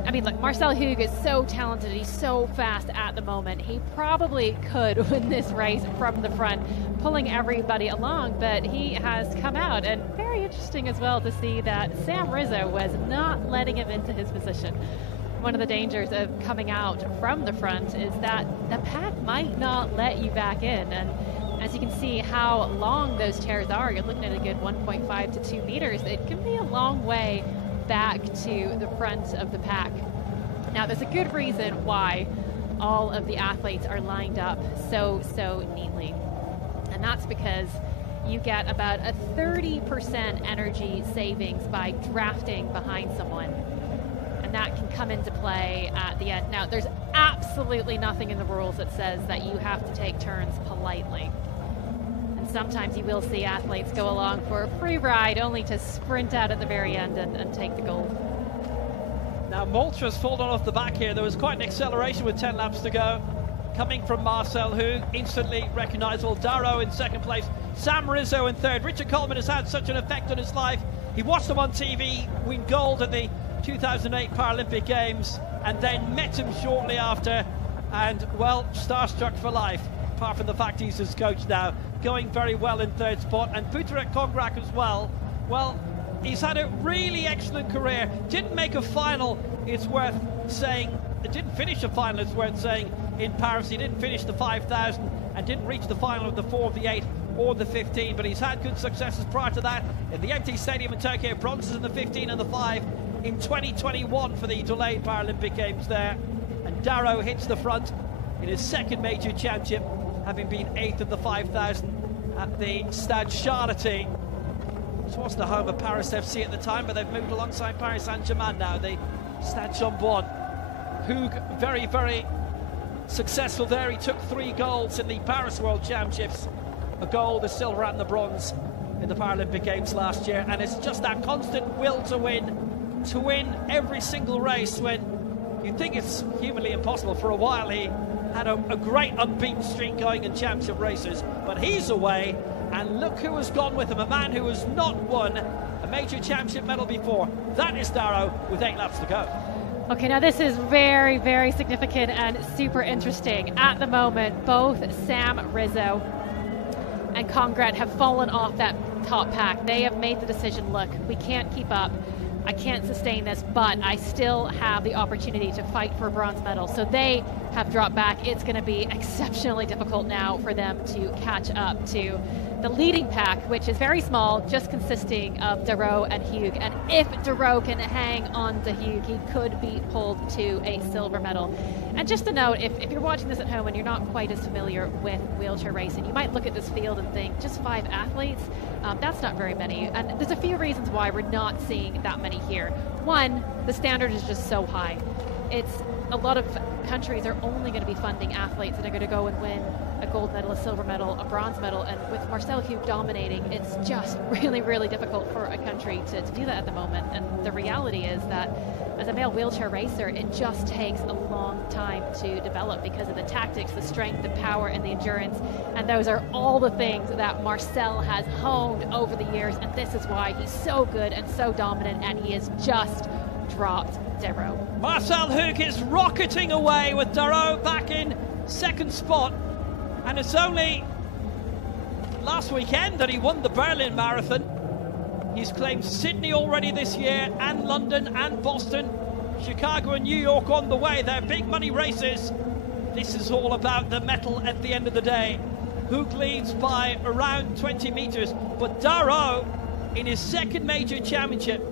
I mean, look, Marcel Hug is so talented. He's so fast at the moment. He probably could win this race from the front, pulling everybody along, but he has come out. And very interesting as well to see that Sam Rizzo was not letting him into his position. One of the dangers of coming out from the front is that the pack might not let you back in. And as you can see how long those chairs are, you're looking at a good 1.5 to 2 meters. It can be a long way back to the front of the pack. Now, there's a good reason why all of the athletes are lined up so neatly. And that's because you get about a 30% energy savings by drafting behind someone. And that can come into play at the end. Now, there's absolutely nothing in the rules that says that you have to take turns politely. And sometimes you will see athletes go along for a free ride only to sprint out at the very end and take the gold. Now, Maltra's fallen off the back here. There was quite an acceleration with 10 laps to go. Coming from Marcel Hug, instantly recognisable. Durault in second place. Sam Rizzo in third. Richard Coleman has had such an effect on his life. He watched him on TV win gold at the 2008 Paralympic Games, and then met him shortly after, and well, starstruck for life, apart from the fact he's his coach now, going very well in third spot. And Puteret Kongrak as well, he's had a really excellent career. Didn't make a final, it's worth saying. It didn't finish a final, it's worth saying, in Paris. He didn't finish the 5,000 and didn't reach the final of the 4, the 8 or the 15, but he's had good successes prior to that in the empty stadium in Tokyo, bronzes in the 15 and the 5 in 2021 for the delayed Paralympic Games there. And Durault hits the front in his second major championship, having been 8th of the 5,000 at the Stade Charlotte. This was the home of Paris FC at the time, but they've moved alongside Paris Saint-Germain now, the Stade Chambon. Hug, very, very successful there. He took 3 golds in the Paris World Championships, a gold, a silver and the bronze in the Paralympic Games last year. And it's just that constant will to win every single race when you think it's humanly impossible. For a while he had a great unbeaten streak going in championship races, but he's away, and look who has gone with him, a man who has not won a major championship medal before. That is Durault with 8 laps to go. Okay, now this is very, very significant and super interesting. At the moment, both Sam Rizzo and Kongret have fallen off that top pack. They have made the decision, look, we can't keep up. I can't sustain this, but I still have the opportunity to fight for a bronze medal. So they have dropped back. It's going to be exceptionally difficult now for them to catch up to the leading pack, which is very small, just consisting of Durault and Hug. And if Durault can hang on to Hug, he could be pulled to a silver medal. And just a note, if you're watching this at home and you're not quite as familiar with wheelchair racing, you might look at this field and think, just 5 athletes? That's not very many. And there's a few reasons why we're not seeing that many here. One, the standard is just so high. A lot of countries are only going to be funding athletes that are going to go and win a gold medal, a silver medal, a bronze medal. And with Marcel Hug dominating, it's just really, really difficult for a country to do that at the moment. And the reality is that as a male wheelchair racer, it just takes a long time to develop because of the tactics, the strength, the power, and the endurance. And those are all the things that Marcel has honed over the years. And this is why he's so good and so dominant, and he has just dropped Durault. Marcel Hug is rocketing away with Durault back in second spot. And it's only last weekend that he won the Berlin Marathon. He's claimed Sydney already this year, and London and Boston, Chicago and New York on the way. They're big money races. This is all about the medal at the end of the day. Hug leads by around 20 meters, but Durault in his second major championship,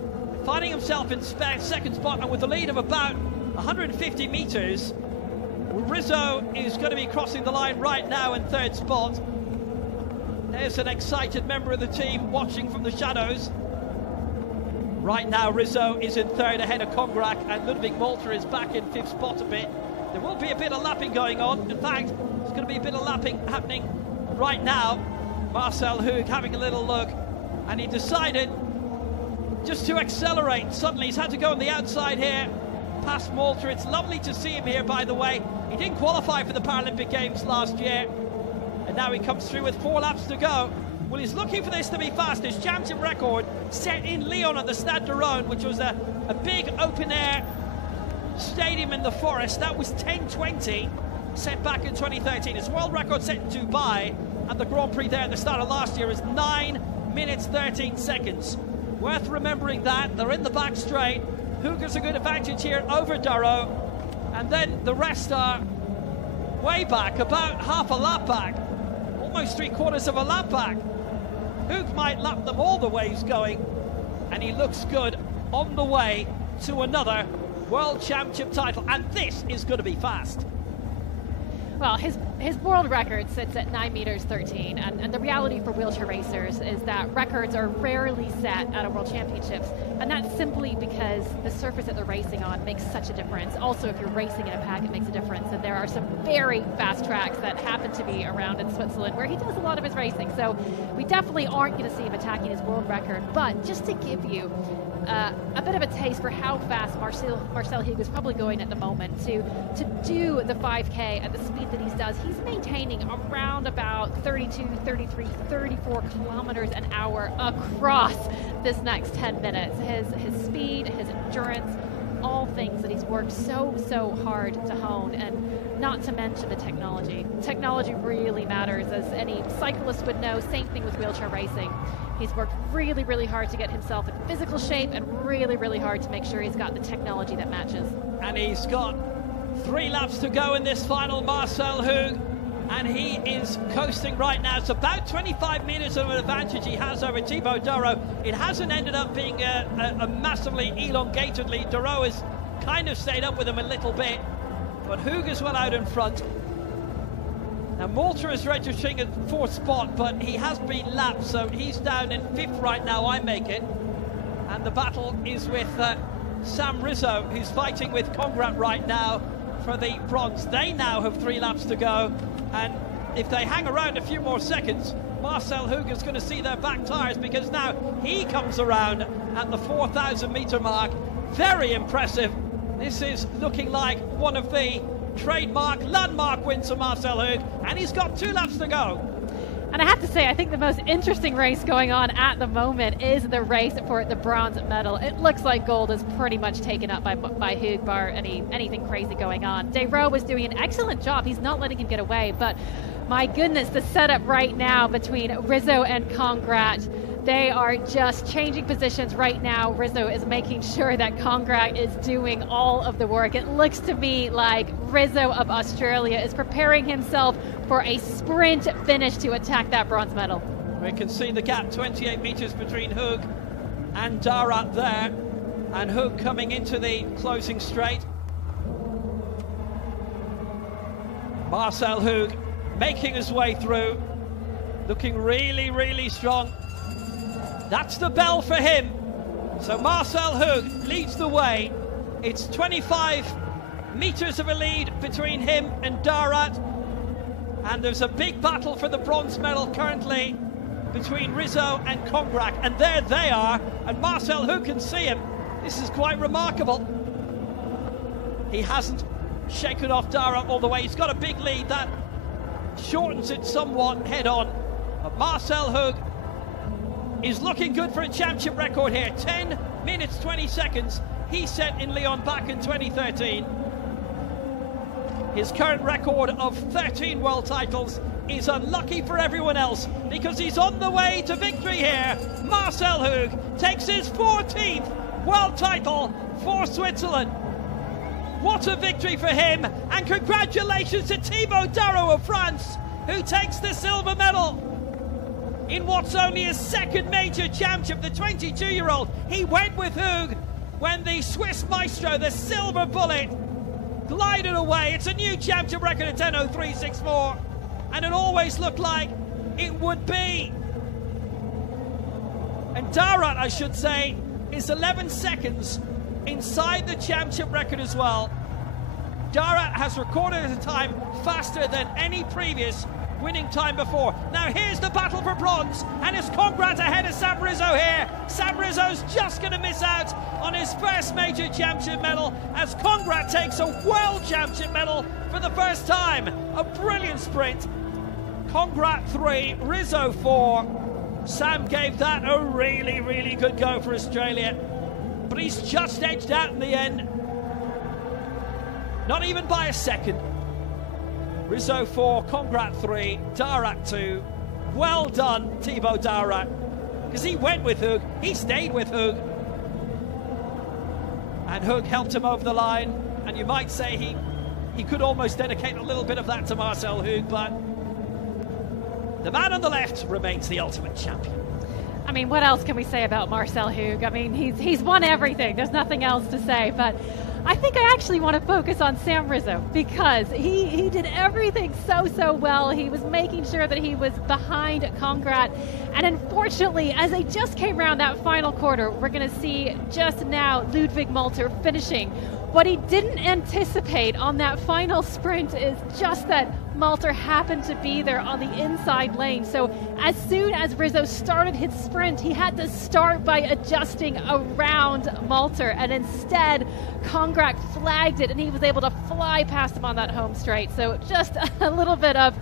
finding himself in second spot, and with a lead of about 150 meters. Rizzo is going to be crossing the line right now in third spot. There's an excited member of the team watching from the shadows. Right now Rizzo is in third ahead of Kongrak, and Ludwig Malta is back in fifth spot a bit. There will be a bit of lapping going on. In fact, there's going to be a bit of lapping happening right now. Marcel Hug having a little look, and he decided just to accelerate. Suddenly he's had to go on the outside here past Malta. It's lovely to see him here, by the way. He didn't qualify for the Paralympic Games last year, and now he comes through with 4 laps to go. Well, he's looking for this to be fast. His championship record set in Lyon at the Stade de Rhône, which was a big open-air stadium in the forest. That was 10:20, set back in 2013. His world record set in Dubai at the Grand Prix there at the start of last year is 9 minutes 13 seconds. Worth remembering that. They're in the back straight. Huger's a good advantage here over Darrow, and then the rest are way back, about half a lap back, almost 3/4 of a lap back. Hug might lap them all the way he's going, and he looks good on the way to another World Championship title, and this is going to be fast. Well, his world record sits at 9 meters 13, and the reality for wheelchair racers is that records are rarely set at a World Championships, and that's simply because the surface that they're racing on makes such a difference. Also, if you're racing in a pack, it makes a difference, and there are some very fast tracks that happen to be around in Switzerland where he does a lot of his racing, so we definitely aren't going to see him attacking his world record. But just to give you a bit of a taste for how fast Marcel Hug is probably going at the moment to do the 5K at the speed that he does. He's maintaining around about 32, 33, 34 kilometers an hour across this next 10 minutes. His speed, his endurance, all things that he's worked so hard to hone, and not to mention the technology. Technology really matters, as any cyclist would know. Same thing with wheelchair racing. He's worked really hard to get himself in physical shape, and really hard to make sure he's got the technology that matches. And he's got 3 laps to go in this final, Marcel Hug, and he is coasting right now. It's about 25 meters of an advantage he has over Thibaut Darrow. It hasn't ended up being a massively elongated lead. Darrow has kind of stayed up with him a little bit, but Hug is well out in front. Now Malta is registering at 4th spot, but he has been lapped, so he's down in 5th right now, I make it. And the battle is with Sam Rizzo, who's fighting with Kongrat right now for the bronze. They now have 3 laps to go, and if they hang around a few more seconds, Marcel Hug is going to see their back tyres, because now he comes around at the 4,000 metre mark. Very impressive. This is looking like one of the trademark, landmark wins for Marcel Hug, and he's got 2 laps to go. And I have to say, I think the most interesting race going on at the moment is the race for the bronze medal. It looks like gold is pretty much taken up by Hug, bar anything crazy going on. Desraux was doing an excellent job. He's not letting him get away, but my goodness, the setup right now between Rizzo and Kongrat, they are just changing positions right now. Rizzo is making sure that Kongrat is doing all of the work. It looks to me like Rizzo of Australia is preparing himself for a sprint finish to attack that bronze medal. We can see the gap, 28 meters between Hug and Darrow there, and Hug coming into the closing straight. Marcel Hug making his way through, looking really strong. That's the bell for him. So Marcel Hug leads the way. It's 25 meters of a lead between him and Darrow, and there's a big battle for the bronze medal currently between Rizzo and Kongrat, and there they are, and Marcel Hug can see him. This is quite remarkable. He hasn't shaken off Darrow all the way. He's got a big lead that shortens it somewhat head on, but Marcel Hug is looking good for a championship record here. 10 minutes 20 seconds he set in Lyon back in 2013. His current record of 13 world titles is unlucky for everyone else, because he's on the way to victory here. Marcel Hug takes his 14th world title for Switzerland. What a victory for him, and congratulations to Thibaut Darrow of France, who takes the silver medal. in what's only his second major championship, the 22-year-old. He went with Hug when the Swiss maestro, the silver bullet, glided away. It's a new championship record at 10:03.64, and it always looked like it would be. And Darat, I should say, is 11 seconds inside the championship record as well. Darat has recorded a time faster than any previous winning time before. Now here's the battle for bronze, and it's Congrats ahead of Sam Rizzo here. Sam Rizzo's just going to miss out on his first major championship medal as Congrats takes a world championship medal for the first time. A brilliant sprint. Congrats 3, Rizzo 4. Sam gave that a really, really good go for Australia, but he's just edged out in the end. Not even by a second. Rizzo 4, Congrats 3, Darat 2. Well done, Thibaut Darat, because he went with Hug, he stayed with Hug, and Hug helped him over the line. And you might say he could almost dedicate a little bit of that to Marcel Hug, but the man on the left remains the ultimate champion. I mean, what else can we say about Marcel Hug? I mean, he's won everything. There's nothing else to say, but I think I actually want to focus on Sam Rizzo because he did everything so well. He was making sure that he was behind Congrats, and unfortunately, as they just came around that final quarter, we're going to see just now Ludwig Malter finishing. What he didn't anticipate on that final sprint is just that Malter happened to be there on the inside lane. So as soon as Rizzo started his sprint, he had to start by adjusting around Malter, and instead Congrats flagged it and he was able to fly past him on that home straight. So just a little bit of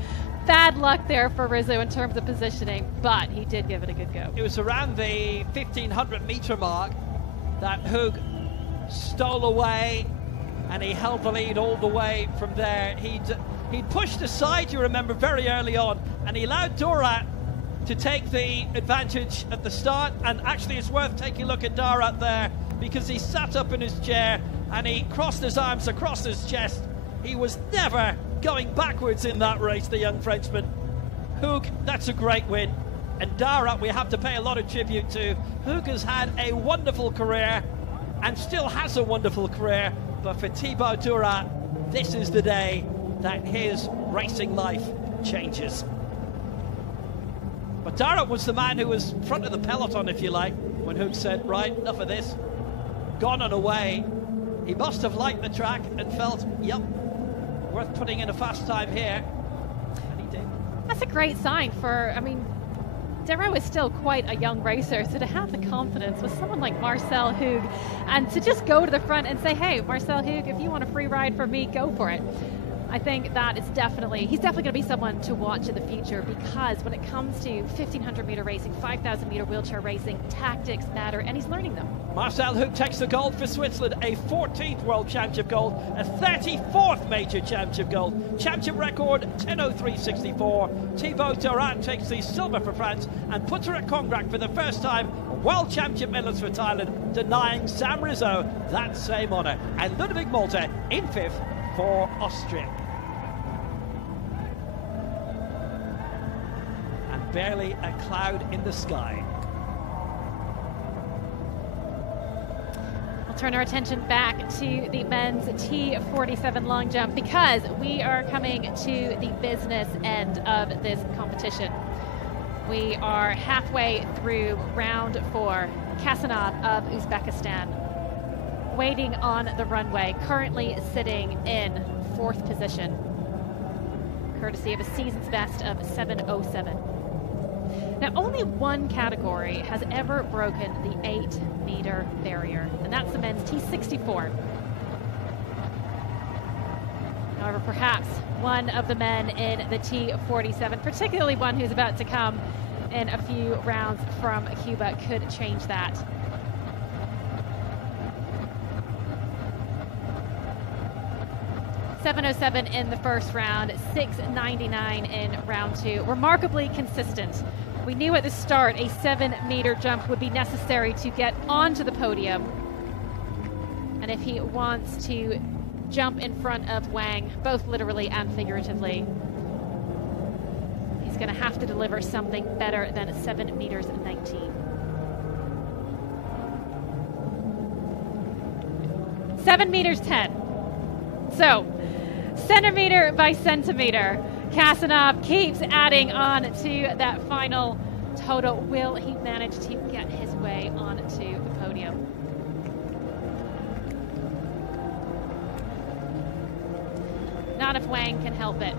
bad luck there for Rizzo in terms of positioning, but he did give it a good go. It was around the 1500 meter mark that Hug stole away, and he held the lead all the way from there. He'd pushed aside, you remember, very early on, and he allowed Darat to take the advantage at the start. And actually it's worth taking a look at Darat there, because he sat up in his chair and he crossed his arms across his chest. He was never going backwards in that race, the young Frenchman. Hug, that's a great win. And Darat, we have to pay a lot of tribute to. Hug has had a wonderful career and still has a wonderful career, but for Thibaut Darat, this is the day that his racing life changes. But Darat was the man who was front of the peloton, if you like, when Hug said, right, enough of this, gone and away. He must have liked the track and felt, yep, worth putting in a fast time here, and he did. That's a great sign for, I mean, Darat is still quite a young racer, so to have the confidence with someone like Marcel Hug and to just go to the front and say, hey, Marcel Hug, if you want a free ride for me, go for it. I think that is definitely, he's definitely going to be someone to watch in the future, because when it comes to 1500 meter racing, 5000 meter wheelchair racing, tactics matter, and he's learning them. Marcel Hug takes the gold for Switzerland, a 14th World Championship gold, a 34th Major Championship gold, championship record 10:03.64. Thibaut Darat takes the silver for France and puts her at Congrats for the first time, World Championship medalist for Thailand, denying Sam Rizzo that same honour, and Ludwig Malter in 5th for Austria. And barely a cloud in the sky. We'll turn our attention back to the men's T47 long jump, because we are coming to the business end of this competition. We are halfway through round 4. Kasanov of Uzbekistan waiting on the runway, currently sitting in 4th position, courtesy of a season's best of 7:07. Now, only one category has ever broken the 8-meter barrier, and that's the men's T64. However, perhaps one of the men in the T47, particularly one who's about to come in a few rounds from Cuba, could change that. .707 in the first round, 6:99 in round 2. Remarkably consistent. We knew at the start a 7-meter jump would be necessary to get onto the podium. And if he wants to jump in front of Wang, both literally and figuratively, he's going to have to deliver something better than 7 meters 19. 7 meters 10. So, centimeter by centimeter, Kasanov keeps adding on to that final total. Will he manage to get his way onto the podium? Not if Wang can help it.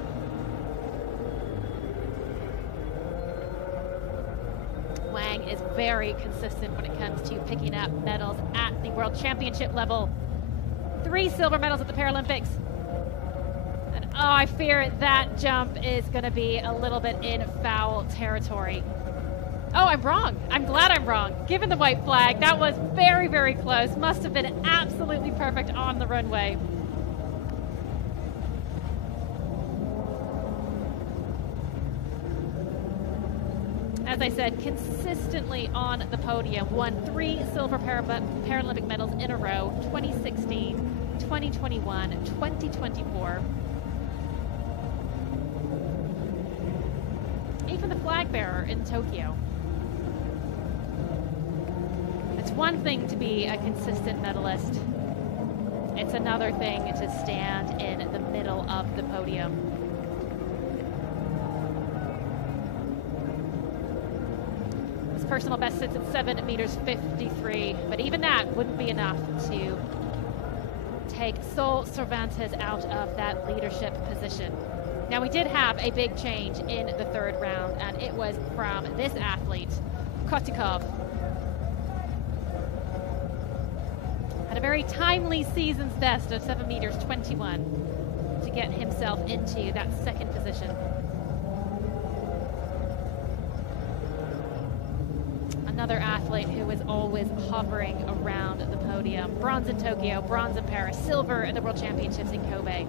Wang is very consistent when it comes to picking up medals at the World Championship level. 3 silver medals at the Paralympics. And oh, I fear that jump is going to be a little bit in foul territory. Oh, I'm wrong. I'm glad I'm wrong. Given the white flag, that was very, very close. Must have been absolutely perfect on the runway. As I said, consistently on the podium, won 3 silver Paralympic medals in a row, 2016, 2021, 2024. Even the flag bearer in Tokyo. It's one thing to be a consistent medalist. It's another thing to stand in the middle of the podium. Personal best sits at 7 meters 53, but even that wouldn't be enough to take Sol Cervantes out of that leadership position. Now, we did have a big change in the 3rd round, and it was from this athlete, Kotikov. Had a very timely season's best of 7 meters 21 to get himself into that 2nd position. Another athlete who is always hovering around the podium. Bronze in Tokyo, bronze in Paris, silver at the World Championships in Kobe.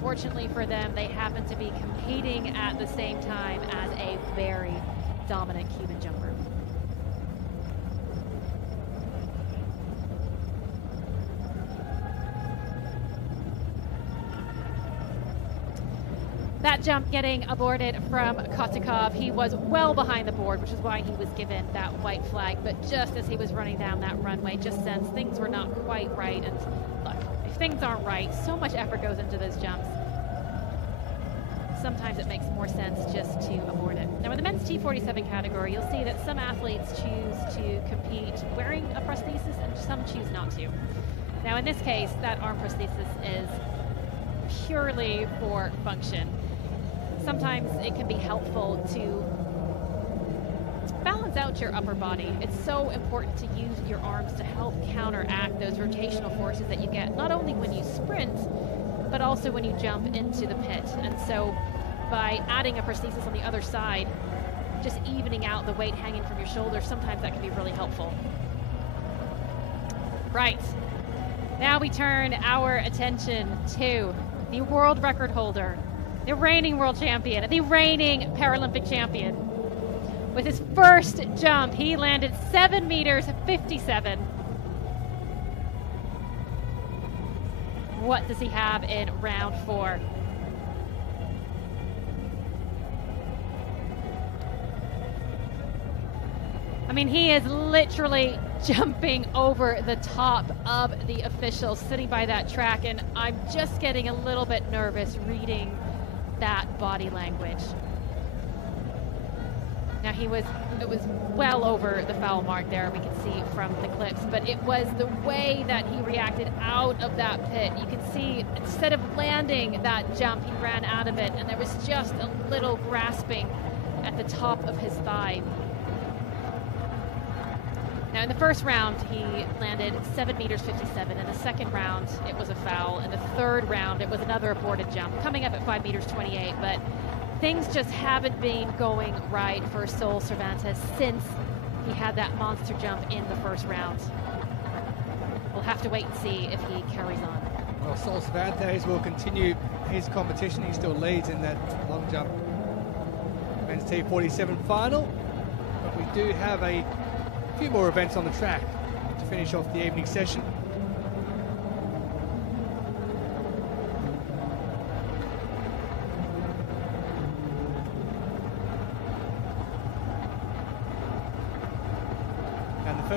Fortunately for them, they happen to be competing at the same time as a very dominant Cuban jumper. That jump getting aborted from Kotikov. He was well behind the board, which is why he was given that white flag. But just as he was running down that runway, just sensed things were not quite right. And look, if things aren't right, so much effort goes into those jumps. Sometimes it makes more sense just to abort it. Now, in the men's T47 category, you'll see that some athletes choose to compete wearing a prosthesis and some choose not to. Now, in this case, that arm prosthesis is purely for function. Sometimes it can be helpful to balance out your upper body. It's so important to use your arms to help counteract those rotational forces that you get, not only when you sprint, but also when you jump into the pit. And so by adding a prosthesis on the other side, just evening out the weight hanging from your shoulders, sometimes that can be really helpful. Right. Now we turn our attention to the world record holder, the reigning world champion, the reigning Paralympic champion. With his first jump, he landed 7 meters 57. What does he have in round 4? I mean, he is literally jumping over the top of the officials sitting by that track, and I'm just getting a little bit nervous reading that body language. Now it was well over the foul mark there, we can see from the clips, but it was the way that he reacted out of that pit. You can see instead of landing that jump, he ran out of it, and there was just a little grasping at the top of his thigh. Now, in the first round, he landed 7 meters 57. In the second round, it was a foul. In the third round, it was another aborted jump, coming up at 5 meters 28. But things just haven't been going right for Sol Cervantes since he had that monster jump in the first round. We'll have to wait and see if he carries on. Well, Sol Cervantes will continue his competition. He still leads in that long jump men's T47 final. But we do have a few more events on the track to finish off the evening session.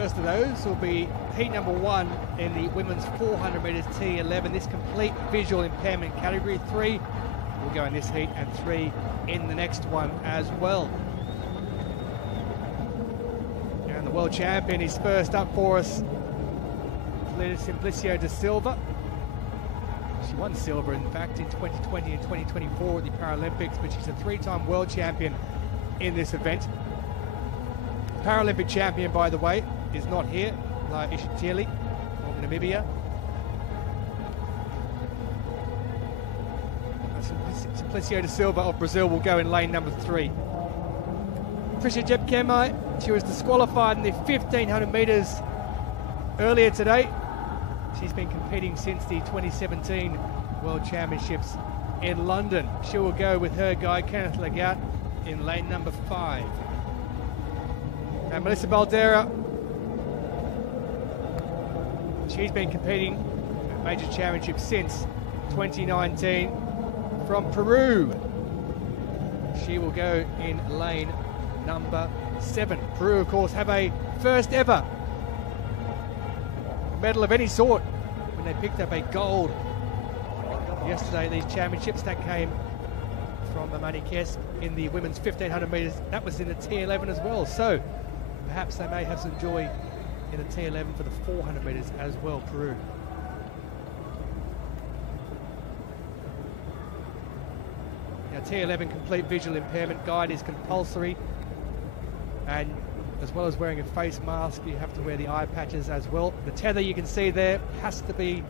first of those will be heat number 1 in the women's 400 metres T11. This complete visual impairment category. 3 will go in this heat and 3 in the next one as well. And the world champion is first up for us, Simplicio da Silva. She won silver, in fact, in 2020 and 2024 at the Paralympics, but she's a 3-time world champion in this event. Paralympic champion, by the way, is not here, La Ishitili of Namibia. Simplicio da Silva of Brazil will go in lane number 3. Patricia Jepkemei, she was disqualified in the 1500 metres earlier today. She's been competing since the 2017 World Championships in London. She will go with her guide, Kenneth Lagat, in lane number 5. And Melissa Baldera, she's been competing at major championships since 2019 from Peru. She will go in lane number 7. Peru, of course, have a first ever medal of any sort when they picked up a gold yesterday at these championships. That came from Amani Kes in the women's 1500 metres. That was in the T11 as well. So perhaps they may have some joy in the T11 for the 400 metres as well, Peru. Now, T11 complete visual impairment guide is compulsory, and as well as wearing a face mask, you have to wear the eye patches as well. The tether you can see there has to be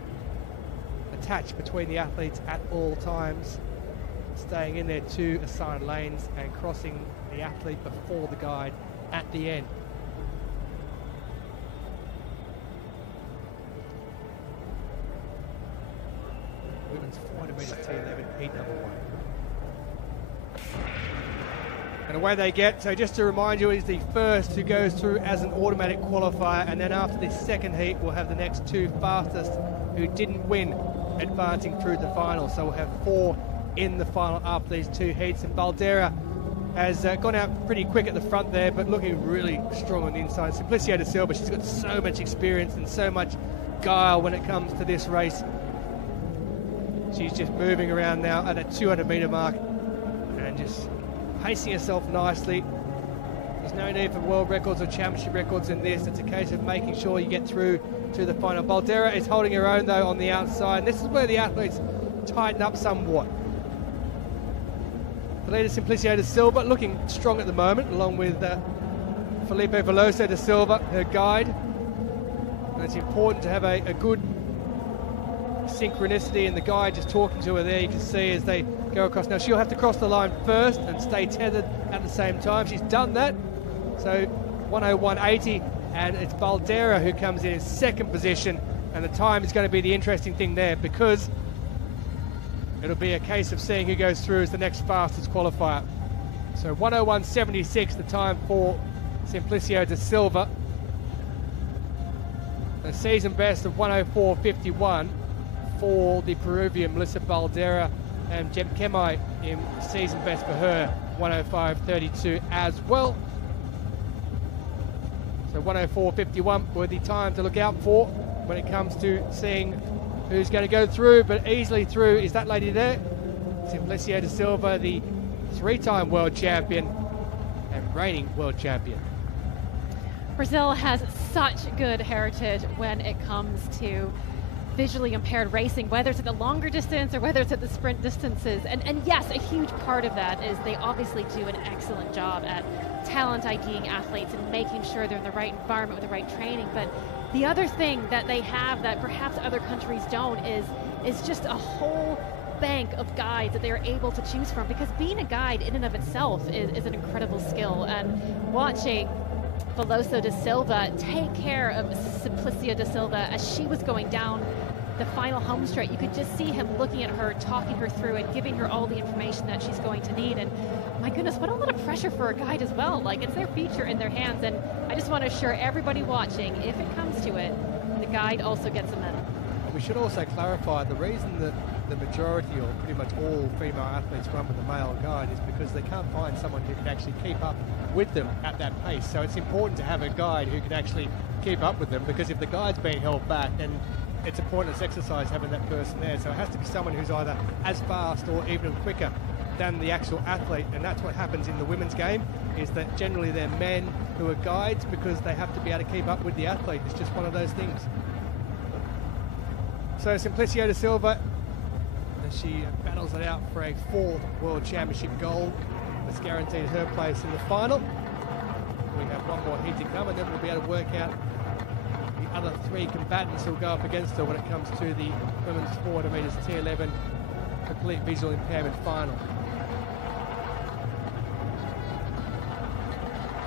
attached between the athletes at all times, staying in their 2 assigned lanes and crossing the athlete before the guide at the end. Women's 400 metres T11, heat number 1. And away they get. So just to remind you, it is the first who goes through as an automatic qualifier, and then after this second heat we'll have the next 2 fastest who didn't win advancing through the final. So we'll have 4 in the final after these 2 heats. And Baldera has gone out pretty quick at the front there, but looking really strong on the inside. Simplicio da Silva, she's got so much experience and so much guile when it comes to this race. She's just moving around now at that 200 metre mark and just pacing herself nicely. There's no need for world records or championship records in this. It's a case of making sure you get through to the final. Baldera is holding her own though on the outside. And this is where the athletes tighten up somewhat. The leader, Simplicio da Silva, looking strong at the moment, along with Felipe Veloso da Silva, her guide. And it's important to have a good synchronicity, and the guide just talking to her there, you can see as they go across. Now she'll have to cross the line first and stay tethered at the same time. She's done that. So 101.80, and it's Baldera who comes in second position, and the time is going to be the interesting thing there, because it'll be a case of seeing who goes through as the next fastest qualifier. So 101.76 the time for Simplicio da Silva. A season best of 104.51 for the Peruvian Melissa Baldera, and Jepkemei in season best for her, 105.32 as well. So 104.51 were the time to look out for when it comes to seeing who's going to go through, but easily through is that lady there, Simplicio da Silva, the 3-time world champion and reigning world champion. Brazil has such good heritage when it comes to visually impaired racing, whether it's at the longer distance or whether it's at the sprint distances. And yes, a huge part of that is they obviously do an excellent job at talent IDing athletes and making sure they're in the right environment with the right training. But the other thing that they have that perhaps other countries don't is just a whole bank of guides that they're able to choose from, because being a guide in and of itself is an incredible skill. And watching Veloso da Silva take care of Simplicio da Silva as she was going down the final home straight, you could just see him looking at her, talking her through it, giving her all the information that she's going to need. And my goodness, what a lot of pressure for a guide as well. Like, it's their future in their hands, and I just want to assure everybody watching, if it comes to it, the guide also gets a medal. We should also clarify the reason that the majority or pretty much all female athletes run with a male guide is because they can't find someone who can actually keep up with them at that pace. So it's important to have a guide who can actually keep up with them, because if the guide's being held back, then it's a pointless exercise having that person there. So it has to be someone who's either as fast or even quicker than the actual athlete, and that's what happens in the women's game, is that generally they're men who are guides because they have to be able to keep up with the athlete. It's just one of those things. So Simplicio da Silva, as she battles it out for a 4th World Championship gold, that's guaranteed her place in the final. We have one more heat to come, and then we'll be able to work out the other 3 combatants who'll go up against her when it comes to the women's 400 metres T11 complete visual impairment final.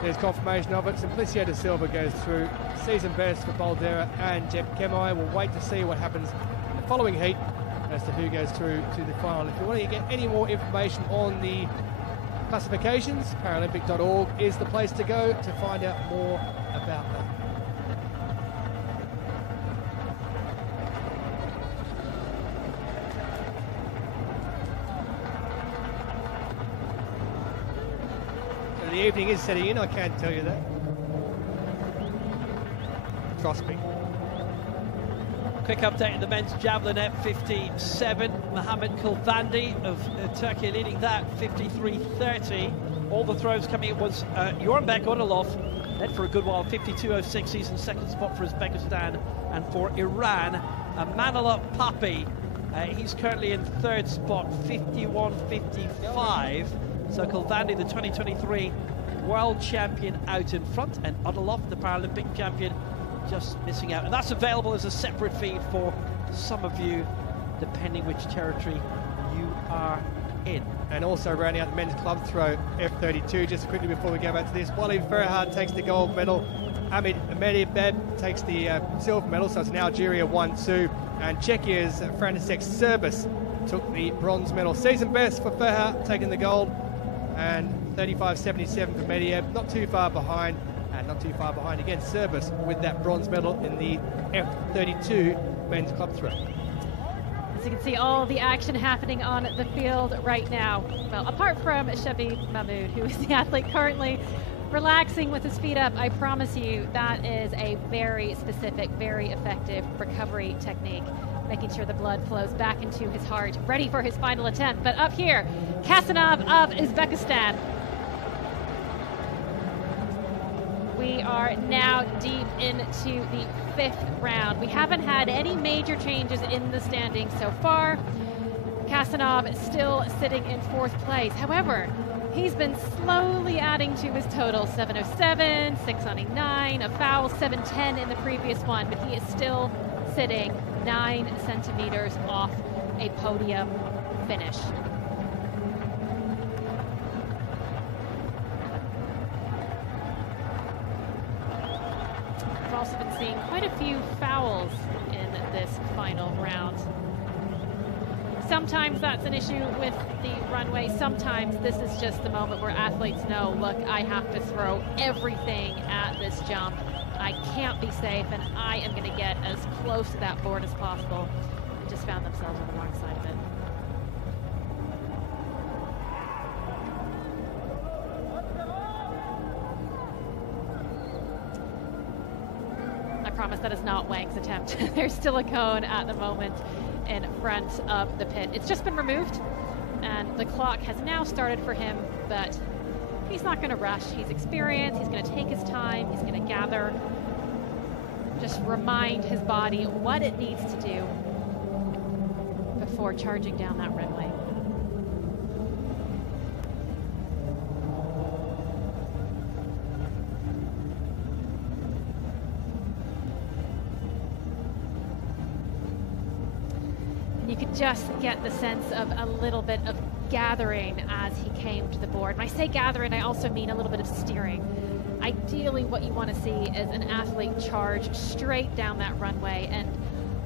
There's confirmation of it. Simplicio da Silva goes through. Season best for Boldera and Jeb Kemai. We'll wait to see what happens in the following heat as to who goes through to the final. If you want to get any more information on the classifications, Paralympic.org is the place to go to find out more about that. The evening is setting in, I can't tell you that. Trust me. Quick update in the men's javelin at 57. Mohamed Kulvandi of Turkey leading that, 53.30. All the throws coming in was Yornbek Odilov, led for a good while, 52.06. He's in second spot for Uzbekistan. And for Iran, Manula Papi, he's currently in third spot, 51.55. So Kulvandi, the 2023 world champion, out in front, and Odilov, the Paralympic champion, just missing out. And that's available as a separate feed for some of you, depending which territory you are in. And also rounding out the men's club throw, F32, just quickly before we go back to this, Wally Farhad takes the gold medal, Ahmed Medibeb takes the silver medal, so it's an Algeria 1-2, and Czechia's František Srbis took the bronze medal. Season best for Farhad, taking the gold, and 35.77 for Mediev, not too far behind, and not too far behind again Srbis with that bronze medal in the F32 men's club throw. So you can see all the action happening on the field right now. Well, apart from Shabi Mahmood, who is the athlete currently relaxing with his feet up, I promise you that is a very specific, very effective recovery technique, making sure the blood flows back into his heart, ready for his final attempt. But up here, Kasanov of Uzbekistan. We are now deep into the 5th round. We haven't had any major changes in the standings so far. Kasanov is still sitting in 4th place. However, he's been slowly adding to his total. 707, 699, a foul, 710 in the previous one, but he is still sitting 9 centimeters off a podium finish. We've also been seeing quite a few fouls in this final round. Sometimes that's an issue with the runway. Sometimes this is just the moment where athletes know, look, I have to throw everything at this jump. I can't be safe, and I am going to get as close to that board as possible, and just found themselves on the wrong side of it. I promise that is not Wang's attempt. There's still a cone at the moment in front of the pit. It's just been removed, and the clock has now started for him, but he's not going to rush. He's experienced. He's going to take his time. He's going to gather, just remind his body what it needs to do before charging down that runway. You could just get the sense of a little bit of gathering as he came to the board. When I say gathering, I also mean a little bit of steering. Ideally, what you want to see is an athlete charge straight down that runway and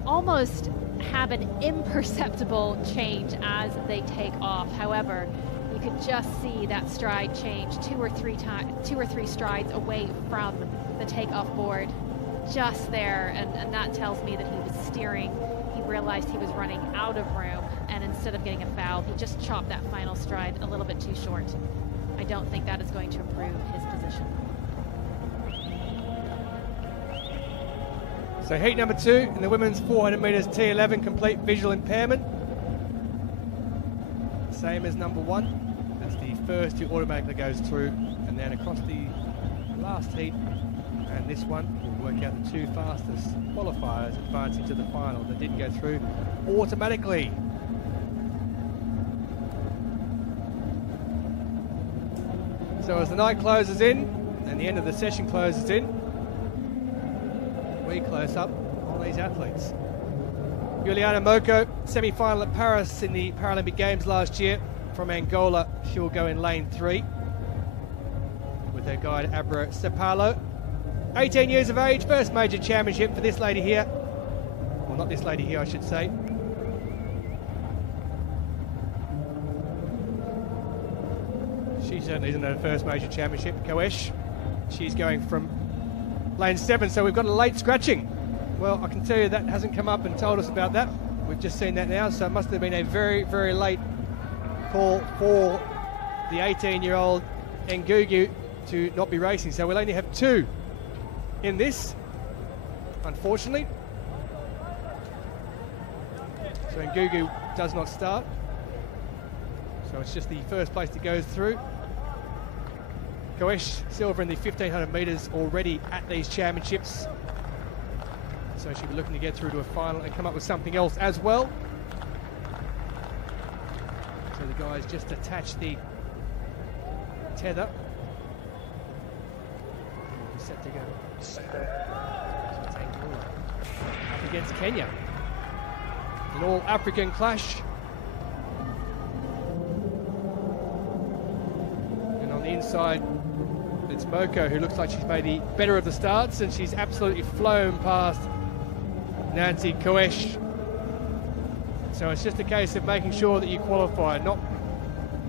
almost have an imperceptible change as they take off. However, you could just see that stride change two or three strides away from the takeoff board, just there, and that tells me that he was steering. He realized he was running out of room, and instead of getting a foul, he just chopped that final stride a little bit too short. I don't think that is going to improve his position. So heat number 2 in the women's 400 metres T11, complete visual impairment. Same as number 1. That's the first who automatically goes through, and then across the last heat and this one will work out the 2 fastest qualifiers advancing to the final that did go through automatically. So as the night closes in and the end of the session closes in, we close up on these athletes. Juliana Moko, semi-final at Paris in the Paralympic Games last year. From Angola, she will go in lane 3 with her guide Abra Cepalo. 18 years of age, first major championship for this lady here. Well, not this lady here, I should say. She certainly isn't her first major championship. Koesh, she's going from lane 7, so we've got a late scratching. Well, I can tell you that hasn't come up and told us about that. We've just seen that now, so it must have been a very, very late call for the 18-year-old Ngugu to not be racing. So we'll only have 2 in this, unfortunately. So Ngugu does not start. So it's just the first place that goes through. Koesh, silver in the 1500 metres already at these championships. So she'll be looking to get through to a final and come up with something else as well. So the guys just attach the tether. Set to go. Up against Kenya. An all-African clash. And on the inside, it's Moko, who looks like she's made the better of the starts, and she's absolutely flown past Nancy Koesh. So it's just a case of making sure that you qualify, not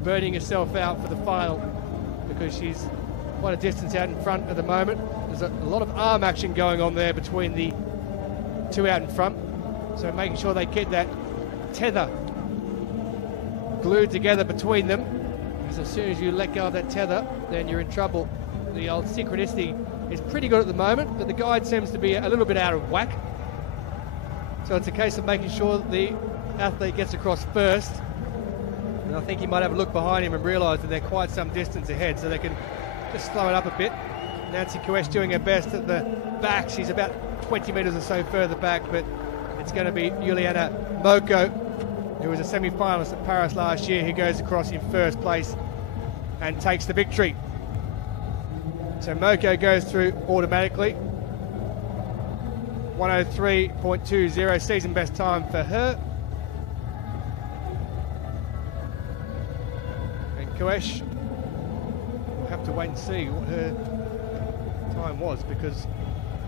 burning yourself out for the final, because she's quite a distance out in front at the moment. There's a lot of arm action going on there between the 2 out in front. So making sure they get that tether glued together between them, because as soon as you let go of that tether, then you're in trouble. The old synchronicity is pretty good at the moment, but the guide seems to be a little bit out of whack. So it's a case of making sure that the athlete gets across first. And I think he might have a look behind him and realise that they're quite some distance ahead, so they can just slow it up a bit. Nancy Koesh doing her best at the back. She's about 20 metres or so further back, but it's going to be Juliana Moko, who was a semi-finalist at Paris last year, who goes across in first place and takes the victory. So Moko goes through automatically. 103.20, season best time for her. And Koesh, we'll have to wait and see what her time was, because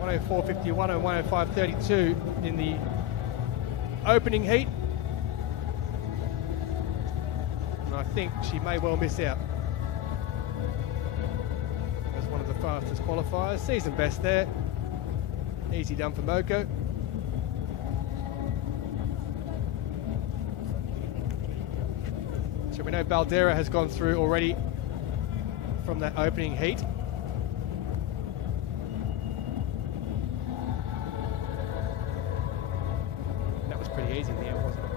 104.51 and 105.32 in the opening heat. And I think she may well miss out as one of the fastest qualifiers. Season best there. Easy done for Moko. So we know Baldera has gone through already from that opening heat. That was pretty easy in the end, wasn't it?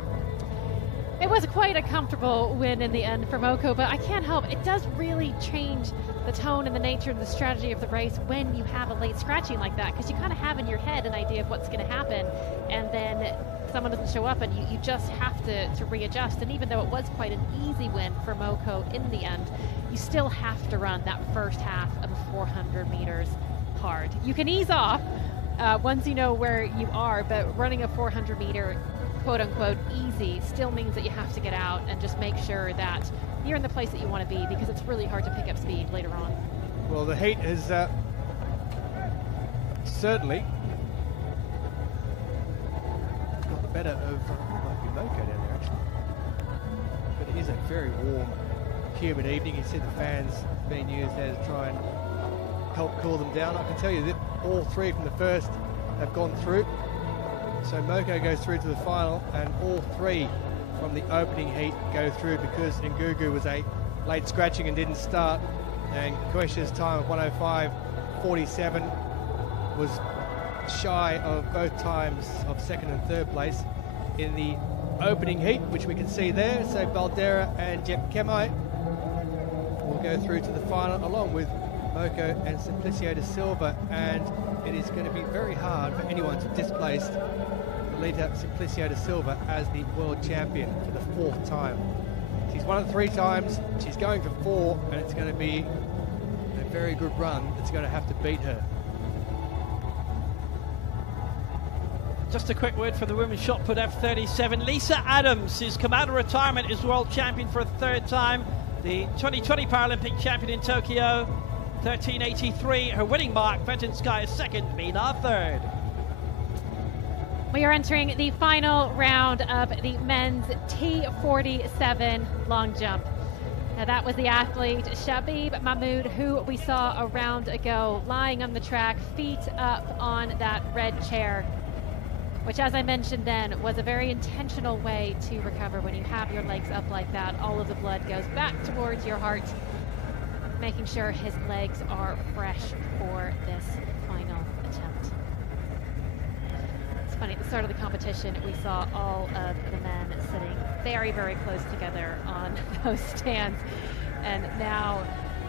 It was quite a comfortable win in the end for Moko, but I can't help, it does really change the tone and the nature and the strategy of the race when you have a late scratching like that, because you kind of have in your head an idea of what's going to happen, and then someone doesn't show up and you just have to readjust. And even though it was quite an easy win for Moko in the end, you still have to run that first half of the 400 meters hard. You can ease off once you know where you are, but running a 400 meter quote-unquote easy still means that you have to get out and just make sure that you're in the place that you want to be, because it's really hard to pick up speed later on. Well, the heat has certainly got the better of might be Moko down there actually, but it is a very warm, humid evening. You see the fans being used there to try and help cool them down. I can tell you that all 3 from the first have gone through. So Moko goes through to the final, and all 3 from the opening heat go through, because Ngugu was a late scratching and didn't start, and Koesha's time of 105.47 was shy of both times of second and third place in the opening heat, which we can see there. So Baldera and Jep Kemai will go through to the final along with Moko and Simplicio da Silva, and it is going to be very hard for anyone to displace Lita Simplicio da Silva as the world champion for the 4th time. She's won it 3 times, she's going for 4, and it's going to be a very good run that's going to have to beat her. Just a quick word for the women's shot put F37. Lisa Adams has come out of retirement as world champion for a 3rd time. The 2020 Paralympic champion in Tokyo, 13.83. Her winning mark, Vetinskaya 2nd, Mina 3rd. We are entering the final round of the men's T47 long jump. Now that was the athlete Shabib Mahmood, who we saw a round ago lying on the track, feet up on that red chair, which, as I mentioned then, was a very intentional way to recover. When you have your legs up like that, all of the blood goes back towards your heart, making sure his legs are fresh for this final attempt. It's funny, at the start of the competition, we saw all of the men sitting very, very close together on those stands, and now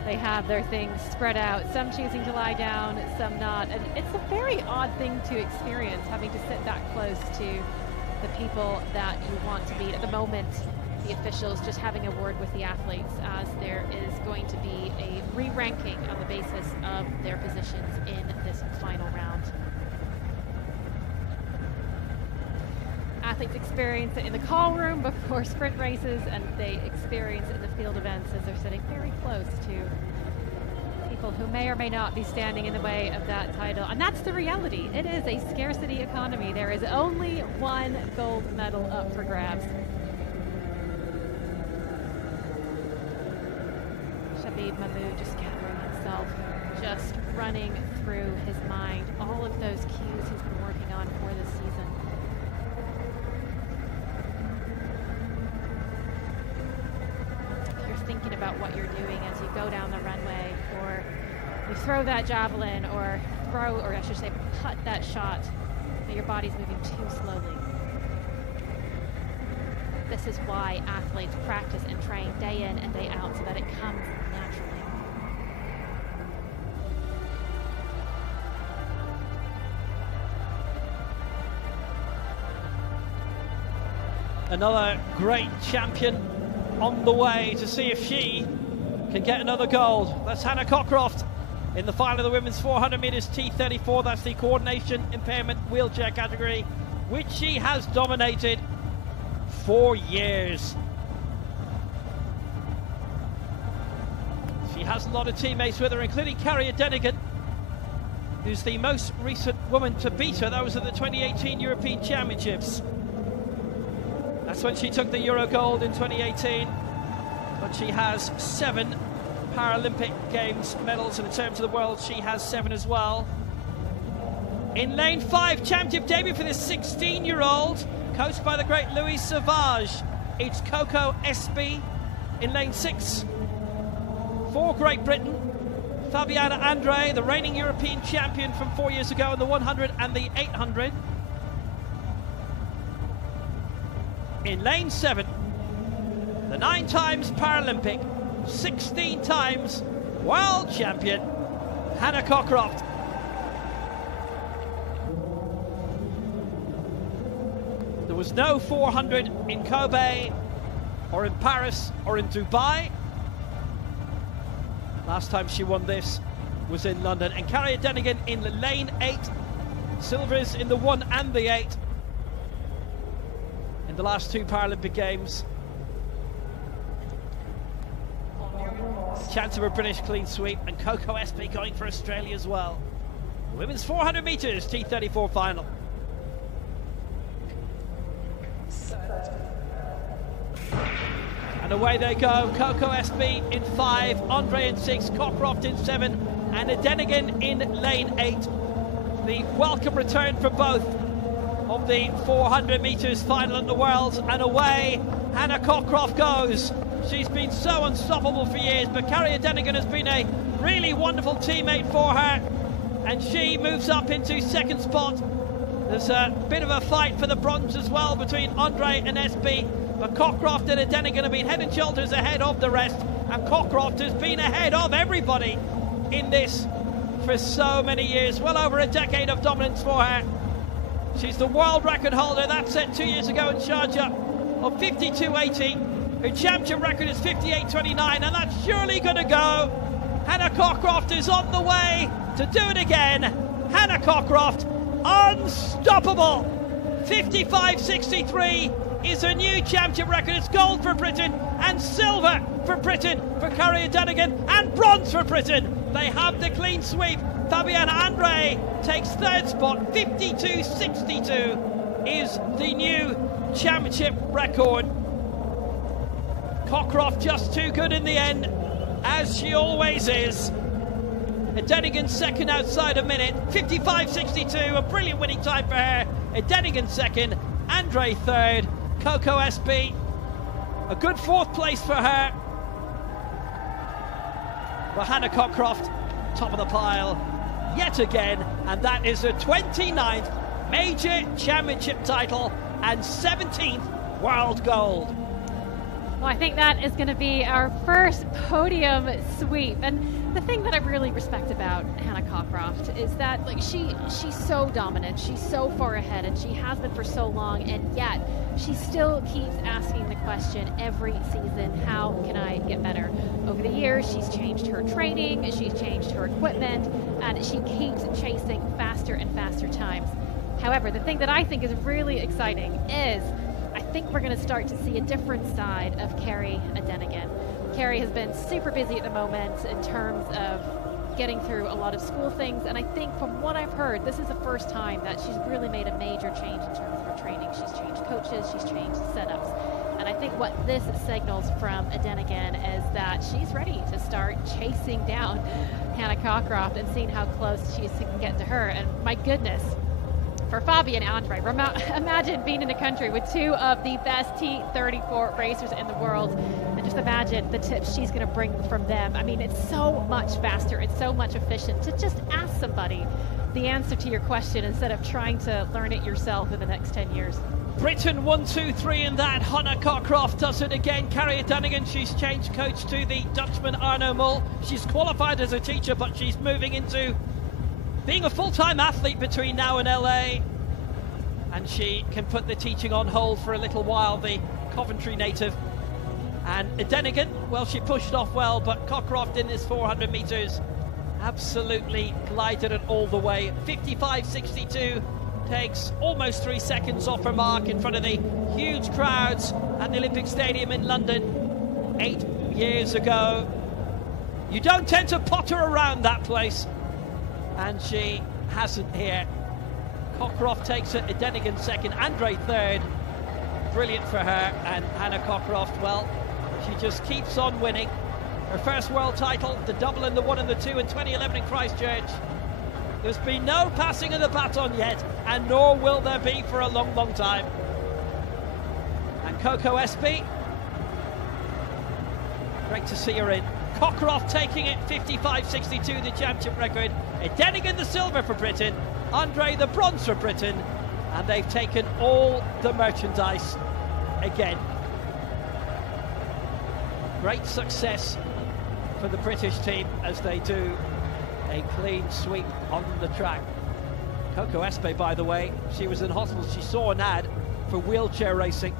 they have their things spread out, some choosing to lie down, some not. And it's a very odd thing to experience, having to sit that close to the people that you want to beat. At the moment, the officials just having a word with the athletes, as there is going to be a re-ranking on the basis of their positions in this final round. Athletes experience it in the call room before sprint races, and they experience it in the field events as they're sitting very close to people who may or may not be standing in the way of that title. And that's the reality. It is a scarcity economy. There is only one gold medal up for grabs. Shabib Mahmood just gathering himself, just running through his mind all of those cues he's been working on for this season. Thinking about what you're doing as you go down the runway, or you throw that javelin, or I should say putt that shot, but your body's moving too slowly. This is why athletes practice and train day in and day out, so that it comes naturally. Another great champion on the way to see if she can get another gold. That's Hannah Cockcroft in the final of the women's 400 meters T34. That's the coordination impairment wheelchair category, which she has dominated for years. She has a lot of teammates with her, including Carrie Denigan, who's the most recent woman to beat her. That was at the 2018 European Championships. That's when she took the Euro gold in 2018, but she has 7 Paralympic Games medals, and in terms of the world, she has 7 as well. In lane 5, championship debut for this 16-year-old, coached by the great Louis Sauvage. It's Coco Espy. In lane 6, for Great Britain, Fabiana Andre, the reigning European champion from 4 years ago in the 100 and the 800. In lane 7, the 9 times Paralympic, 16 times world champion, Hannah Cockcroft. There was no 400 in Kobe, or in Paris, or in Dubai. Last time she won this was in London. And Carrie Denigan in lane 8, silvers in the 1 and the 8. The last 2 Paralympic Games. Chance of a British clean sweep, and Coco Espy going for Australia as well. The women's 400 metres T34 final. And away they go. Coco Espy in 5, Andre in 6, Cockcroft in 7, and Denigan in lane 8. The welcome return for both of the 400 metres final at the Worlds, and away Hannah Cockcroft goes. She's been so unstoppable for years, but Carrie Denigan has been a really wonderful teammate for her, and she moves up into second spot. There's a bit of a fight for the bronze as well between Andre and Espy, but Cockcroft and Denigan have been head and shoulders ahead of the rest, and Cockcroft has been ahead of everybody in this for so many years, well over a decade of dominance for her. She's the world record holder, that set 2 years ago in Sharjah, of 52.80. Her championship record is 58.29, and that's surely going to go. Hannah Cockcroft is on the way to do it again. Hannah Cockcroft, unstoppable. 55.63 is a new championship record. It's gold for Britain and silver for Britain for Carrie Denigan, and bronze for Britain. They have the clean sweep. Fabienne Andre takes third spot. 52.62 is the new championship record. Cockcroft just too good in the end, as she always is. Denigan second outside a minute. 55.62, a brilliant winning time for her. Denigan second, Andre third, Coco Espy a good fourth place for her. Well, Hannah Cockcroft, top of the pile yet again, and that is her 29th major championship title and 17th world gold. Well, I think that is going to be our first podium sweep. And the thing that I really respect about Hannah Cockcroft is that, like, she's so dominant, she's so far ahead, and she has been for so long, and yet she still keeps asking the question every season, how can I get better? Over the years, she's changed her training, she's changed her equipment, and she keeps chasing faster and faster times. However, the thing that I think is really exciting is I think we're going to start to see a different side of Carrie Denigan. Carrie has been super busy at the moment in terms of getting through a lot of school things, and I think from what I've heard, this is the first time that she's really made a major change in terms of her training. She's changed coaches, she's changed setups, and I think what this signals from Denigan is that she's ready to start chasing down Hannah Cockcroft and seeing how close she can get to her. And my goodness, for Fabienne Andre, imagine being in a country with two of the best T34 racers in the world, and just imagine the tips she's going to bring from them. I mean, it's so much faster, it's so much efficient to just ask somebody the answer to your question instead of trying to learn it yourself in the next 10 years. Britain 1, 2, 3 in that. Hannah Cockcroft does it again. Carrie Denigan, she's changed coach to the Dutchman Arno Mol. She's qualified as a teacher, but she's moving into being a full-time athlete between now and LA, and she can put the teaching on hold for a little while, the Coventry native. And Denigan, well, she pushed off well, but Cockcroft in this 400 metres absolutely glided it all the way. 55.62 takes almost 3 seconds off her mark in front of the huge crowds at the Olympic Stadium in London 8 years ago. You don't tend to potter around that place, and she hasn't here. Cockcroft takes it, Denigan second, Andre third. Brilliant for her, and Hannah Cockcroft, well, she just keeps on winning. Her first world title, the double and the 1 and the 2 in 2011 in Christchurch. There's been no passing of the baton yet, and nor will there be for a long, long time. And Coco Espy, great to see her in. Cockcroft taking it, 55.62, the championship record. Denigan the silver for Britain, Andre the bronze for Britain, and they've taken all the merchandise again. Great success for the British team as they do a clean sweep on the track. Coco Espy, by the way, she was in hospital. She saw an ad for wheelchair racing.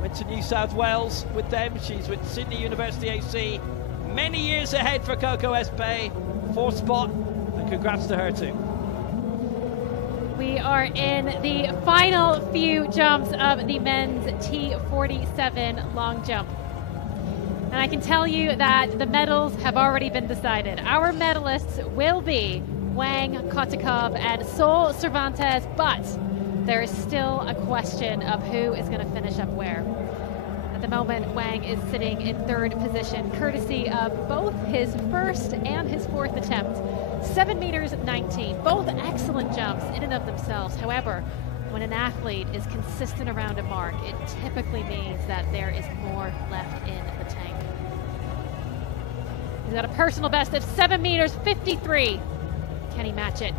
Went to New South Wales with them. She's with Sydney University AC. Many years ahead for Coco Espy. 4th spot, and congrats to her too. We are in the final few jumps of the men's T47 long jump. And I can tell you that the medals have already been decided. Our medalists will be Wang Kotikov and Sol Cervantes, but there is still a question of who is going to finish up where. At the moment, Wang is sitting in 3rd position, courtesy of both his first and his 4th attempt. 7 meters 19, both excellent jumps in and of themselves. However, When an athlete is consistent around a mark, it typically means that there is more left in the tank. He's got a personal best of 7 meters 53. Can he match it?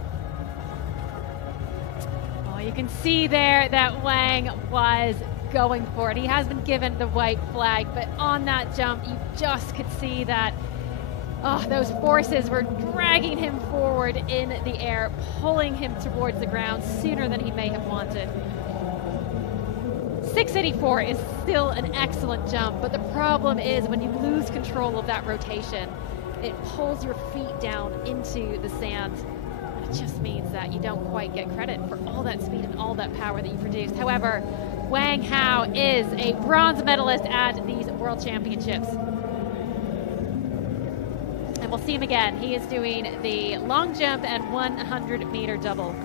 Oh, you can see there that Wang was going for it. He has been given the white flag, but on that jump, you just could see that those forces were dragging him forward in the air, pulling him towards the ground sooner than he may have wanted. 684 is still an excellent jump, but the problem is when you lose control of that rotation, it pulls your feet down into the sand. And it just means that you don't quite get credit for all that speed and all that power that you produced. However, Wang Hao is a bronze medalist at these World Championships. And we'll see him again. He is doing the long jump and 100-meter double.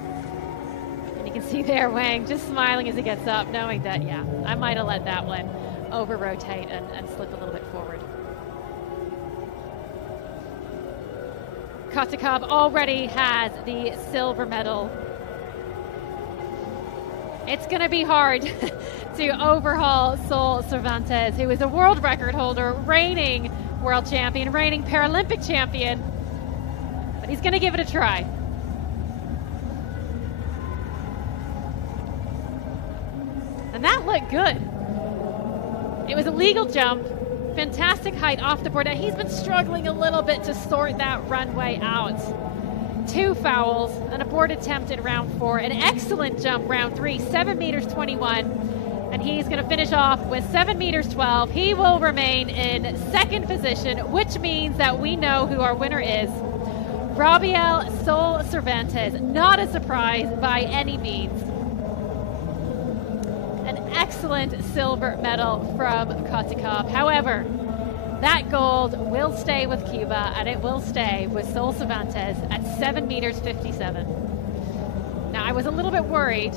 And you can see there Wang just smiling as he gets up, knowing that, yeah, I might have let that one over-rotate and slip a little bit forward. Kotikov already has the silver medal. It's going to be hard to overhaul Sol Cervantes, who is a world record holder, reigning world champion, reigning Paralympic champion. But he's going to give it a try. And that looked good. It was a legal jump. Fantastic height off the board. Now, he's been struggling a little bit to sort that runway out. 2 fouls, an abort attempt in round 4, an excellent jump round 3, 7 meters 21, and he's going to finish off with 7 meters 12. He will remain in second position, which means that we know who our winner is. Rabiel Sol Cervantes, not a surprise by any means. An excellent silver medal from Kotikov. However, that gold will stay with Cuba, and it will stay with Sol Cervantes at 7 meters 57. Now, I was a little bit worried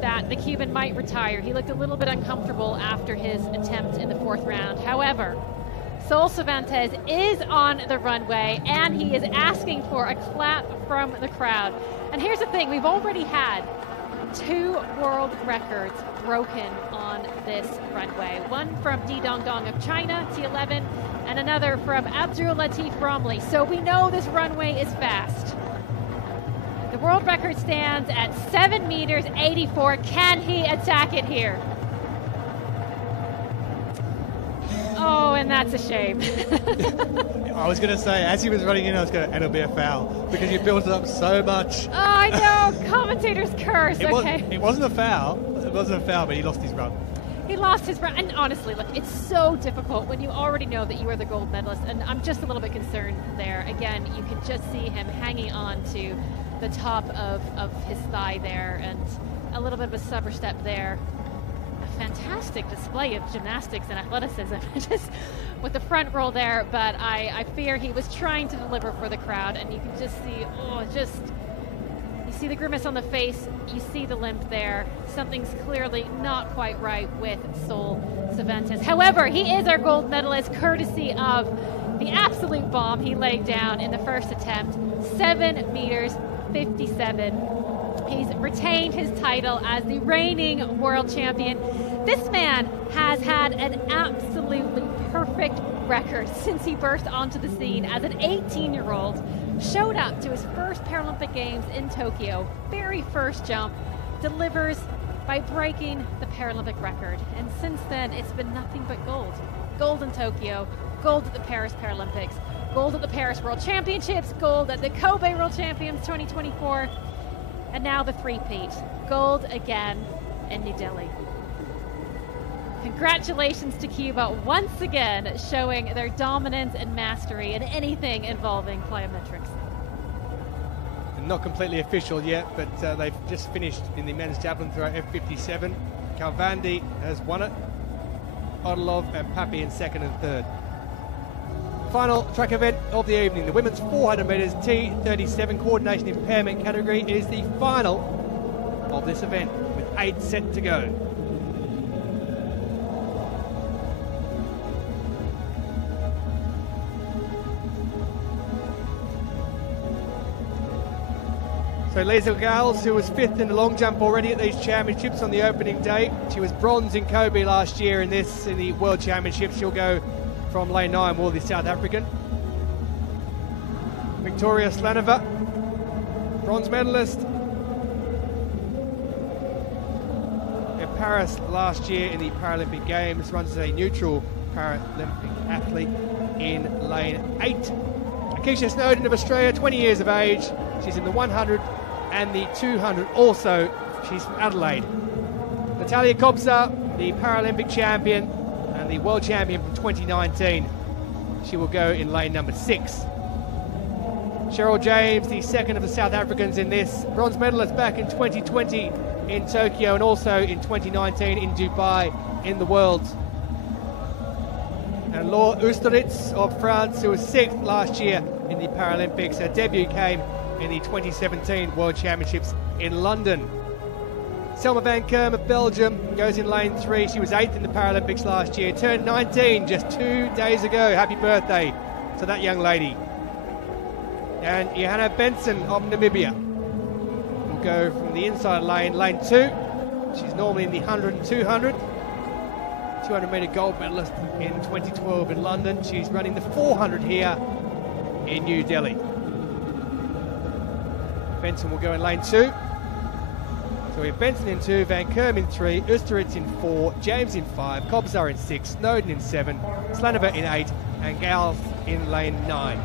that the Cuban might retire. He looked a little bit uncomfortable after his attempt in the 4th round. However, Sol Cervantes is on the runway, and he is asking for a clap from the crowd. And here's the thing, we've already had 2 world records broken on this runway. One from Di Dongdong of China, T11, and another from Abdul Latif Bromley. So we know this runway is fast. The world record stands at 7 meters 84. Can he attack it here? Oh, and that's a shame. I was going to say, as he was running in, and it'll be a foul, because you built it up so much. Oh, I know. Commentator's curse. It wasn't a foul. It wasn't a foul, but he lost his run. He lost his run. And honestly, look, it's so difficult when you already know that you are the gold medalist. And I'm just a little bit concerned there. Again, you can just see him hanging on to the top of his thigh there, and a little bit of a subber step there. A fantastic display of gymnastics and athleticism just with the front roll there, but I fear he was trying to deliver for the crowd, and you can just see, you see the grimace on the face, you see the limp there. Something's clearly not quite right with Sol Cervantes. However, he is our gold medalist courtesy of the absolute bomb he laid down in the first attempt, 7 meters 57. He's retained his title as the reigning world champion. This man has had an absolutely perfect record since he burst onto the scene as an 18-year-old, showed up to his first Paralympic Games in Tokyo, very first jump, delivers by breaking the Paralympic record. And since then, it's been nothing but gold. Gold in Tokyo, gold at the Paris Paralympics, gold at the Paris World Championships, gold at the Kobe World Champions 2024, and now the three-peat, gold again in New Delhi. Congratulations to Cuba once again, showing their dominance and mastery in anything involving plyometrics. Not completely official yet, but they've just finished in the men's javelin throw F57. Kalvandi has won it. Odilov and Papi in second and third. Final track event of the evening, the women's 400 metres T37 coordination impairment category is the final of this event with 8 set to go. So So Lisa Gales, who was 5th in the long jump already at these championships on the opening day. She was bronze in Kobe last year in the World Championships. She'll go from lane 9, will the South African. Victoria Slanova, bronze medalist in Paris last year in the Paralympic Games, runs as a neutral Paralympic athlete in lane 8. Akeisha Snowden of Australia, 20 years of age. She's in the 100 and the 200 also. She's from Adelaide. Natalia Kobza, the Paralympic champion and the world champion from 2019. She will go in lane number 6. Cheryl James, the second of the South Africans in this, bronze medalist back in 2020 in Tokyo and also in 2019 in Dubai in the Worlds. And Laure Oosteritz of France, who was 6th last year in the Paralympics. Her debut came in the 2017 World Championships in London. Selma van Kerm of Belgium goes in lane 3. She was 8th in the Paralympics last year, turned 19 just 2 days ago. Happy birthday to that young lady. And Johanna Benson of Namibia will go from the inside lane, lane 2. She's normally in the 100 and 200. 200-metre gold medalist in 2012 in London. She's running the 400 here in New Delhi. Benson will go in lane 2. So we have Benson in 2, Van Kerm in 3, Oosteritz in 4, James in 5, Kobza in 6, Snowden in 7, Slanova in 8, and Gales in lane 9.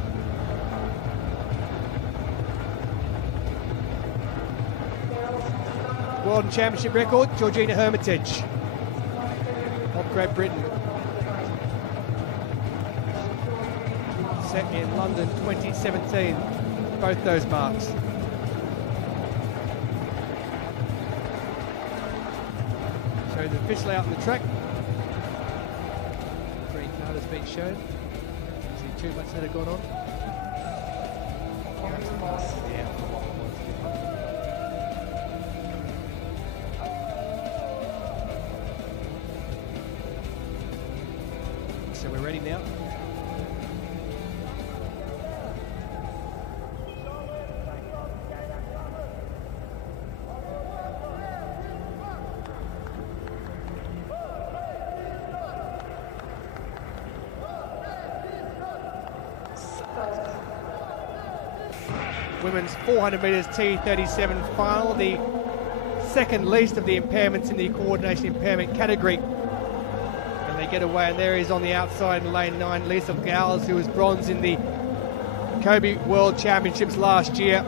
World Championship record, Georgina Hermitage of Great Britain. Set in London 2017, both those marks. So the official out on the track. Green card has been shown. See too much that had gone on. Yeah. So we're ready now. Women's 400 metres T37 final, the second least of the impairments in the coordination impairment category. And they get away, and there is on the outside in lane 9, Lisa Gales, who was bronze in the Kobe World Championships last year.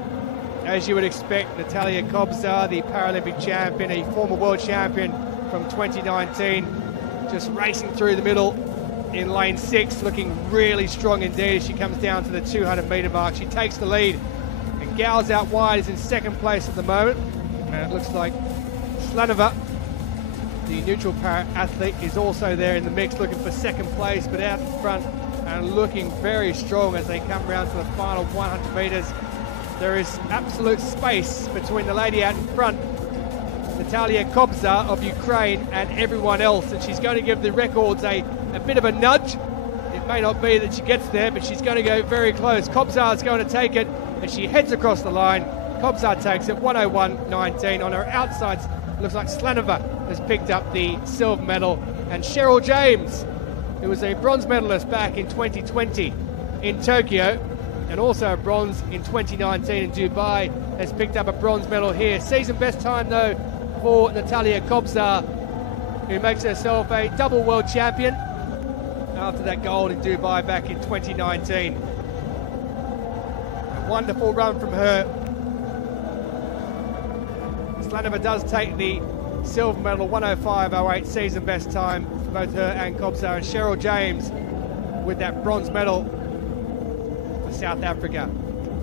As you would expect, Natalia Kobza, the Paralympic champion, a former world champion from 2019, just racing through the middle in lane 6, looking really strong indeed as she comes down to the 200-metre mark. She takes the lead. Gals out wide is in second place at the moment, and it looks like Slanova, the neutral para athlete, is also there in the mix looking for second place, but out in front and looking very strong as they come round to the final 100 metres. There is absolute space between the lady out in front, Natalia Kobza of Ukraine, and everyone else, and she's going to give the records a bit of a nudge. It may not be that she gets there, but she's going to go very close. Kobza is going to take it as she heads across the line. Kobza takes it 101.19. On her outsides, looks like Slanova has picked up the silver medal, and Cheryl James, who was a bronze medalist back in 2020 in Tokyo and also a bronze in 2019 in Dubai, has picked up a bronze medal here. Season best time though for Natalia Kobza, who makes herself a double world champion after that gold in Dubai back in 2019. A wonderful run from her. Slanova does take the silver medal, 105.08 season best time for both her and Kobza, and Cheryl James with that bronze medal for South Africa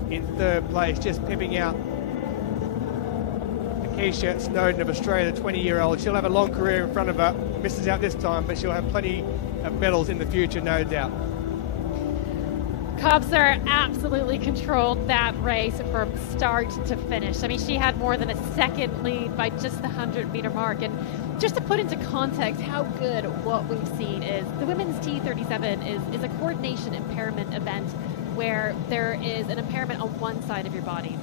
in third place, just pipping out Akeisha Snowden of Australia, the 20-year-old. She'll have a long career in front of her. Misses out this time, but she'll have plenty of medals in the future, no doubt. Kobza absolutely controlled that race from start to finish. I mean, she had more than a second lead by just the 100-meter mark. And just to put into context how good what we've seen is, the women's T37 is a coordination impairment event where there is an impairment on one side of your body.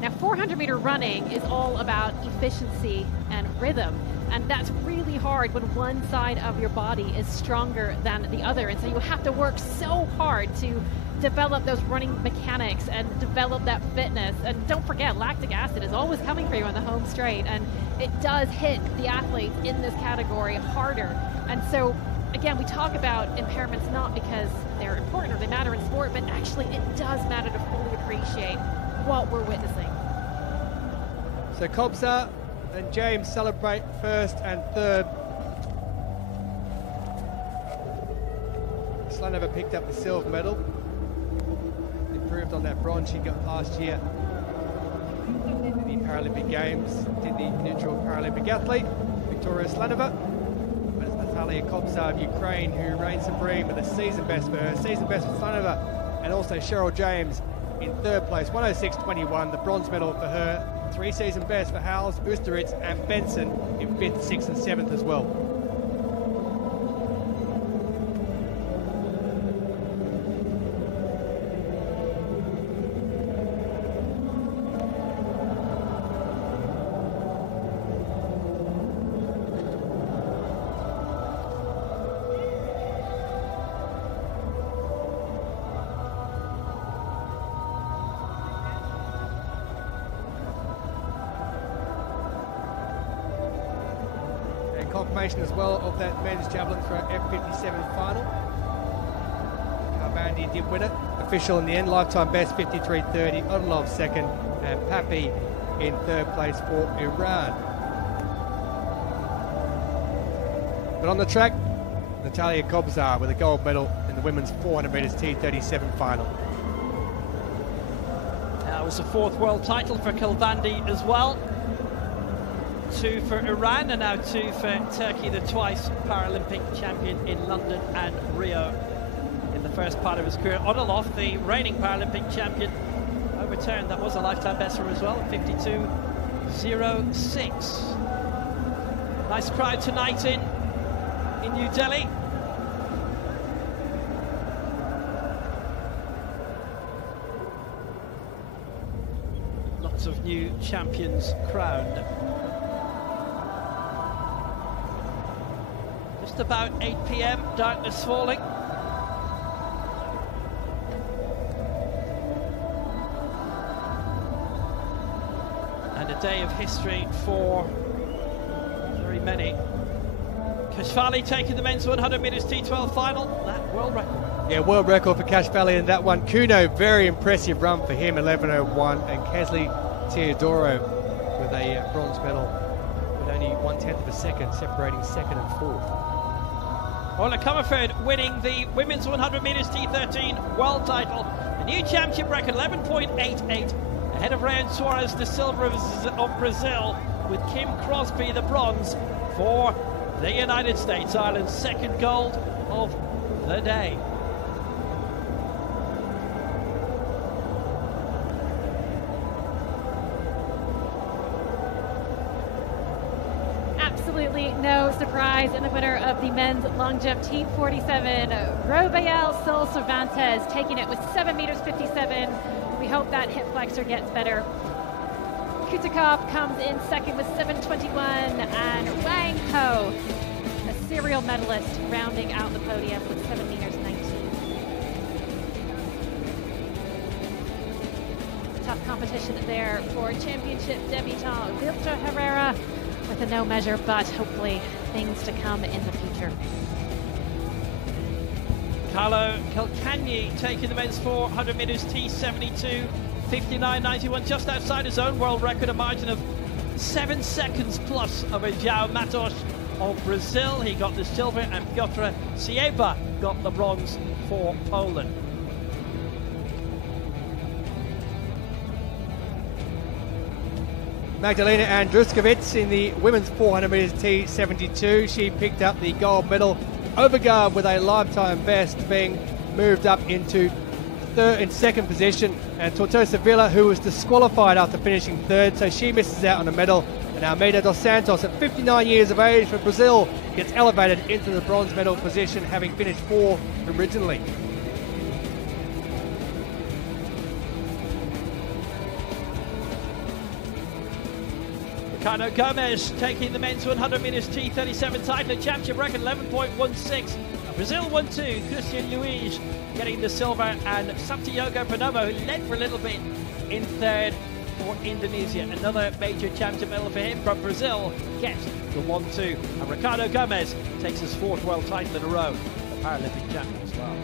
Now, 400-meter running is all about efficiency and rhythm, and that's really hard when one side of your body is stronger than the other, and so you have to work so hard to develop those running mechanics and develop that fitness. And don't forget, lactic acid is always coming for you on the home straight, and it does hit the athletes in this category harder. And so, again, we talk about impairments not because they're important or they matter in sport, but actually it does matter to fully appreciate what we're witnessing. So Kobza and James celebrate first and third. Slanova picked up the silver medal. Improved on that bronze she got last year in the Paralympic Games. Did the neutral Paralympic athlete, Victoria Slanova. But it's Natalia Kobza of Ukraine who reigns supreme with a season best for her. Season best for Slanova, and also Cheryl James in third place, 106.21, the bronze medal for her. 3 season best for Howes, Oosteritz and Benson in 5th, 6th and 7th as well. Confirmation as well of that men's javelin throw F57 final. Carbandi did win it. Official in the end, lifetime best 53.30. Odilov second, and Papi in third place for Iran. But on the track, Natalia Kobza with a gold medal in the women's 400 metres T37 final. That was the 4th world title for Kilbandi as well. 2 for Iran, and now 2 for Turkey, the twice Paralympic champion in London and Rio in the first part of his career. Odilov, the reigning Paralympic champion, overturned. That was a lifetime best for him as well, 52.06. Nice crowd tonight in New Delhi. Lots of new champions crowned. Just about 8 p.m, darkness falling. And a day of history for very many. Kashfali taking the men's 100 metres T12 final. That world record. Yeah, world record for Kashfali in that one. Kuno, very impressive run for him, 11.01. And Kesley Teodoro with a bronze medal with only 1/10 of a second, separating second and fourth. Ola Comerford winning the women's 100 metres T13 world title. A new championship record, 11.88, ahead of Ryan Suarez de Silva of Brazil, with Kim Crosby the bronze for the United States. Ireland's second gold of the day. Absolutely no surprise in the winner of the men's long jump T47, Robael Sol Cervantes, taking it with 7 meters 57. We hope that hip flexor gets better. Kutakov comes in second with 7:21, and Wang Ho, a serial medalist, rounding out the podium with 7 meters 19. Tough competition there for championship debutant Vilter Herrera, with a no measure, but hopefully things to come in the future. Carlo Calcagni taking the men's 400 metres T72, 59.91, just outside his own world record, a margin of 7 seconds plus over João Matos of Brazil. He got the silver, and Piotr Sieba got the bronze for Poland. Magdalena Andruskowicz in the women's 400 metres T72. She picked up the gold medal. Overgaard with a lifetime best, being moved up into third and second position. And Tortosa Villa, who was disqualified after finishing third, so she misses out on a medal. And Almeida dos Santos, at 59 years of age for Brazil, gets elevated into the bronze medal position, having finished fourth originally. Ricardo Gomez taking the men's 100 metres T37 title, a championship record 11.16. Brazil 1-2, Christian Luiz getting the silver, and Santiago Panomo, who led for a little bit, in third for Indonesia. Another major championship medal for him, but Brazil gets the 1-2. And Ricardo Gomez takes his 4th world title in a row, the Paralympic champion as well.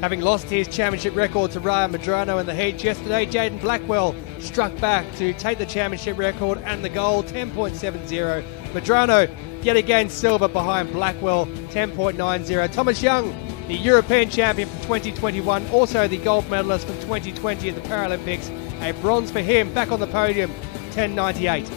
Having lost his championship record to Ryan Medrano in the heats yesterday, Jaden Blackwell struck back to take the championship record and the gold, 10.70. Medrano yet again silver behind Blackwell, 10.90. Thomas Young, the European champion from 2021, also the gold medalist from 2020 at the Paralympics, a bronze for him, back on the podium, 10.98.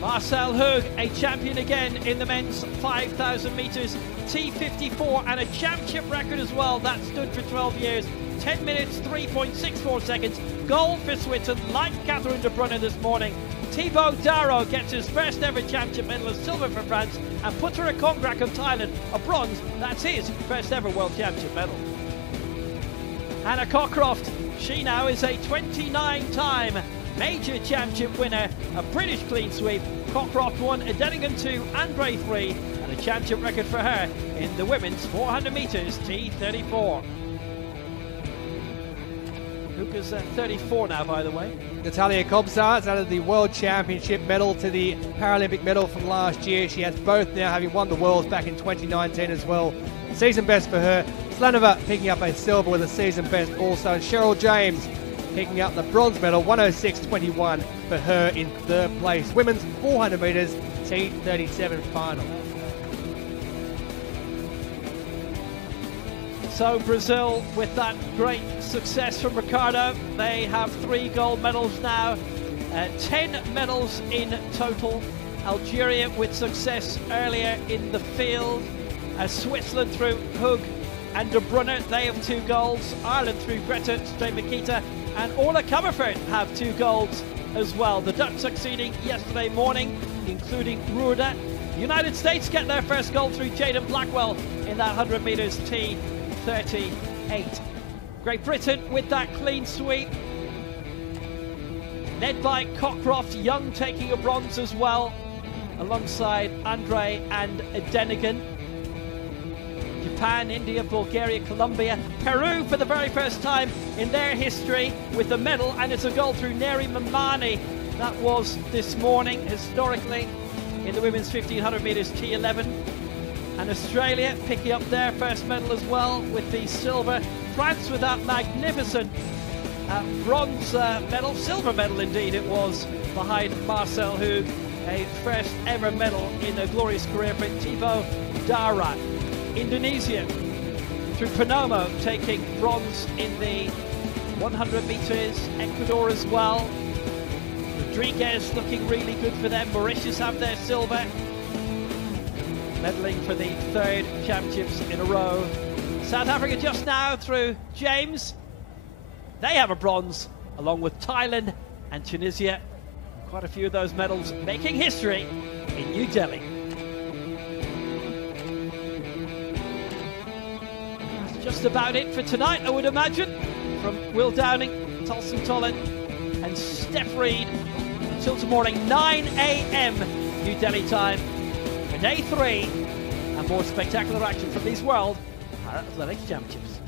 Marcel Hug, a champion again in the men's 5,000 metres T54, and a championship record as well. That stood for 12 years. 10 minutes, 3.64 seconds. Gold for Switzerland, like Catherine de Bruyne this morning. Thibaut Darrow gets his first ever championship medal as silver for France, and Putera Kongrak of Thailand, a bronze. That's his first ever world championship medal. Hannah Cockcroft, she now is a 29-time major championship winner, a British clean sweep. Cockcroft won a Denigan 2, Andre 3, and a championship record for her in the women's 400 metres T34. Luca's 34 now, by the way. Natalia Kobzar's added the World Championship medal to the Paralympic medal from last year. She has both now, having won the Worlds back in 2019 as well. Season best for her. Slanova picking up a silver with a season best also. And Cheryl James picking up the bronze medal, 106.21 for her in third place. Women's 400 metres T37 final. So Brazil, with that great success from Ricardo, they have 3 gold medals now, 10 medals in total. Algeria with success earlier in the field. Switzerland through Hug and De Bruyne, they have 2 golds. Ireland through Greta Strejmakita and Orla Comerford have 2 golds as well. The Dutch succeeding yesterday morning, including Roerda. The United States get their first gold through Jaden Blackwell in that 100 metres T38. Great Britain with that clean sweep, led by Cockcroft. Young taking a bronze as well, alongside Andre and Denigan. Japan, India, Bulgaria, Colombia, Peru for the very first time in their history with the medal, and it's a gold through Neri Mamani. That was this morning, historically, in the women's 1500 metres T11. And Australia picking up their first medal as well with the silver. France with that magnificent bronze medal, silver medal indeed it was, behind Marcel Hug. A first ever medal in a glorious career for Thibaut Darrow. Indonesia through Panomo taking bronze in the 100 metres. Ecuador as well. Rodriguez looking really good for them. Mauritius have their silver, medaling for the 3rd championships in a row. South Africa just now through James. They have a bronze, along with Thailand and Tunisia. Quite a few of those medals making history in New Delhi. That's just about it for tonight, I would imagine. From Will Downing, Tulson Tolan and Steph Reed. Until tomorrow, 9 a.m. New Delhi time. For day 3 and more spectacular action from these World Paralympic Championships.